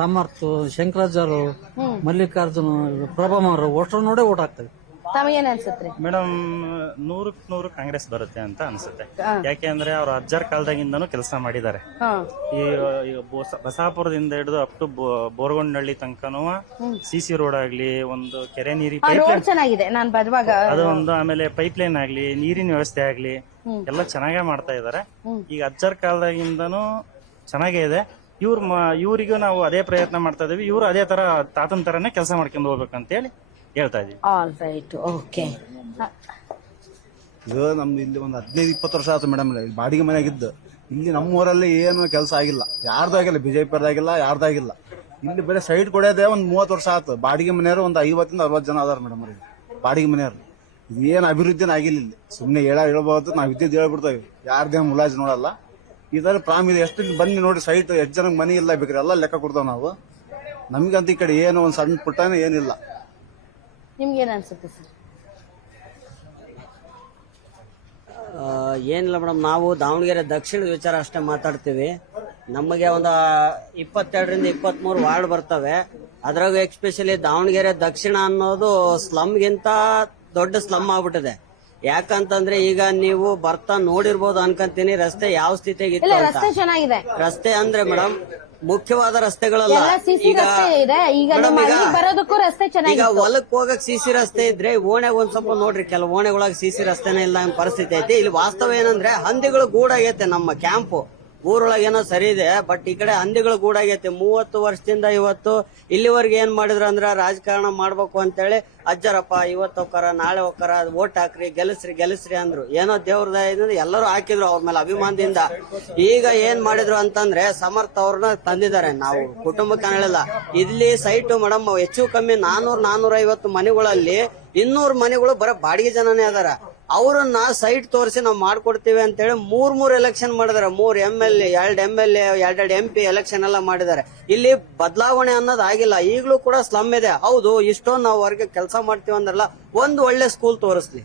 ಸಮರ್ಥ, ಶಂಕರಾಜ್ ಅವರು, ಮಲ್ಲಿಕಾರ್ಜುನ, ಪ್ರಭಾಮರು ಒಟ್ಟರು ನೋಡಿ ಓಟ್ ಹಾಕ್ತೇವೆ. ತಮಗೇನ್ ಅನ್ಸುತ್ತೆ ಮೇಡಮ್? 100% ಕಾಂಗ್ರೆಸ್ ಬರುತ್ತೆ ಅಂತ ಅನ್ಸುತ್ತೆ. ಯಾಕೆಂದ್ರೆ ಅವ್ರ ಅಜ್ಜಾರ್ ಕಾಲದಾಗಿಂದನೂ ಕೆಲಸ ಮಾಡಿದ್ದಾರೆ. ಈ ಬಸಾಪುರದಿಂದ ಹಿಡಿದು ಅಪ್ ಟು ಬೋರ್ಗೊಂಡಳ್ಳಿ ತನಕನೂ CC ರೋಡ್ ಆಗ್ಲಿ, ಒಂದು ಕೆರೆ ನೀರಿ ರೋಡ್ ಚೆನ್ನಾಗಿದೆ ನಾನು ಬರುವಾಗ, ಅದು ಒಂದು, ಆಮೇಲೆ ಪೈಪ್ ಲೈನ್ ಆಗ್ಲಿ, ನೀರಿನ ವ್ಯವಸ್ಥೆ ಆಗ್ಲಿ, ಎಲ್ಲ ಚೆನ್ನಾಗೇ ಮಾಡ್ತಾ ಇದಾರೆ. ಈಗ ಅಜ್ಜಾರ್ ಕಾಲದಾಗಿಂದನೂ ಚೆನ್ನಾಗೇ ಇದೆ. ಇವ್ರಿಗೂ ನಾವು ಅದೇ ಪ್ರಯತ್ನ ಮಾಡ್ತಾ ಇದೀವಿ. ಇವ್ರು ಅದೇ ತರ ತಾತನ ತರನೇ ಕೆಲಸ ಮಾಡ್ಕೊಂಡು ಹೋಗ್ಬೇಕಂತ ಹೇಳಿ ಹೇಳ್ತಾ ಇದೀವಿ. All right, okay. ಇದು ನಮ್ದು ಇಲ್ಲಿ ಒಂದು 15-20 ವರ್ಷ ಆಯ್ತು ಮೇಡಮ್, ಬಾಡಿಗೆ ಮನೆಯಾಗಿದ್ದು. ಇಲ್ಲಿ ನಮ್ಮ ಊರಲ್ಲಿ ಏನು ಕೆಲಸ ಆಗಿಲ್ಲ, ಯಾರ್ದು ಆಗಿಲ್ಲ, BJP ಆಗಿಲ್ಲ, ಯಾರ್ದು ಆಗಿಲ್ಲ. ಇಲ್ಲಿ ಬರೀ ಸೈಟ್ ಕೊಡೋದೇ ಒಂದು 30 ವರ್ಷ ಆಯ್ತು. ಬಾಡಿಗೆ ಮನೆಯವರು ಒಂದು 50-60 ಜನ ಅದಾರ ಮೇಡಮ್ ಅವ್ರಿಗೆ, ಬಾಡಿಗೆ ಮನೆಯವ್ರು. ಇದೇನು ಅಭಿವೃದ್ಧಿನ ಆಗಿಲ್ಲ ಇಲ್ಲಿ. ಸುಮ್ಮನೆ ಹೇಳ್ಬೋದು, ನಾವು ಇದ್ದಿದ್ದು ಹೇಳ್ಬಿಡ್ತೇವೆ, ಯಾರ್ದೇನು ಮುಲಾಜ್ ನೋಡಲ್ಲ. ಇದರ ಪ್ರಾಮ್ ಇದೆ. ಎಷ್ಟು ಬನ್ನಿ ನೋಡಿ ಸೈಟ್, ಎಷ್ಟು ಜನಕ್ಕೆ ಮನೆ ಇಲ್ಲ ಬೇಕ್ರಿ, ಎಲ್ಲ ಲೆಕ್ಕ ಕೊಡ್ತಾವ ನಾವು. ನಮ್ಗಂತ ಈ ಕಡೆ ಏನು ಒಂದು ಸಣ್ಣ ಪುಟ್ಟನೇ ಏನಿಲ್ಲ. ನಿಮ್ಗೇನ್ ಅನ್ಸುತ್ತೆ ಸರ್? ಏನಿಲ್ಲ ಮೇಡಮ್, ನಾವು ದಾವಣಗೆರೆ ದಕ್ಷಿಣದ ವಿಚಾರ ಅಷ್ಟೇ ಮಾತಾಡ್ತೀವಿ. ನಮಗೆ ಒಂದು 22ರಿಂದ 23 ವಾರ್ಡ್ ಬರ್ತವೆ. ಅದ್ರಾಗ ಎಕ್ಸ್ಪೆಷಲಿ ದಾವಣಗೆರೆ ದಕ್ಷಿಣ ಅನ್ನೋದು ಸ್ಲಮ್ಗಿಂತ ದೊಡ್ಡ ಸ್ಲಮ್ ಆಗ್ಬಿಟ್ಟಿದೆ. ಯಾಕಂತಂದ್ರೆ ಈಗ ನೀವು ಬರ್ತಾ ನೋಡಿರ್ಬೋದು ಅನ್ಕಂತೀನಿ, ರಸ್ತೆ ಯಾವ ಸ್ಥಿತಿಗೆ ಇತ್ತು ಅಂತ. ರಸ್ತೆ ಚೆನ್ನಾಗಿದೆ. ರಸ್ತೆ ಅಂದ್ರೆ ಮೇಡಮ್ ಮುಖ್ಯವಾದ ರಸ್ತೆಗಳಲ್ಲ. ಈಗ ಹೊಲಕ್ ಹೋಗಕ್ CC ರಸ್ತೆ ಇದ್ರೆ ಓಣೆಗ್ ಒಂದ್ ಸ್ವಲ್ಪ ನೋಡ್ರಿ, ಕೆಲವು ಓಣೆಗೊಳಗೆ CC ರಸ್ತೆನೇ ಇಲ್ಲ ಪರಿಸ್ಥಿತಿ ಐತಿ. ಇಲ್ಲಿ ವಾಸ್ತವ ಏನಂದ್ರೆ ಹಂದಿಗಳು ಗೂಡಾಗೈತೆ ನಮ್ಮ ಕ್ಯಾಂಪು. ಊರೊಳಗೆ ಏನೋ ಸರಿ ಇದೆ, ಬಟ್ ಈ ಕಡೆ ಹಂದಿಗಳು ಗೂಡಾಗೈತಿ. 30 ವರ್ಷದಿಂದ ಇವತ್ತು ಇಲ್ಲಿವರೆಗೆ ಏನ್ ಮಾಡಿದ್ರು ಅಂದ್ರ ರಾಜಕಾರಣ ಮಾಡ್ಬೇಕು ಅಂತೇಳಿ ಅಜ್ಜರಪ್ಪ ಇವತ್ತು ಹೋಕಾರ ನಾಳೆ ಹೋಕಾರ ಓಟ್ ಹಾಕ್ರಿ ಗೆಲ್ಲಿಸ್ರಿ ಅಂದ್ರು. ಏನೋ ದೇವ್ರದ ಎಲ್ಲರೂ ಹಾಕಿದ್ರು ಅವ್ರ ಮೇಲೆ ಅಭಿಮಾನದಿಂದ. ಈಗ ಏನ್ ಮಾಡಿದ್ರು ಅಂತಂದ್ರೆ ಸಮರ್ಥ ಅವ್ರನ್ನ ತಂದಿದ್ದಾರೆ. ನಾವು ಕುಟುಂಬಕ್ಕೆ ಹೇಳಿಲ್ಲ. ಇಲ್ಲಿ ಸೈಟ್ ಮೇಡಮ್ ಹೆಚ್ಚು ಕಮ್ಮಿ 400-450 ಮನೆಗಳಲ್ಲಿ 200 ಮನೆಗಳು ಬರೋ ಬಾಡಿಗೆ ಜನನೇ ಅದಾರ. ಅವ್ರನ್ನ ಸೈಟ್ ತೋರಿಸಿ ನಾವು ಮಾಡ್ಕೊಡ್ತೀವಿ ಅಂತೇಳಿ 3 ಎಲೆಕ್ಷನ್ ಮಾಡಿದಾರೆ. 3 MLA 2 MLA 2 MP ಎಲೆಕ್ಷನ್ ಎಲ್ಲ ಮಾಡಿದ್ದಾರೆ. ಇಲ್ಲಿ ಬದಲಾವಣೆ ಅನ್ನೋದು ಆಗಿಲ್ಲ. ಈಗಲೂ ಕೂಡ ಸ್ಲಮ್ ಇದೆ. ಹೌದು, ಇಷ್ಟೊಂದು ನಾವು ಹೊರಗೆ ಕೆಲಸ ಮಾಡ್ತೀವಿ ಅಂದ್ರಲ್ಲ, ಒಂದು ಒಳ್ಳೆ ಸ್ಕೂಲ್ ತೋರಿಸ್ಲಿ,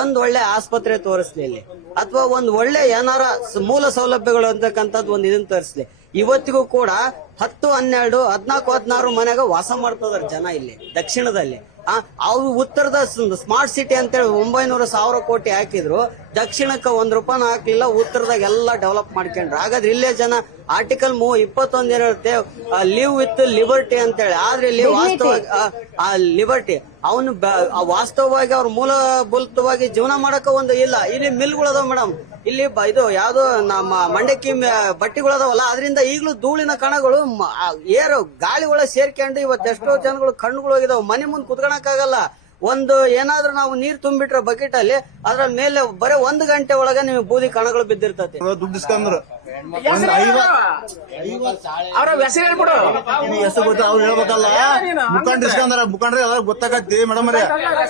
ಒಂದ್ ಒಳ್ಳೆ ಆಸ್ಪತ್ರೆ ತೋರಿಸ್ಲಿ ಇಲ್ಲಿ, ಅಥವಾ ಒಂದ್ ಒಳ್ಳೆ ಏನಾರ ಮೂಲ ಸೌಲಭ್ಯಗಳು ಅಂತಕ್ಕಂಥದ್ದು ಒಂದ್ ಇದನ್ನ ತೋರಿಸ್ಲಿ. ಇವತ್ತಿಗೂ ಕೂಡ 10, 12, 14, 16 ಮನೆಗ ವಾಸ ಮಾಡ್ತದಾರ ಜನ ಇಲ್ಲಿ ದಕ್ಷಿಣದಲ್ಲಿ. ಅವ್ರು ಉತ್ತರದ ಸ್ಮಾರ್ಟ್ ಸಿಟಿ ಅಂತೇಳಿ 900-1000 ಕೋಟಿ ಹಾಕಿದ್ರು. ದಕ್ಷಿಣಕ್ಕೆ ₹1 ಹಾಕ್ಲಿಲ್ಲ. ಉತ್ತರದಾಗ ಎಲ್ಲ ಡೆವಲಪ್ ಮಾಡ್ಕೊಂಡ್ರು. ಹಾಗಾದ್ರೆ ಇಲ್ಲೇ ಜನ ಆರ್ಟಿಕಲ್ 21 ಏನಿರುತ್ತೆ, ಲಿವ್ ವಿತ್ ಲಿಬರ್ಟಿ ಅಂತೇಳಿ. ಆದ್ರೆ ಇಲ್ಲಿ ವಾಸ್ತವವಾಗಿ ಲಿಬರ್ಟಿ ಅವನು ವಾಸ್ತವವಾಗಿ ಅವ್ರ ಮೂಲಭೂತವಾಗಿ ಜೀವನ ಮಾಡಕ ಒಂದು ಇಲ್ಲ. ಇಲ್ಲಿ ಮಿಲ್ಗಳದಾವ ಮೇಡಮ್. ಇಲ್ಲಿ ಇದು ಯಾವ್ದೋ ನಮ್ಮ ಮಂಡಕ್ಕಿ ಬಟ್ಟಿಗಳದಾವಲ್ಲ, ಅದರಿಂದ ಈಗಲೂ ಧೂಳಿನ ಕಣಗಳು ಏರು ಗಾಳಿ ಒಳಗೆ ಸೇರ್ಕೊಂಡು ಇವತ್ತು ಎಷ್ಟೋ ಜನಗಳು ಕಣ್ಣುಗಳು ಹೋಗಿದಾವ. ಮನೆ ಮುಂದೆ ಕುತ್ಕೊಳಕ್ಕಾಗಲ್ಲ. ಒಂದು ಏನಾದ್ರೂ ನಾವು ನೀರ್ ತುಂಬಿಟ್ರೆ ಬಕೆಟ್ ಅಲ್ಲಿ, ಅದ್ರ ಮೇಲೆ ಬರೀ 1 ಗಂಟೆ ಒಳಗೆ ನಿಮಗೆ ಬೂದಿ ಕಣಗಳು ಬಿದ್ದಿರ್ತತಿ. ದುಡ್ಡು ಇಸ್ಕೊಂಡ್ರು ಅವ್ರ ಹೆಸರು ಹೇಳ್ಬಿಡು. ಹೆಸರು ಗೊತ್ತ ಅವ್ರು ಹೇಳ್ಬೇಕಲ್ಲ. ಮುಖಂಡ್ರು ಇಸ್ಕೊಂಡ್ರ ಮುಖಂಡ್ರೆ ಅದ್ರ ಗೊತ್ತಾಗತ್ತಿ ಮೇಡಮ್ ರೇ.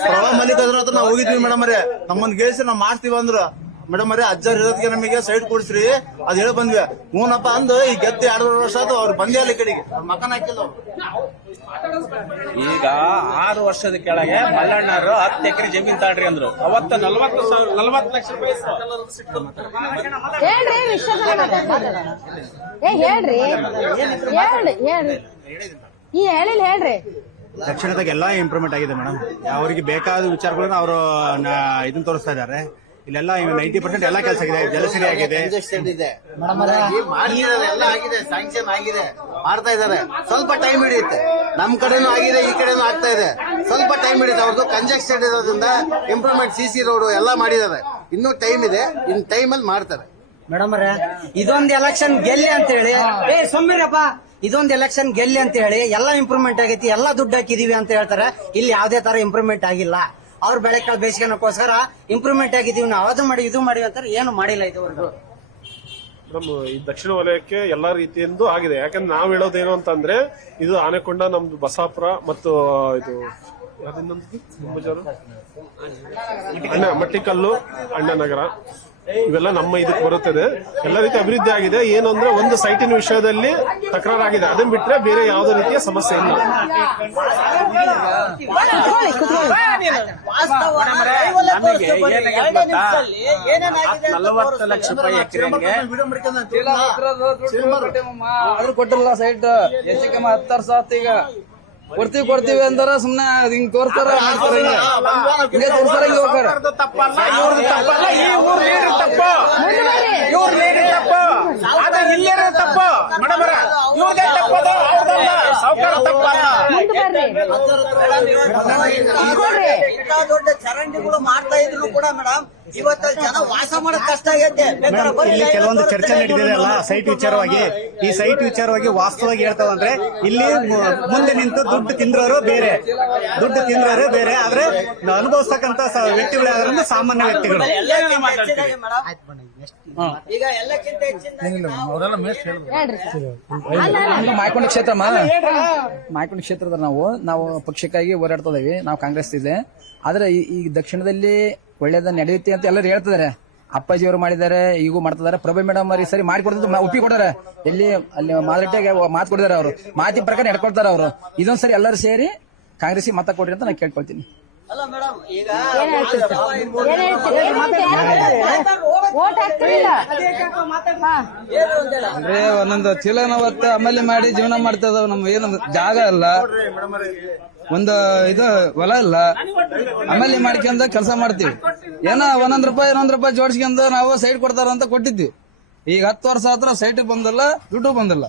ಪ್ರಭಾ ಮಲ್ಲಿಕ್ ಅದ್ರ ಹತ್ರ ನಾವು ಹೋಗಿದ್ವಿ ಮೇಡಮ್ ರೇ. ನಮ್ಮನ್ನ ಗೆಲ್ಸಿ ನಾವ್ ಮಾಡ್ತೀವಿ ಅಂದ್ರು ಮೇಡಮ್ ರೇ. ಅಜ್ಜರ್ ಇರೋದಕ್ಕೆ ನಮಗೆ ಸೈಡ್ ಕೊಡ್ಸ್ರಿ ಅದ್ ಹೇಳಿ ಬಂದ್ವಿ. ಹೂನಪ್ಪ ಅಂದು ಈ ಗೆದ್ದು 2 ವರ್ಷ ಆಯ್ತು ಅವ್ರು ಬಂದೇ ಅಲ್ಲಿ ಕಡೆಗೆ ಮಕನ್ ಹಾಕಿಲ್ಲ. ಈಗ 6 ವರ್ಷದ ಕೆಳಗೆ ಮಲ್ಲಣ್ಣರು 10 ಎಕರೆ ಜಮೀನ್ ತಾಡ್ರಿ ಅಂದ್ರು. ಅವತ್ತ 40 ಲಕ್ಷ ರೂಪಾಯಿ ಹೇಳ್ರಿ ಹೇಳ್ರಿ. ದಕ್ಷಿಣದಾಗ ಎಲ್ಲಾ ಇಂಪ್ರೂವ್ಮೆಂಟ್ ಆಗಿದೆ ಮೇಡಮ್. ಅವ್ರಿಗೆ ಬೇಕಾದ ವಿಚಾರಗಳನ್ನ ಅವರು ಇದನ್ನ ತೋರಿಸ್ತಾ ಇದ್ದಾರೆ. ಇಲ್ಲೆಲ್ಲ 90% ಎಲ್ಲ ಕೆಲಸ ಆಗಿದೆ. ಜಲಸಿರಿ ಆಗಿದೆ, ಎಲ್ಲ ಆಗಿದೆ, ಸ್ಯಾಂಕ್ಷನ್ ಆಗಿದೆ, ಮಾಡ್ತಾ ಇದಾರೆ. ಸ್ವಲ್ಪ ಟೈಮ್ ಹಿಡಿಯುತ್ತೆ. ನಮ್ ಕಡೆನೂ ಆಗಿದೆ, ಈ ಕಡೆನೂ ಆಗ್ತಾ ಇದೆ. ಸ್ವಲ್ಪ ಟೈಮ್ ಹಿಡಿಯುತ್ತೆ. ಅವ್ರದ್ದು ಕಂಜೆಸ್ಟೆಡ್ ಇರೋದ್ರಿಂದ ಇಂಪ್ರೂವ್ಮೆಂಟ್ CC ರೋಡ್ ಎಲ್ಲ ಮಾಡಿದ್ದಾರೆ. ಇನ್ನೂ ಟೈಮ್ ಇದೆ. ಇನ್ ಟೈಮ್ ಅಲ್ಲಿ ಮಾಡ್ತಾರೆ ಮೇಡಮ್. ಇದೊಂದು ಎಲೆಕ್ಷನ್ ಗೆಲ್ಲಿ ಅಂತ ಹೇಳಿ ಸೊಮ್ಮಿರಪ್ಪ, ಇದೊಂದು ಎಲೆಕ್ಷನ್ ಗೆಲ್ಲಿ ಅಂತ ಹೇಳಿ ಎಲ್ಲ ಇಂಪ್ರೂವ್ಮೆಂಟ್ ಆಗೈತಿ, ಎಲ್ಲ ದುಡ್ಡು ಹಾಕಿದೀವಿ ಅಂತ ಹೇಳ್ತಾರೆ. ಇಲ್ಲಿ ಯಾವ್ದೇ ತರ ಇಂಪ್ರೂವ್ಮೆಂಟ್ ಆಗಿಲ್ಲ. ಅವ್ರ ಬೆಳೆ ಕಾಳು ಬೇಸಿಗೆನಕ್ಕೋಸ್ಕರ ಇಂಪ್ರೂವ್ಮೆಂಟ್ ಆಗಿದೀವಿ, ನಾವು ಅದು ಮಾಡಿ ಇದು ಮಾಡಿ ಅಂತಾರೆ. ಏನು ಮಾಡಿಲ್ಲ ಇದುವರೆಗೂ. ನಮ್ಮ ಈ ದಕ್ಷಿಣ ವಲಯಕ್ಕೆ ಎಲ್ಲಾ ರೀತಿಯಿಂದ ಆಗಿದೆ. ಯಾಕಂದ್ರೆ ನಾವ್ ಹೇಳೋದೇನು ಅಂತಂದ್ರೆ, ಇದು ಆನೆಕೊಂಡ, ನಮ್ದು ಬಸಾಪುರ ಮತ್ತು ಇದು ಮಟ್ಟಿಕಲ್ಲು, ಅಣ್ಣನಗರ, ಇವೆಲ್ಲ ನಮ್ಮ ಇದಕ್ಕೆ ಬರುತ್ತದೆ. ಎಲ್ಲ ರೀತಿ ಅಭಿವೃದ್ಧಿ ಆಗಿದೆ. ಏನು ಅಂದ್ರೆ ಒಂದು ಸೈಟಿನ ವಿಷಯದಲ್ಲಿ ತಕರಾರಾಗಿದೆ, ಅದನ್ನ ಬಿಟ್ರೆ ಬೇರೆ ಯಾವುದೇ ರೀತಿಯ ಸಮಸ್ಯೆ ಇಲ್ಲ. ನಮಗೆ ಏನಾಗಿದೆ ಗೊತ್ತಾ, 40 ಲಕ್ಷ ರೂಪಾಯಿ ಎಕರೆಗೆ ಆದ್ರೂ ಕೊಟ್ಟಿಲ್ಲ ಸೈಟ್. ಹೆಚ್ಚು ಕಮ್ಮಿ 10 ವರ್ಷ ಆತ. ಈಗ ಕೊಡ್ತೀವಿ ಅಂತಾರ ಸುಮ್ನೆ ಹಿಂಗ್ ತೋರ್ತಾರ, ಹಿಂಗೆ ತೋರ್ತಾರ, ಹಿಂಗೆ ಹೋಗ್ತಾರ. ತಪ್ಪಲ್ಲ, ಇವ್ರದ್ದು ತಪ್ಪಲ್ಲ, ಈ ಊರ್ ಲೀಡರ್ ತಪ್ಪು, ಇವ್ರ ಲೀಡರ್ ತಪ್ಪು, ಅದು ಇಲ್ಲೇರ ತಪ್ಪು ಮೇಡಮ್. ಇವ್ರದೇ ತಪ್ಪದು, ಅವ್ರದಲ್ಲ, ಸಾವುಕಾರ ತಪ್ಪಲ್ಲ. ದೊಡ್ಡ ಚರಂಡಿಗಳು ಮಾಡ್ತಾ ಇದ್ರು ಕೂಡ ಮೇಡಮ್, ಇವತ್ತಲ್ಲಿ ಜನ ವಾಸ ಮಾಡಕ್ ಕಷ್ಟ ಆಗೈತೆ. ಇಲ್ಲಿ ಕೆಲವೊಂದು ಚರ್ಚೆ ನಡೀತಿದೆ ಅಲ್ಲ ಸೈಟ್ ವಿಚಾರವಾಗಿ. ಈ ಸೈಟ್ ವಿಚಾರವಾಗಿ ವಾಸ್ತವವಾಗಿ ಹೇಳ್ತಾವಂದ್ರೆ, ಇಲ್ಲಿ ಮುಂದೆ ನಿಂತು ದುಡ್ಡು ತಿಂದ್ರವರು ಬೇರೆ, ಆದ್ರೆ ಅನುಭವಿಸ್ತಕ್ಕಂತ ವ್ಯಕ್ತಿಗಳು ಯಾವ್ದು ಸಾಮಾನ್ಯ ವ್ಯಕ್ತಿಗಳು. ಈಗ ಎಲ್ಲಕ್ಕಿಂತ ಹೆಚ್ಚಿನ ಮಾಯಕೊಂಡ ಕ್ಷೇತ್ರದ ನಾವು ಪಕ್ಷಕ್ಕಾಗಿ ಹೋರಾಡ್ತಾ ಇದೀವಿ. ನಾವು ಕಾಂಗ್ರೆಸ್ ಇದೆ. ಆದ್ರೆ ಈ ದಕ್ಷಿಣದಲ್ಲಿ ಒಳ್ಳೇದ ನಡೆಯುತ್ತೆ ಅಂತ ಎಲ್ಲರೂ ಹೇಳ್ತಿದ್ದಾರೆ. ಅಪ್ಪಾಜಿ ಅವರು ಮಾಡಿದ್ದಾರೆ, ಈಗೂ ಮಾಡ್ತಿದ್ದಾರೆ. ಪ್ರಭಾ ಮೇಡಮ್ ಅವ್ರಿಗೆ ಸರಿ ಮಾಡಿಕೊಡ್ತಾರೆ, ಒಪ್ಪಿ ಕೊಡ್ತಾರೆ. ಅಲ್ಲಿ ಮಾದರಟ್ಟಿಗೆ ಮಾತು ಕೊಡಿದಾರೆ. ಅವರು ಮಾತಿನ ಪ್ರಕಾರ ನಡ್ಕೊಳ್ತಾರೆ. ಅವರು ಇದೊಂದ್ ಸರಿ ಎಲ್ಲರೂ ಸೇರಿ ಕಾಂಗ್ರೆಸ್ಗೆ ಮತ ಕೊಡ್ರಿ ಅಂತ ನಾನು ಕೇಳ್ಕೊಳ್ತೀನಿ. ಅಲ್ಲ ಮೇಡಮ್, ಈಗ ಅಂದ್ರೆ ಒಂದೊಂದು ಚೀಲನ ಹೊತ್ತು ಆಮೇಲೆ ಮಾಡಿ ಜೀವನ ಮಾಡ್ತಾ ಇದಾವ. ನಮ್ ಏನು ಜಾಗ ಇಲ್ಲ, ಒಂದು ಇದು ಹೊಲ ಇಲ್ಲ, ಆಮೇಲೆ ಮಾಡ್ಕೊಂಡ ಕೆಲಸ ಮಾಡ್ತೀವಿ. ಏನೋ ಒಂದೊಂದ್ ರೂಪಾಯಿ ಜೋಡಿಸ್ಕೊಂಡ ನಾವು ಸೈಟ್ ಕೊಡ್ತಾರ ಅಂತ ಕೊಟ್ಟಿದ್ವಿ. ಈಗ 10 ವರ್ಷ ಆತ್ರ ಸೈಟ್ ಬಂದಿಲ್ಲ, ದುಡ್ಡು ಬಂದಿಲ್ಲ.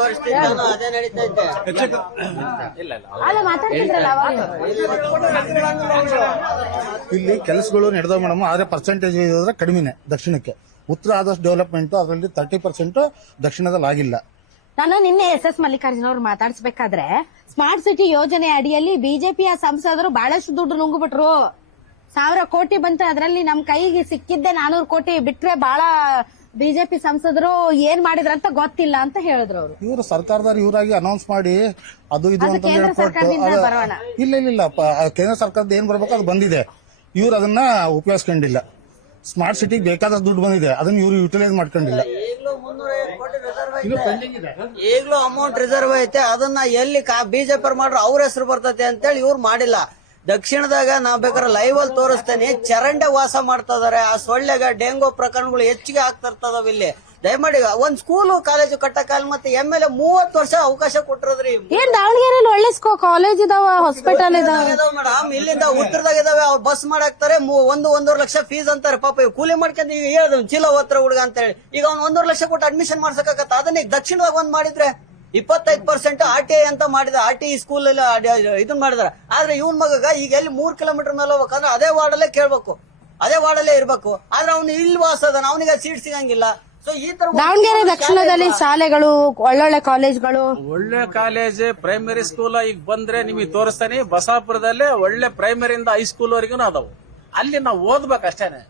ವರ್ಷದಿಂದನೂ ಅದೇ ನಡೀತಾ ಇದ್ದೆ. ಅಲ್ಲ ಮಾತಾಡ್ತಿದ್ರಲ್ಲ ಅವಾಗ. ಇಲ್ಲಿ ಕೆಲಸಗಳು ನಡೆದವು ಮೇಡಮ್, ಆದ್ರೆ ಪರ್ಸೆಂಟೇಜ್ ಇದ್ರೆ ಕಡಿಮೆನೆ ದಕ್ಷಿಣಕ್ಕೆ. ಉತ್ತರ ಆದಷ್ಟು ಡೆವಲಪ್ಮೆಂಟ್ ಅದರಲ್ಲಿ 30% ದಕ್ಷಿಣದಲ್ಲಿ ಆಗಿಲ್ಲ. ನಾನು ನಿನ್ನೆ SS ಮಲ್ಲಿಕಾರ್ಜುನ ಅವ್ರು ಮಾತಾಡ್ಸ್ಬೇಕಾದ್ರೆ ಸ್ಮಾರ್ಟ್ ಸಿಟಿ ಯೋಜನೆ ಅಡಿಯಲ್ಲಿ ಬಿಜೆಪಿಯ ಸಂಸದರು ಬಹಳಷ್ಟು ದುಡ್ಡು ನುಂಗ್ಬಿಟ್ರು. 1000 ಕೋಟಿ ಬಂತು, ಅದರಲ್ಲಿ ನಮ್ ಕೈಗೆ ಸಿಕ್ಕಿದ್ದೆ 400 ಕೋಟಿ ಬಿಟ್ರೆ ಬಹಳ ಬಿಜೆಪಿ ಸಂಸದರು ಏನ್ ಮಾಡಿದ್ರಂತ ಗೊತ್ತಿಲ್ಲ ಅಂತ ಹೇಳಿದ್ರು ಅವರು. ಇವರು ಸರ್ಕಾರದವ್ರು ಇವರಾಗಿ ಅನೌನ್ಸ್ ಮಾಡಿ ಅದು ಇದು ಅದು ಅಂತ ಕೇಂದ್ರ ಹೇಳ್ಕೊಟ್ಟು ಸರ್ಕಾರದಿಂದ ಬರೋಣ. ಇಲ್ಲ ಕೇಂದ್ರ ಸರ್ಕಾರದ ಏನ್ ಬರ್ಬೇಕು ಅದು ಬಂದಿದೆ. ಇವ್ರು ಅದನ್ನ ಉಪಯೋಗಿಸ್ಕೊಂಡಿಲ್ಲ. ಸ್ಮಾರ್ಟ್ ಸಿಟಿಗೆ ಬೇಕಾದಷ್ಟು ದುಡ್ಡು ಬಂದಿದೆ, ಅದನ್ನ ಇವ್ರು ಯುಟಿಲೈಸ್ ಮಾಡ್ಕೊಂಡಿಲ್ಲ. ಈಗಲೂ 350 ಕೋಟಿ ರಿಸರ್ವ್ ಐತೆ, ಈಗಲೂ ಅಮೌಂಟ್ ರಿಸರ್ವ್ ಐತೆ. ಅದನ್ನ ಎಲ್ಲಿ ಬಿಜೆಪಿ ಮಾಡ್ರು ಅವ್ರ ಹೆಸರು ಬರ್ತೈತೆ ಅಂತೇಳಿ ಇವ್ರು ಮಾಡಿಲ್ಲ. ದಕ್ಷಿಣದಾಗ ನಾವ್ ಬೇಕಾದ್ರೆ ಲೈವ್ ಅಲ್ಲಿ ತೋರಿಸ್ತೇನೆ, ಚರಂಡೆ ವಾಸ ಮಾಡ್ತಾ ಇದಾರೆ. ಆ ಸೊಳ್ಳೆಗ ಡೆಂಗು ಪ್ರಕರಣಗಳು ಹೆಚ್ಚಿಗೆ ಆಗ್ತಾ ಇರ್ತದವ್ ಇಲ್ಲಿ. ದಯಮಾಡಿ ಒಂದ್ ಸ್ಕೂಲು ಕಾಲೇಜು ಕಟ್ಟಕಾಲ ಮತ್ತೆ MLA 30 ವರ್ಷ ಅವಕಾಶ ಕೊಟ್ಟಿರೋದ್ರಿ. ಏನ್ ದಾವಣಗೆರೆಯಲ್ಲಿ ಒಳ್ಳೆ ಕಾಲೇಜ್ ಇದಾವ, ಹಾಸ್ಪಿಟಲ್ ಇದಾವೆ ಮೇಡಮ್. ಇಲ್ಲಿಂದ ಉತ್ತರದಾಗ ಇದಾವೆ, ಅವ್ರು ಬಸ್ ಮಾಡಾಕ್ತಾರೆ. 1-1.5 ಲಕ್ಷ ಫೀಸ್ ಅಂತಾರೆ. ಪಾಪ ಇವ್ ಕೂಲಿ ಮಾಡ್ಕೊಂಡು ಈಗ ಹೇಳ್ದ ಚೀಲ ಓದ್ರ ಹುಡುಗ ಅಂತ ಹೇಳಿ ಈಗ ಅವ್ನು 1.5 ಲಕ್ಷ ಕೊಟ್ಟು ಅಡ್ಮಿಷನ್ ಮಾಡ್ಸಕಾಗತ್ತ. ಅದನ್ನ ಈಗ ದಕ್ಷಿಣದಾಗ ಒಂದ್ ಮಾಡಿದ್ರೆ 25% RTI ಅಂತ ಮಾಡಿದ. RTI ಸ್ಕೂಲ್ ಇದನ್ ಮಾಡಿದಾರ. ಆದ್ರೆ ಇವನ್ ಮಗಗ ಈಗ ಎಲ್ಲಿ 3 ಕಿಲೋಮೀಟರ್ ಮೇಲೆ ಹೋಗ್ಬೇಕಂದ್ರೆ ಅದೇ ವಾರ್ಡಲ್ಲೇ ಕೇಳ್ಬೇಕು, ಅದೇ ವಾರ್ಡಲ್ಲೇ ಇರ್ಬೇಕು. ಆದ್ರೆ ಅವ್ನು ಇಲ್ಲಿ ವಾಸ ಅದಾನ, ಅವನಿಗೆ ಸೀಟ್ ಸಿಗಂಗಿಲ್ಲ. ಸೊ ಈ ತರ ದಾವಣಗೆರೆ ದಕ್ಷಿಣದಲ್ಲಿ ಶಾಲೆಗಳು, ಒಳ್ಳೊಳ್ಳೆ ಕಾಲೇಜ್ಗಳು, ಒಳ್ಳೆ ಕಾಲೇಜ್, ಪ್ರೈಮರಿ ಸ್ಕೂಲ್ ಈಗ ಬಂದ್ರೆ ನಿಮಗೆ ತೋರಿಸ್ತಾನೆ. ಬಸಾಪುರದಲ್ಲೇ ಒಳ್ಳೆ ಪ್ರೈಮರಿಯಿಂದ ಹೈಸ್ಕೂಲ್ ವರೆಗೂ ಅದಾವು. ಅಲ್ಲಿ ನಾವು ಓದ್ಬೇಕಷ್ಟೇನೆ.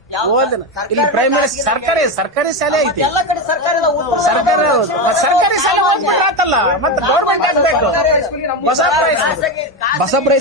ಇಲ್ಲಿ ಪ್ರೈಮರಿ ಸರ್ಕಾರಿ ಶಾಲೆ ಐತಿ. ಎಲ್ಲ ಕಡೆ ಸರ್ಕಾರದ ಸರ್ಕಾರಿ ಶಾಲೆ ಓದ್ಬಿಟ್ರೆ ಆತಲ್ಲ, ಮತ್ತೆ ಗೌರ್ಮೆಂಟ್ ಆಗ್ಬೇಕು. ಬಸಪ್ರೈ